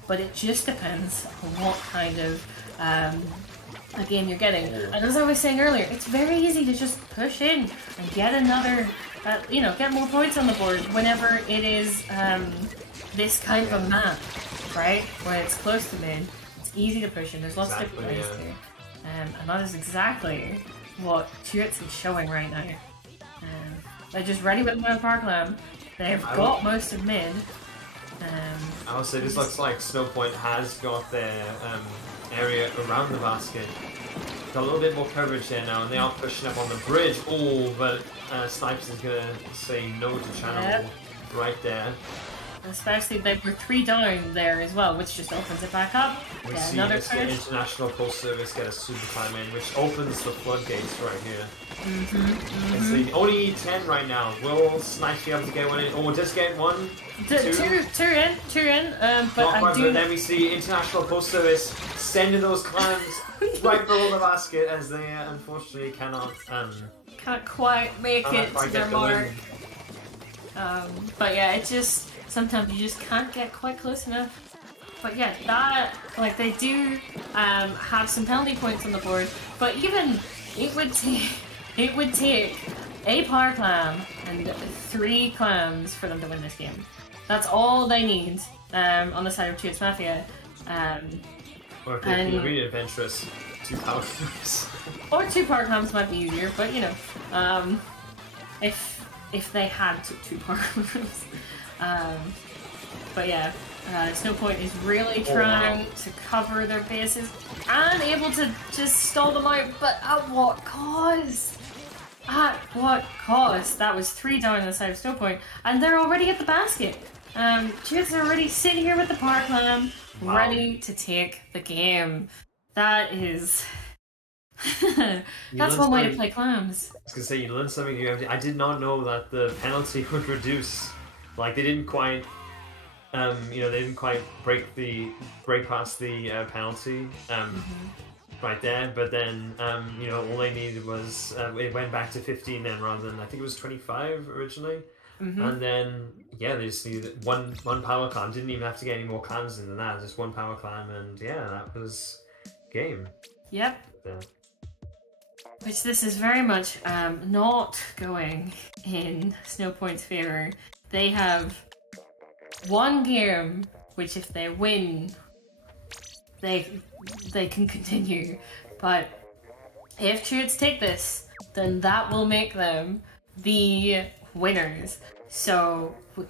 But it just depends on what kind of a game you're getting. And as I was saying earlier, it's very easy to just push in and get another, get more points on the board whenever it is this kind of a map, right? Where it's close to mid. It's easy to push in. There's lots of different ways to. And that is exactly what Turrets is showing right now. They're just ready with my Park Lamb. They've got most of mid. I would say this looks like Snowpoint has got their area around the basket. Got a little bit more coverage there now, and they are pushing up on the bridge. Oh, but Snipes is going to say no to channel right there. Especially they were 3 down there as well, which just opens it back up. We see Mr. International Post Service get a super climb in, which opens the floodgates right here. It's the only 10 right now. Will Snipes be able to get one in? Oh, just get one. Two in. But not quite, but then we see International Post Service sending those clams right below the basket as they unfortunately cannot quite make it to their mark. But yeah, it just sometimes you just can't get quite close enough. But yeah, that they do have some penalty points on the board. But even it would take a power clam and 3 clams for them to win this game. That's all they need on the side of Cheats Mafia. Or if they're really adventurous, 2 power clams. Or 2 power clams might be easier, but if they had 2 power clams. But yeah, Snowpoint is really trying to cover their bases and able to just stall them out, but at what cost? At what cost? That was 3 down on the side of Snowpoint, and they're already at the basket. Cheers are already sitting here with the power clam, ready to take the game. That is... That's one way to play clams. I was going to say, you learned something new. I did not know that the penalty would reduce. Like, they didn't quite you know, they didn't quite break past the penalty right there. But then, you know, all they needed was it went back to 15 then rather than I think it was 25 originally. And then yeah, they just needed one power climb. Didn't even have to get any more climbs in than that. Just one power climb, and yeah, that was game. Yep. Yeah. Which this is very much not going in Snowpoint's favor. They have one game which, if they win, they can continue. But if Chutes take this, then that will make them the winners. So we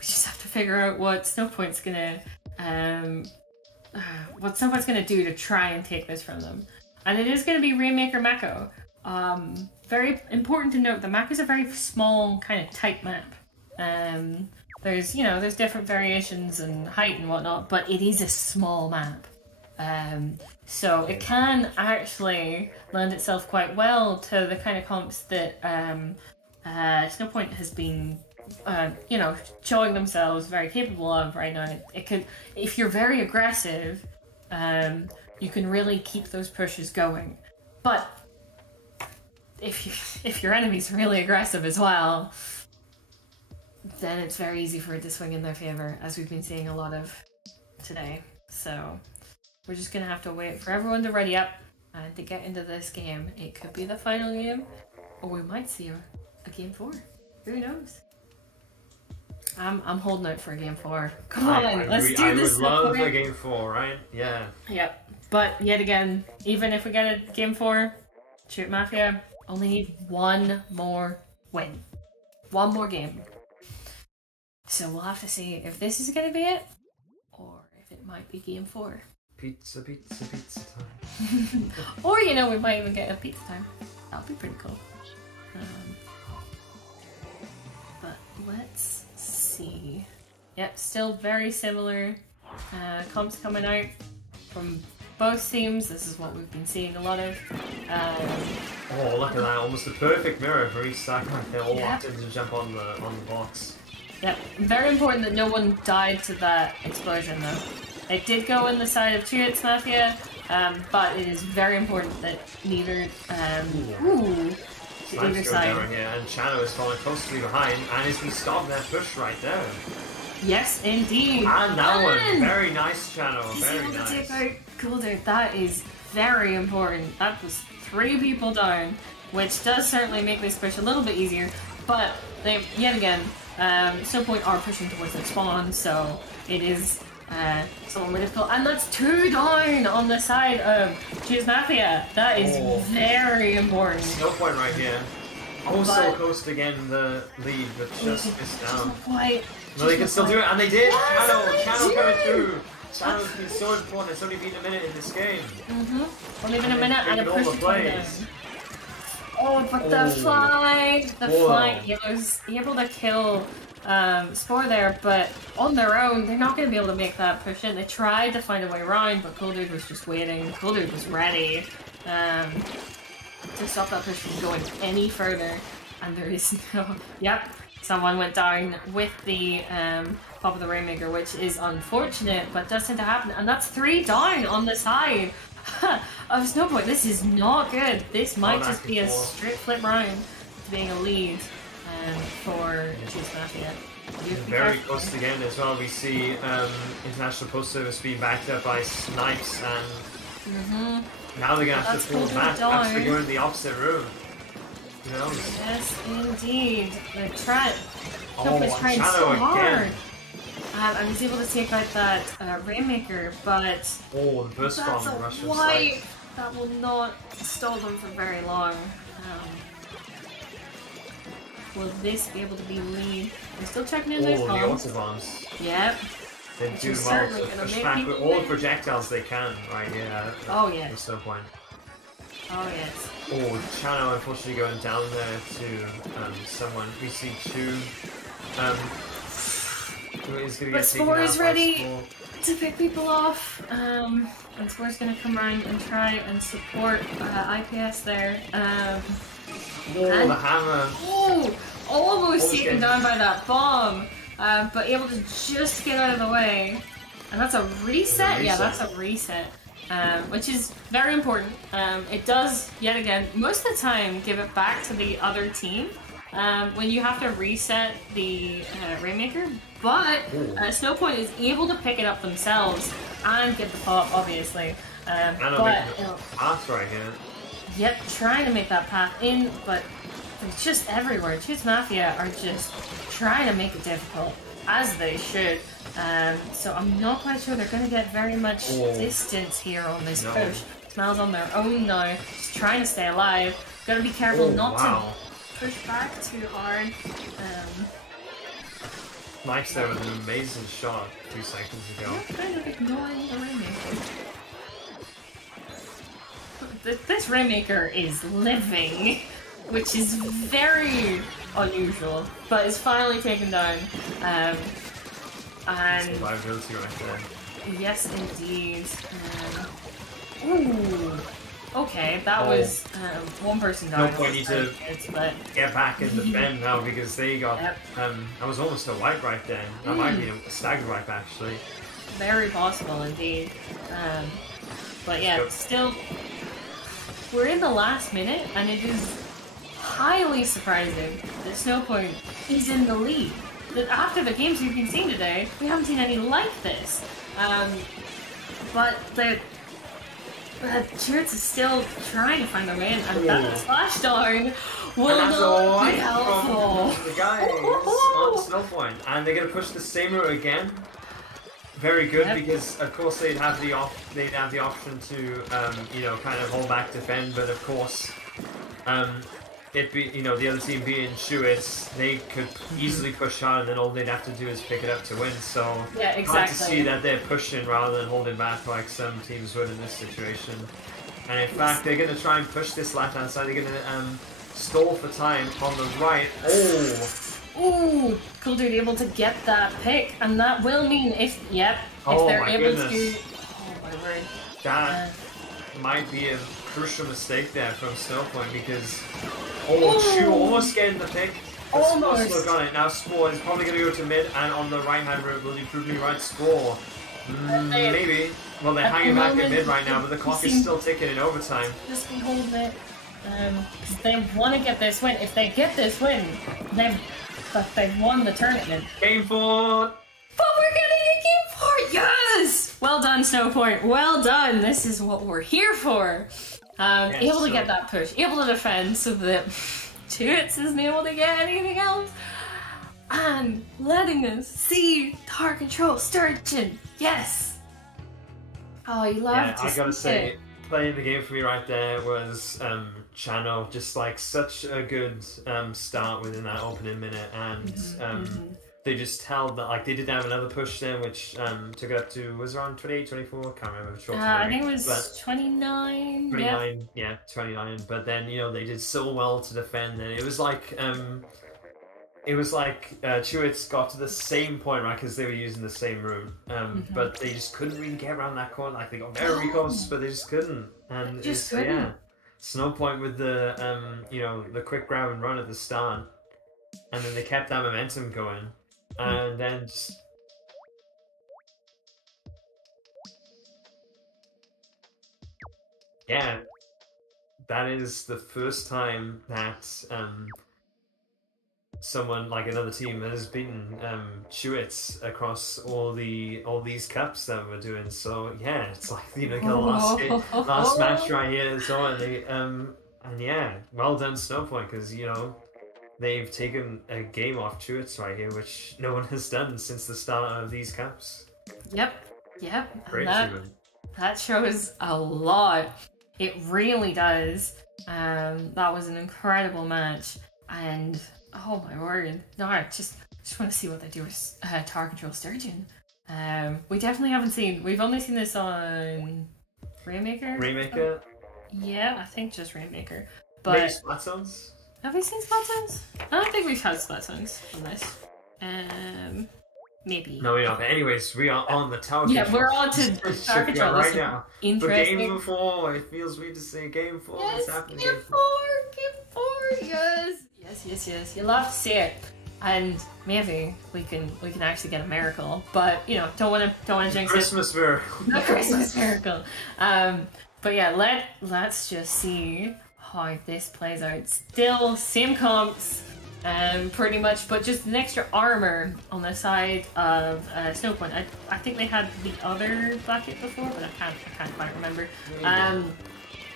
just have to figure out what Snowpoint's gonna do to try and take this from them. And it is going to be Rainmaker Mako. Very important to note, the Mako is a very small, kind of tight map. There's, you know, there's different variations in height and whatnot, but it is a small map. So it can actually lend itself quite well to the kind of comps that Snowpoint has been, you know, showing themselves very capable of right now. It could, if you're very aggressive, you can really keep those pushes going. But if your enemy's really aggressive as well, then it's very easy for it to swing in their favor, as we've been seeing a lot of today. So we're just gonna have to wait for everyone to ready up and to get into this game. It could be the final game, or we might see a game 4. Who knows? I'm holding out for a game 4. Come on, let's do this. I would love a game 4, right? Yeah. Yep. But yet again, even if we get a game 4, Shoot Mafia only need one more win. One more game. So we'll have to see if this is going to be it, or if it might be game 4. Pizza time. Or, you know, we might even get a pizza time. That would be pretty cool. But let's see. Yep, still very similar comps coming out from both teams. This is what we've been seeing a lot of. Oh, look at that! Almost a perfect mirror for each stack. They all walked in to jump on the box. Yep, very important that no one died to that explosion though. It did go in the side of Chutes Mafia, but it is very important that neither either side. Here, and Chano is falling closely behind, and is he stopping that push right there? Yes, indeed. And that one, very nice, Chano. Very nice. Take out Coulter. That is very important. That was 3 people down, which does certainly make this push a little bit easier. But they, yet again, Snowpoint are pushing towards their spawn, so it is somewhat more difficult. And that's 2 down on the side of Chutes Mafia. That is very important. Snowpoint right here. Also close to getting the lead, but just missed down. No, they can still do it, and they did! Chano coming through! Chano's been so important, it's only been a minute in this game. Only been a minute and a push to come down. Oh, but the fly! He was able to kill Spore there, but on their own, they're not going to be able to make that push in. They tried to find a way around, but Cold Dude was just waiting. Cold Dude was ready to stop that push from going any further, and there is no... Yep. Someone went down with the pop of the Rainmaker, which is unfortunate, but does tend to happen. And that's 3 down on the side of Snowpoint. This is not good. This might just be a straight flip round to being a lead for Chutes Mafia. Very close again as well. We see International Post Service being backed up by Snipes, and now they're going to have to pull back. Perhaps they're going in the opposite room. No. Yes, indeed. They're trying. Snowpoint's trying so hard. And he's able to take out that Rainmaker, but the burst bomb Russian wipe. That will not stall them for very long. Will this be able to be lead? I'm still checking in those bombs. The bombs. Yep. They do well to push back with all the projectiles they can right here. Oh yeah. At some point. Oh yes. Oh, Chano unfortunately going down there to someone. We see 2. But Spore is ready to pick people off. And Spore's going to come around and try and support IPS there. The hammer. Oh, almost taken down by that bomb. but able to just get out of the way. And that's a reset? Yeah, that's a reset. Which is very important. It does, yet again, most of the time give it back to the other team when you have to reset the Rainmaker, but Snowpoint is able to pick it up themselves and get the pop, obviously. And but path right here. Yep, trying to make that path in, but it's just everywhere. Chutes Mafia are just trying to make it difficult, as they should. So I'm not quite sure they're going to get very much distance here on this push. Smells on their own now, just trying to stay alive. Gotta be careful not to push back too hard. Mike's there with an amazing shot 2 seconds ago. Kind of ignoring the Rainmaker. This Rainmaker is living, which is very unusual, but is finally taken down. And survivability right there. Yes, indeed. Ooh. Okay, that was one person died. No point, need to get back in the bend now because they got. I was almost a wipe right then. That might be a stagger wipe actually. Very possible indeed. But yeah, still, we're in the last minute, and it is highly surprising that Snowpoint is in the lead. That after the games we've been seeing today, we haven't seen any like this. But the Chutes is still trying to find their way in, and that splashdown will not be helpful. The guys on Snowpoint, and they're gonna push the same route again. Very good, because of course they'd have the option to you know, kind of hold back, defend, but of course it be, you know, the other team being Chutes, they could easily push hard, and then all they'd have to do is pick it up to win. So yeah, exactly. Hard to see that they're pushing rather than holding back like some teams would in this situation. And in fact, they're going to try and push this left hand side. They're going to stall for time on the right. Ooh, Cool Dude able to get that pick, and that will mean if they're able to. Oh my word! That might be a crucial mistake there from Snowpoint, because Chu almost getting the pick. Almost. Spore got it. Now Spore is probably going to go to mid, and on the right hand route, will you prove me right? Spore. Maybe. Well, they're hanging back at mid right now, but the clock is still ticking in overtime. Just be holding it. Because they want to get this win. If they get this win, they've won the tournament. Game 4! But we're getting a game 4! Yes! Well done, Snowpoint. Well done. This is what we're here for. Able to get that push. Able to defend so that Chutes isn't able to get anything else. And letting us see Tower Control Sturgeon. Yes! Oh, you love to I gotta see say, it. playing the game for me right there was Chano, just like such a good start within that opening minute, and they just held that, like they didn't have another push then, which took it up to, was around 28, 24, can't remember. I think it was 29. 29, yeah, 29. But then, you know, they did so well to defend, and it was like Chutes got to the same point, right, because they were using the same route, but they just couldn't really get around that corner. Like they got very close, but they just couldn't. And just couldn't. Yeah, Snowpoint with the you know, the quick grab and run at the start, and then they kept that momentum going, and then just. Yeah, that is the first time that someone like another team has beaten Chutes across all these cups that we're doing. So yeah, it's like, you know, last match right here. So and yeah, well done Snowpoint, because you know they've taken a game off Chutes right here, which no one has done since the start of these cups. Yep. Great achievement. That shows a lot. It really does. That was an incredible match, and oh my word! No, I just want to see what they do with Tower Control Sturgeon. We definitely haven't seen. We've only seen this on Rainmaker. Rainmaker. Yeah, I think just Rainmaker. Maybe But Splatoons? have we seen Splatoons? I don't think we've had Splatoons on this. Maybe. No, we don't. But anyways, we are on the Tower Yeah, Control. we're on to Tower Control right now. Interesting. For game 4, it feels weird to say game 4. Yes, What's happening? game 4, yes. You love to see it. and maybe we can actually get a miracle. But you know, don't want to jinx it. Christmas miracle. The Christmas miracle. But yeah, let's just see how this plays out. Still same comps, pretty much, but just an extra armor on the side of Snowpoint. I think they had the other bucket before, but I can't quite remember.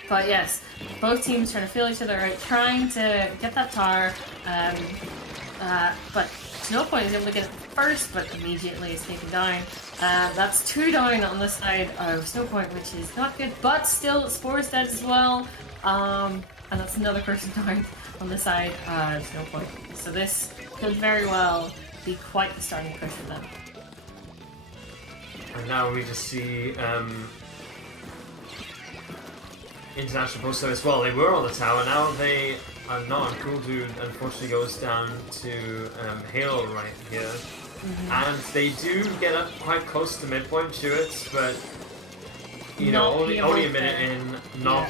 But yes, both teams trying to feel each other out, trying to get that tower. But Snowpoint is able to get it first, but immediately is taken down. That's 2 down on the side of Snowpoint, which is not good, but still Spore's dead as well. And that's another person down on the side of Snowpoint. So this could very well be quite the starting push for them. And now we just see international post service. Well, they were on the tower, now they are not. Cool Dude unfortunately goes down to Halo right here. And they do get up quite close to midpoint to it, but you know, only a minute in, not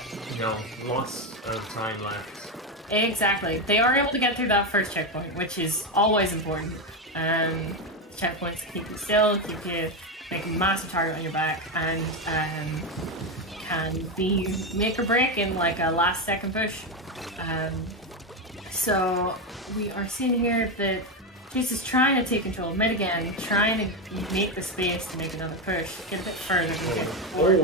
lots of time left. Exactly. They are able to get through that first checkpoint, which is always important. Checkpoints keep you still, keep you make a massive target on your back, and can be make or break in like a last second push. So we are seeing here that Juice is trying to take control of mid again, trying to make the space to make another push, get a bit further.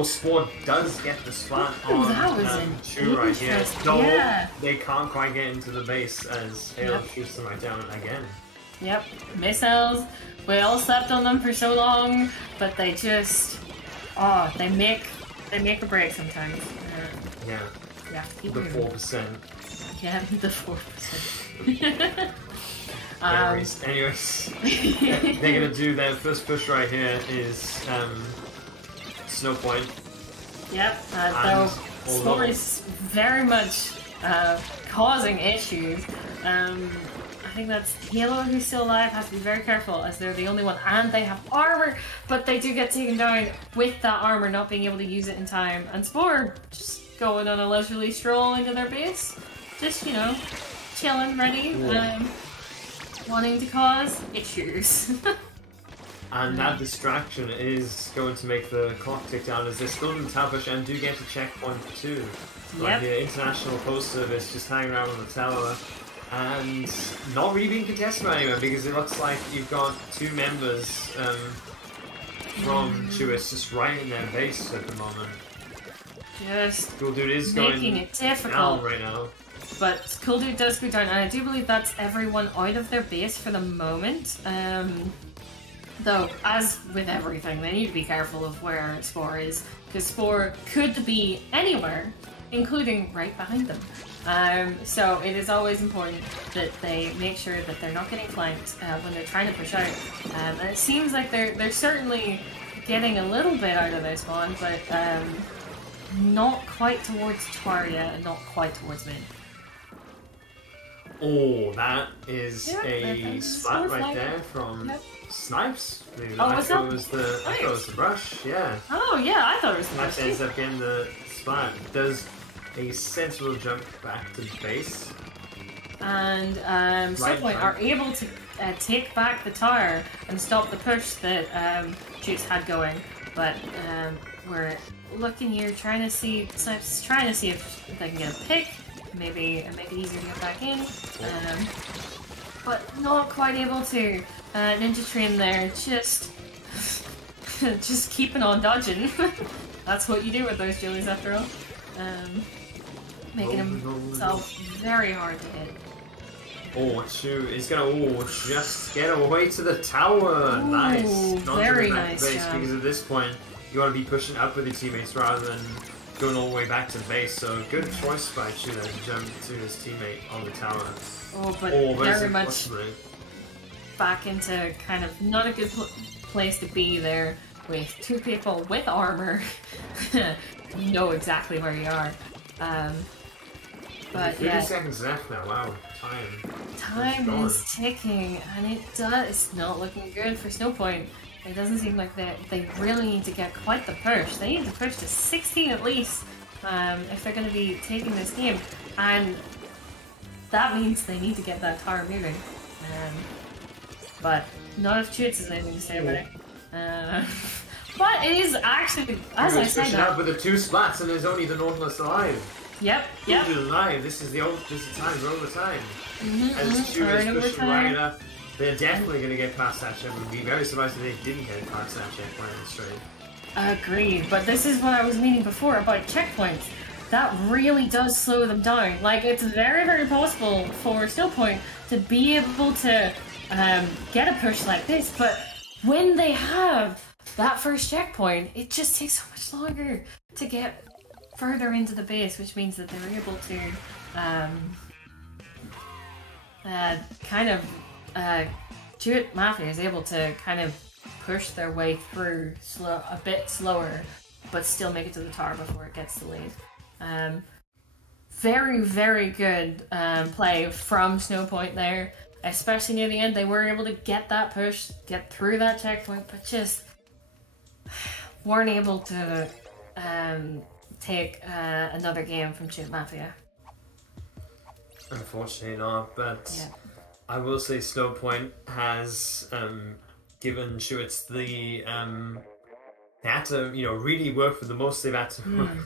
Sport does get the spot on that was Chu right here. No, yeah. They can't quite get into the base as Halo shoots them right down again. Yep, missiles. We all slept on them for so long, but they just, they make or break sometimes. Yeah. Yeah. The 4%. Yeah, the 4%. Anyways, they're gonna do their first push right here is Snowpoint. Yep, though Spore is very much causing issues. I think that's Halo, who's still alive, has to be very careful as they're the only one, and they have armor, but they do get taken down with that armor, not being able to use it in time. And Spore just going on a leisurely stroll into their base, just, you know, chilling, ready, wanting to cause issues. And that distraction is going to make the clock tick down as they're still in the tower push and do get to checkpoint 2. Right here, international post service just hanging around on the tower. And not really being contested by anyone because it looks like you've got 2 members from Chewis just right in their base at the moment. Just Cool Dude is making it difficult down right now. But Cool Dude does go down, and I do believe that's everyone out of their base for the moment. Though, as with everything, they need to be careful of where Spore is, because Spore could be anywhere, including right behind them. So it is always important that they make sure that they're not getting flanked when they're trying to push out. And it seems like they're certainly getting a little bit out of their spawn, but not quite towards Taria and not quite towards mid. Oh, that is a splat right there from Snipes. I thought it was the brush, yeah. Oh yeah, I thought it was the brush. That ends up getting the splat. Does a sensible jump back to base. And Snowpoint are able to take back the tower and stop the push that Juice had going. But we're looking here, trying to see if they can get a pick, maybe make it easier to get back in. But not quite able to. Ninja Train there, just keeping on dodging. That's what you do with those Jillies after all. Making himself very hard to hit. Oh, Chu is gonna just get away to the tower. Ooh, nice. Not very back nice to base, job. because at this point you want to be pushing up with your teammates rather than going all the way back to base. So good choice by Chu there to jump to his teammate on the tower. Oh, but very much back into kind of not a good place to be there with 2 people with armor. You know exactly where you are. But 30 seconds left now. Wow, time is ticking, and it's not looking good for Snowpoint. It doesn't seem like they really need to get quite the push. They need to push to 16 at least if they're going to be taking this game, and that means they need to get that tower moving. But none of Chutes has anything to say about it. But it is actually, as I said, out with the 2 splats, and there's only the Nautilus alive. Yep, yep. Alive. This is the time. We're over time. As Chutes pushing right up, they're definitely going to get past that checkpoint. I'd be very surprised if they didn't get past that checkpoint in the straight. Agreed, but this is what I was meaning before about checkpoints. That really does slow them down. Like, it's very, very possible for Snowpoint to be able to get a push like this, but when they have that first checkpoint, it just takes so much longer to get further into the base, which means that they're able to Mafia is able to kind of push their way through a bit slower, but still make it to the tower before it gets delayed. Very, very good play from Snowpoint there, especially near the end. They were able to get that push, get through that checkpoint, but just weren't able to take another game from Chute Mafia. Unfortunately not, but yeah. I will say Snowpoint has given Chutes the they had to really work for the most they've had to work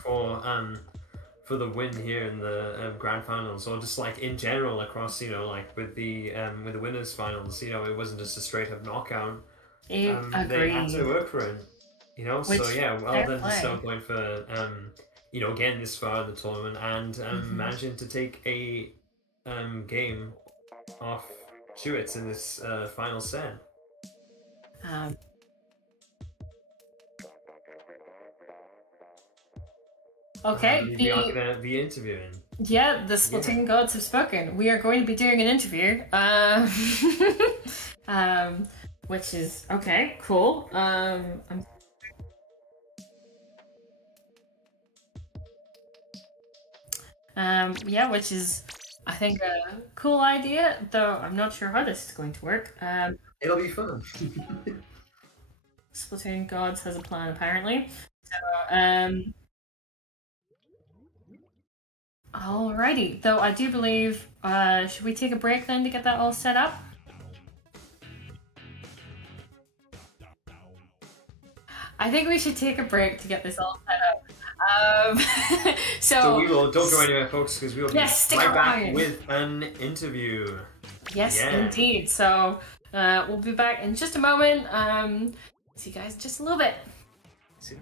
for the win here in the grand finals, or just like in general across like with the winners finals. It wasn't just a straight up knockout. They had to work for it. So yeah, well done to Snowpoint for getting this far in the tournament and managing to take a game off Chutes in this final set. Okay, we are going to be interviewing. Yeah, the Splatoon gods have spoken. We are going to be doing an interview, which is okay, cool. Yeah, which is, I think, a cool idea, though I'm not sure how this is going to work. It'll be fun. Splatoon gods has a plan, apparently. So, alrighty, though I do believe, should we take a break then to get that all set up? I think we should take a break to get this all set up. So we will, don't go anywhere folks, because we will be right back with an interview. Yes, indeed. So we'll be back in just a moment. See you guys in just a little bit. See you.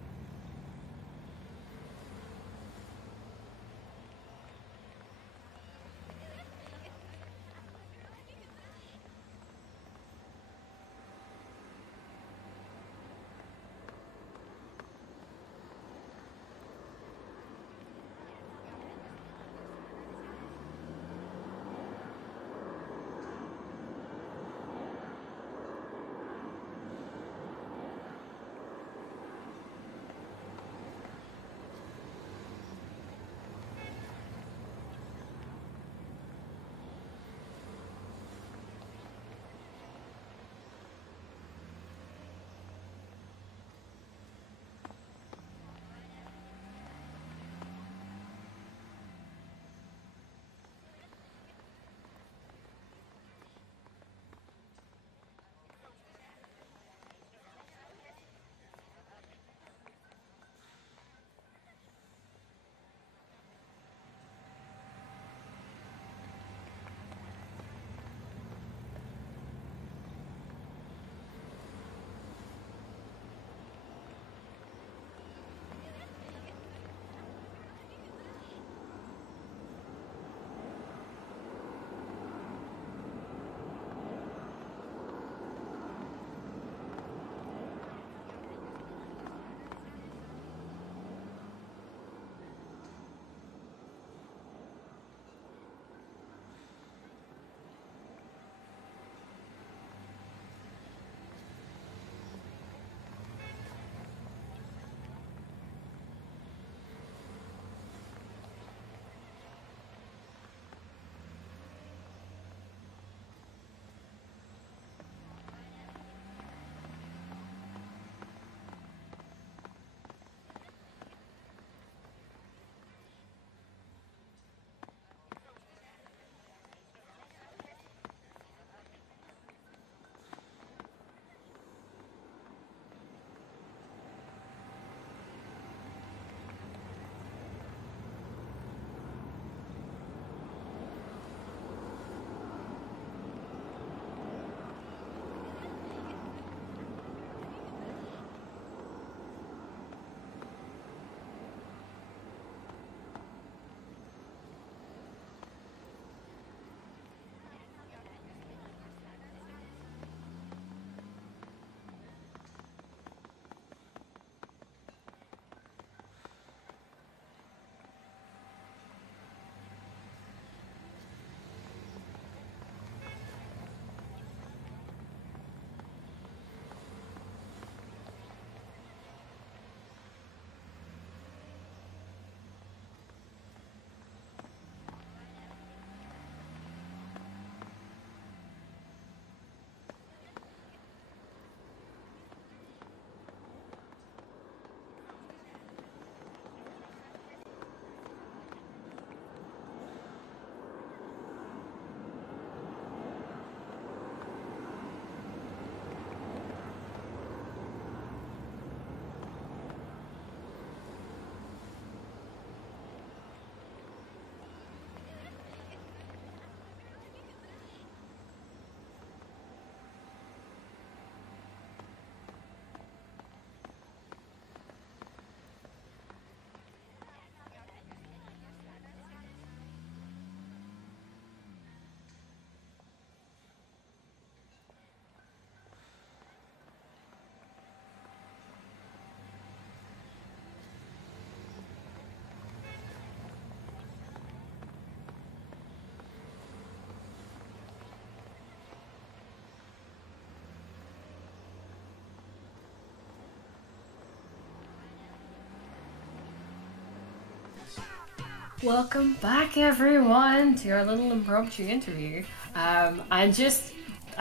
Welcome back, everyone, to our little impromptu interview. I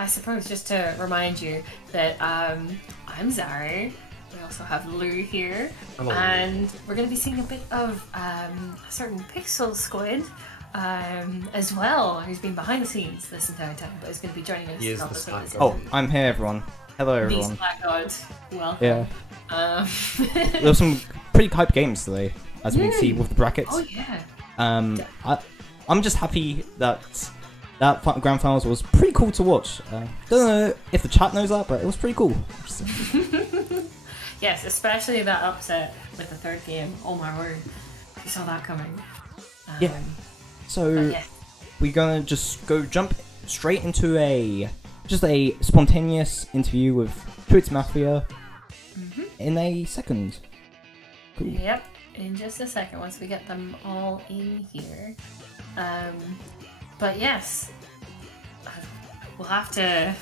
suppose, just to remind you that I'm Zari. We also have Lou here. Hello. And we're going to be seeing a bit of a certain Pixel Squid as well, who's been behind the scenes this entire time, but is going to be joining us. He is to help the us with Splat this God. Oh, I'm here, everyone. Hello, everyone. The Splat God. Welcome. Yeah. There were some pretty hype games today, as we can see with the brackets. Oh, yeah. I'm just happy that grand finals was pretty cool to watch. Don't know if the chat knows that, but it was pretty cool. Yes, especially that upset with the third game. Oh my word, you saw that coming. Yeah. So yeah. we're gonna just jump straight into a spontaneous interview with Twitch Mafia in a second. Cool. Yep, in just a second once we get them all in here. But yes, we'll have to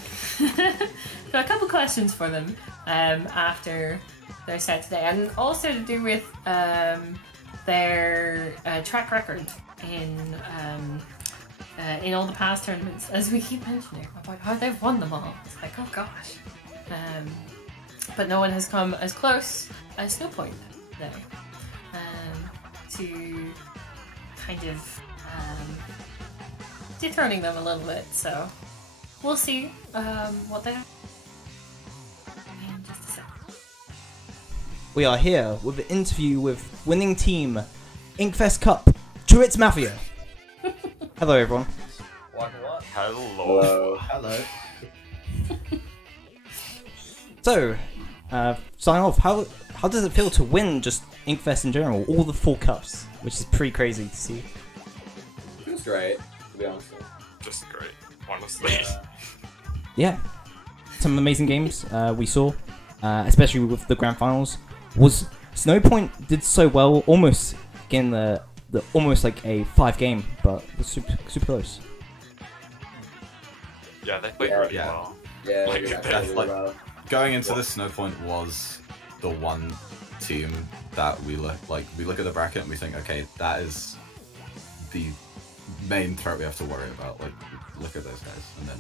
got a couple questions for them after their set today, and also to do with their track record in all the past tournaments, as we keep mentioning about how they've won them all. It's like, oh gosh. But no one has come as close as Snowpoint though, to kind of dethroning them a little bit. So we'll see what they have. In just a second. We are here with an interview with winning team Inkfest Cup, Twitch Mafia. Hello, everyone. What? Hello. Hello. So, sign off. How does it feel to win just Inkfest in general, all the 4 cups, which is pretty crazy to see? Feels great, to be honest. Just great, honestly. Yeah, some amazing games we saw, especially with the grand finals. Was Snowpoint did so well, almost getting the almost like a 5 game, but it was super close. Yeah, they played really well. Yeah, Like, yeah, that's really like- well. Going into this, Snowpoint was the one team that we look at the bracket and we think, okay, that is the main threat we have to worry about. Like, look at those guys, and then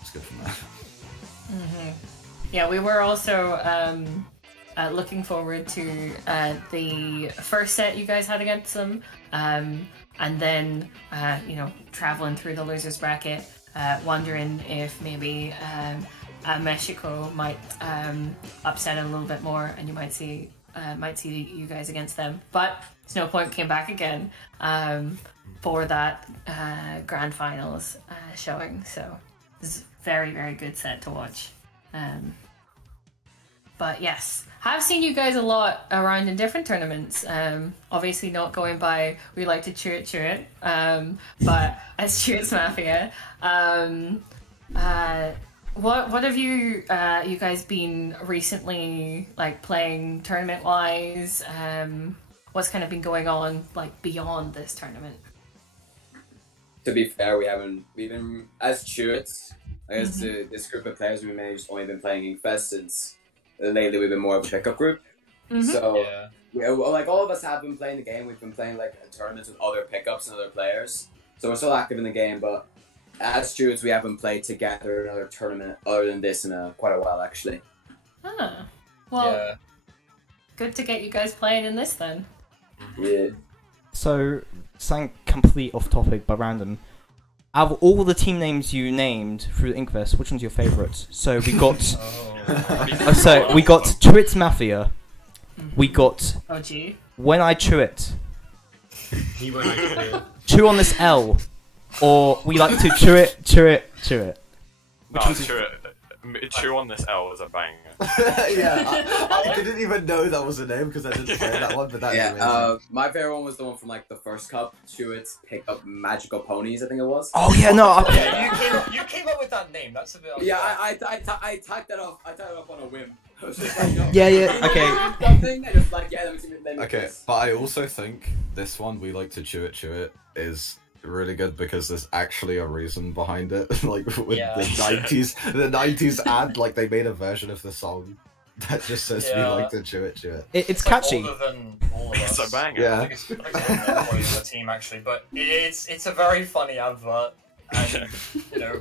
it's good from there. Yeah, we were also looking forward to the first set you guys had against them, and then traveling through the losers bracket, wondering if maybe Ame-Shikō might upset it a little bit more, and you might see you guys against them. But Snowpoint came back again for that grand finals showing, so this is a very, very good set to watch. But yes, I've seen you guys a lot around in different tournaments. Obviously not going by we like to cheer it, but as Cheers Mafia. What have you guys been recently like playing tournament wise? What's kind of been going on like beyond this tournament? To be fair, we've been as Chewits, I guess this group of players we managed only been playing Inkfest since lately we've been more of a pickup group. So like all of us have been playing the game. We've been playing like tournaments with other pickups and other players. So we're still active in the game, but as Stewards, we haven't played together in another tournament other than this in quite a while, actually. Well, good to get you guys playing in this then. Yeah. So, something complete off topic but random. Out of all the team names you named through Inkfest, which one's your favourite? So we got, so we got Twitch Mafia. We got OG. When I Chew It. He went out. Chew on this L. Or we like to chew it. No, chew on this L is a banger. I didn't even know that was a name because I didn't play that one, but that's amazing. My favorite one was the one from like the first cup. Chewits pick up magical ponies, I think it was. Oh yeah, no. Yeah, you came up with that name. That's a bit. Yeah, I typed that off. I typed it up on a whim. I was just like, no. Yeah, okay. Something, and just like, yeah, let me see. Okay, but I also think this one, we like to chew it, is really good because there's actually a reason behind it. Like with the 90s ad, like they made a version of the song that just says we like to chew it. It's catchy. Older than all of us. It's a banger. Yeah. I think it's everybody in the team actually, but it's a very funny advert, and you know,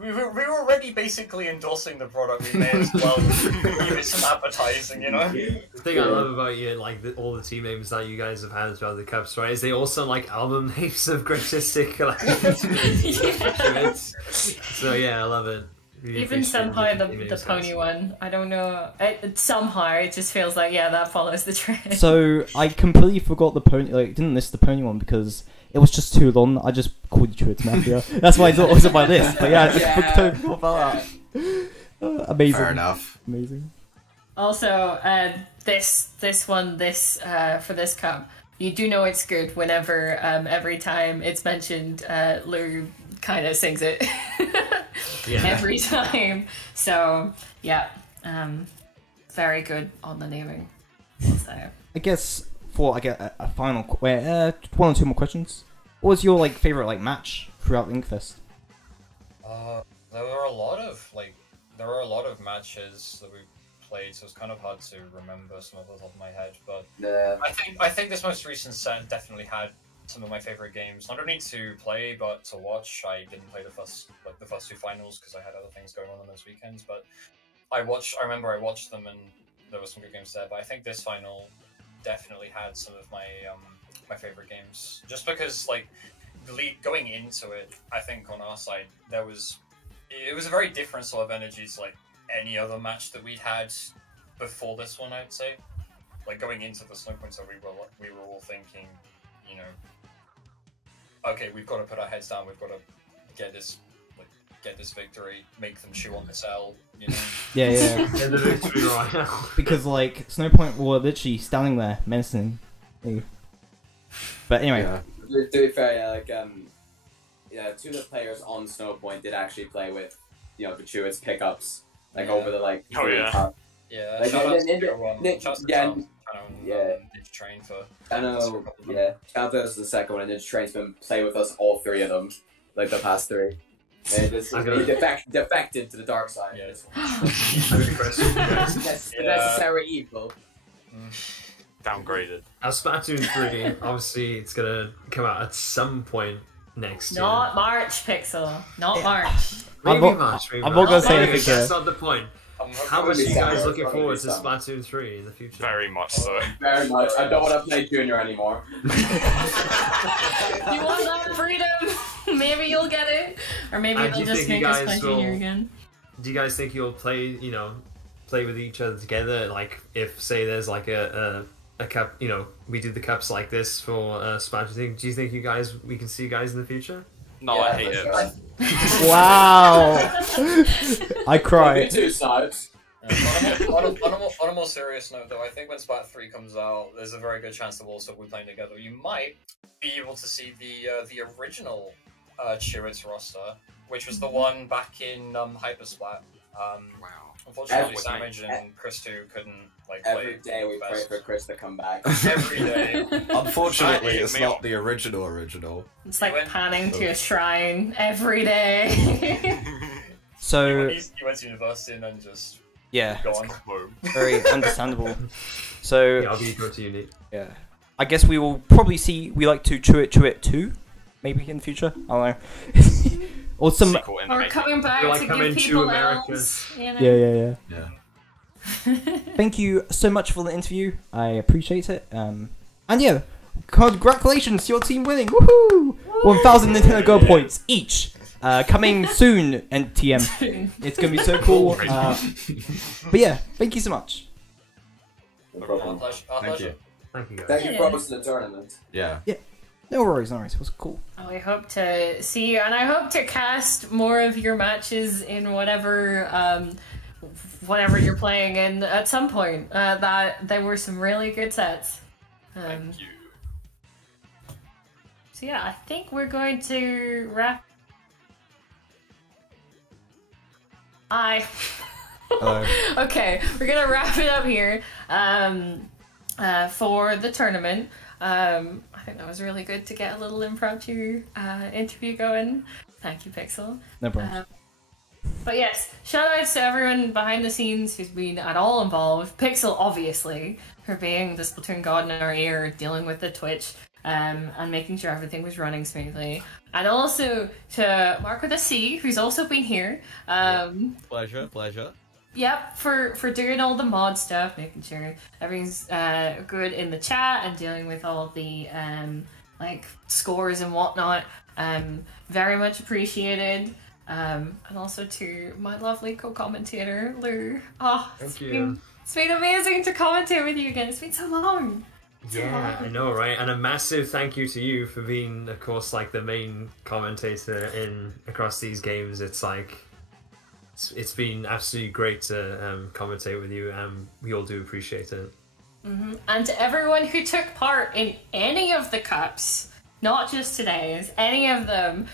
we were already basically endorsing the product. We may as well give it some advertising, you know. The thing I love about you, like all the team names that you guys have had throughout the cups, right? Is they also like album names of gratuitous collections. So yeah, I love it. Really Even somehow the pony one, I don't know. Somehow it just feels like that follows the trend. So I completely forgot the pony. Like, didn't list the pony one because it was just too long. I just called you Truitt's Mafia. That's why I thought it was about this. But yeah, I just totally forgot about that. Amazing. Fair enough. Amazing. Also, this for this cup, you do know it's good whenever every time it's mentioned, Lou kind of sings it. Every time. So very good on the naming. So I guess I get a final one or two more questions. What was your favorite match throughout Inkfest? There were a lot of matches that we played, so it's kind of hard to remember some of the top of my head. But I think this most recent set definitely had some of my favorite games. Not only to play, but to watch. I didn't play the first two finals because I had other things going on those weekends. But I remember I watched them, and there were some good games there. But I think this final definitely had some of my my favorite games, just because going into it, I think on our side it was a very different sort of energy to any other match that we'd had before this one. I'd say, going into the Snowpoint, so we were all thinking, you know, okay, we've got to put our heads down. We've got to get this victory, make them chew on this L, you know. Yeah. Get the victory right now. Because Snowpoint were literally standing there menacing. But anyway. To be fair, two of the players on Snowpoint did actually play with, the Truitt's pickups, over the Oh yeah. cup. Yeah. Ninja Train for. I know. Yeah. Shout out to the second one, and Ninja Train's been playing with us all three of them, the past three. He defected to the dark side. Yeah. The necessary evil. Downgraded. As Splatoon 3, obviously it's gonna come out at some point next year. not March, Pixel. Not March. Maybe March. I'm not gonna say anything here. That's not the point. How much are you guys looking forward to Splatoon 3 in the future? Very much so. Very much. I don't want to play Junior anymore. You want that freedom? Maybe you'll get it, or maybe they'll just make us play Junior again. Do you guys think you'll play with each other together? If say there's a cup, we did the cups like this for Splatoon. Do you think we can see you guys in the future? No, I hate it. Wow. I cry. Two sides. On a more serious note, though, I think when Splat 3 comes out, there's a very good chance that we'll also be playing together. You might be able to see the original Truitt's roster, which was the one back in Hypersplat. Wow. Unfortunately, Samage and Chris 2 couldn't play. Every day we pray for Chris to come back. Every day. Unfortunately, it's not the original. It's like panning to a shrine every day. So he went to university and then just gone home. Very understandable. So I'll be going to uni. Yeah, I guess we will probably see. We like to chew it 2, maybe in the future. I don't know. Or some. Or coming back to give people else. Yeah. Thank you so much for the interview. I appreciate it. And yeah, congratulations to your team winning. Woohoo! 1,000 Nintendo Go points each. Coming soon, NTM. It's gonna be so cool. But yeah, thank you so much. No problem. Thank you. Thank you guys. Thank you for hosting the tournament. Yeah. No worries. It was cool. I hope to see you, and I hope to cast more of your matches in whatever you're playing in at some point. That there were some really good sets. Thank you. So yeah, I think we're going to wrap. Okay, we're gonna wrap it up here for the tournament. I think that was really good to get a little impromptu interview going. Thank you, Pixel. No problem. But yes, shout outs to everyone behind the scenes who's been at all involved. Pixel, obviously, for being the Splatoon god in our ear, dealing with the Twitch, and making sure everything was running smoothly. And also to Mark with a C, who's also been here. Pleasure. Yep, for doing all the mod stuff, making sure everything's good in the chat and dealing with all the like scores and whatnot. Very much appreciated. And also to my lovely co-commentator, Lou. Oh, Thank you. It's been amazing to commentate with you again. It's been so long. Yeah, I know, right? And a massive thank you to you for being, of course, like the main commentator across these games. It's like it's been absolutely great to commentate with you, and we all do appreciate it. Mm-hmm. And to everyone who took part in any of the cups, not just today's, any of them,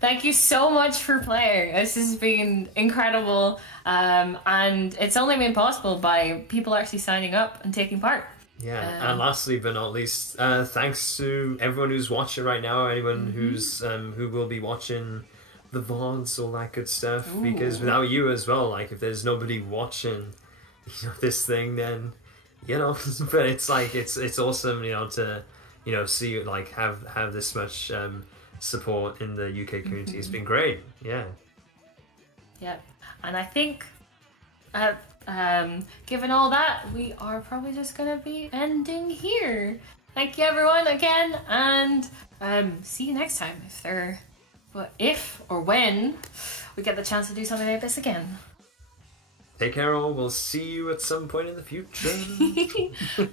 thank you so much for playing. This has been incredible, and it's only been possible by people actually signing up and taking part. Yeah, and lastly but not least, thanks to everyone who's watching right now, anyone who's who will be watching the VODs, all that good stuff. Ooh. Because without you as well, like if there's nobody watching, this thing, then but it's like it's awesome, to see like have this much support in the UK community. It's been great. Yeah. And I think given all that, we are probably just gonna be ending here. Thank you everyone again, and see you next time if or when we get the chance to do something like this again. Take care all. We'll see you at some point in the future.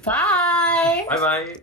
Bye. Bye bye.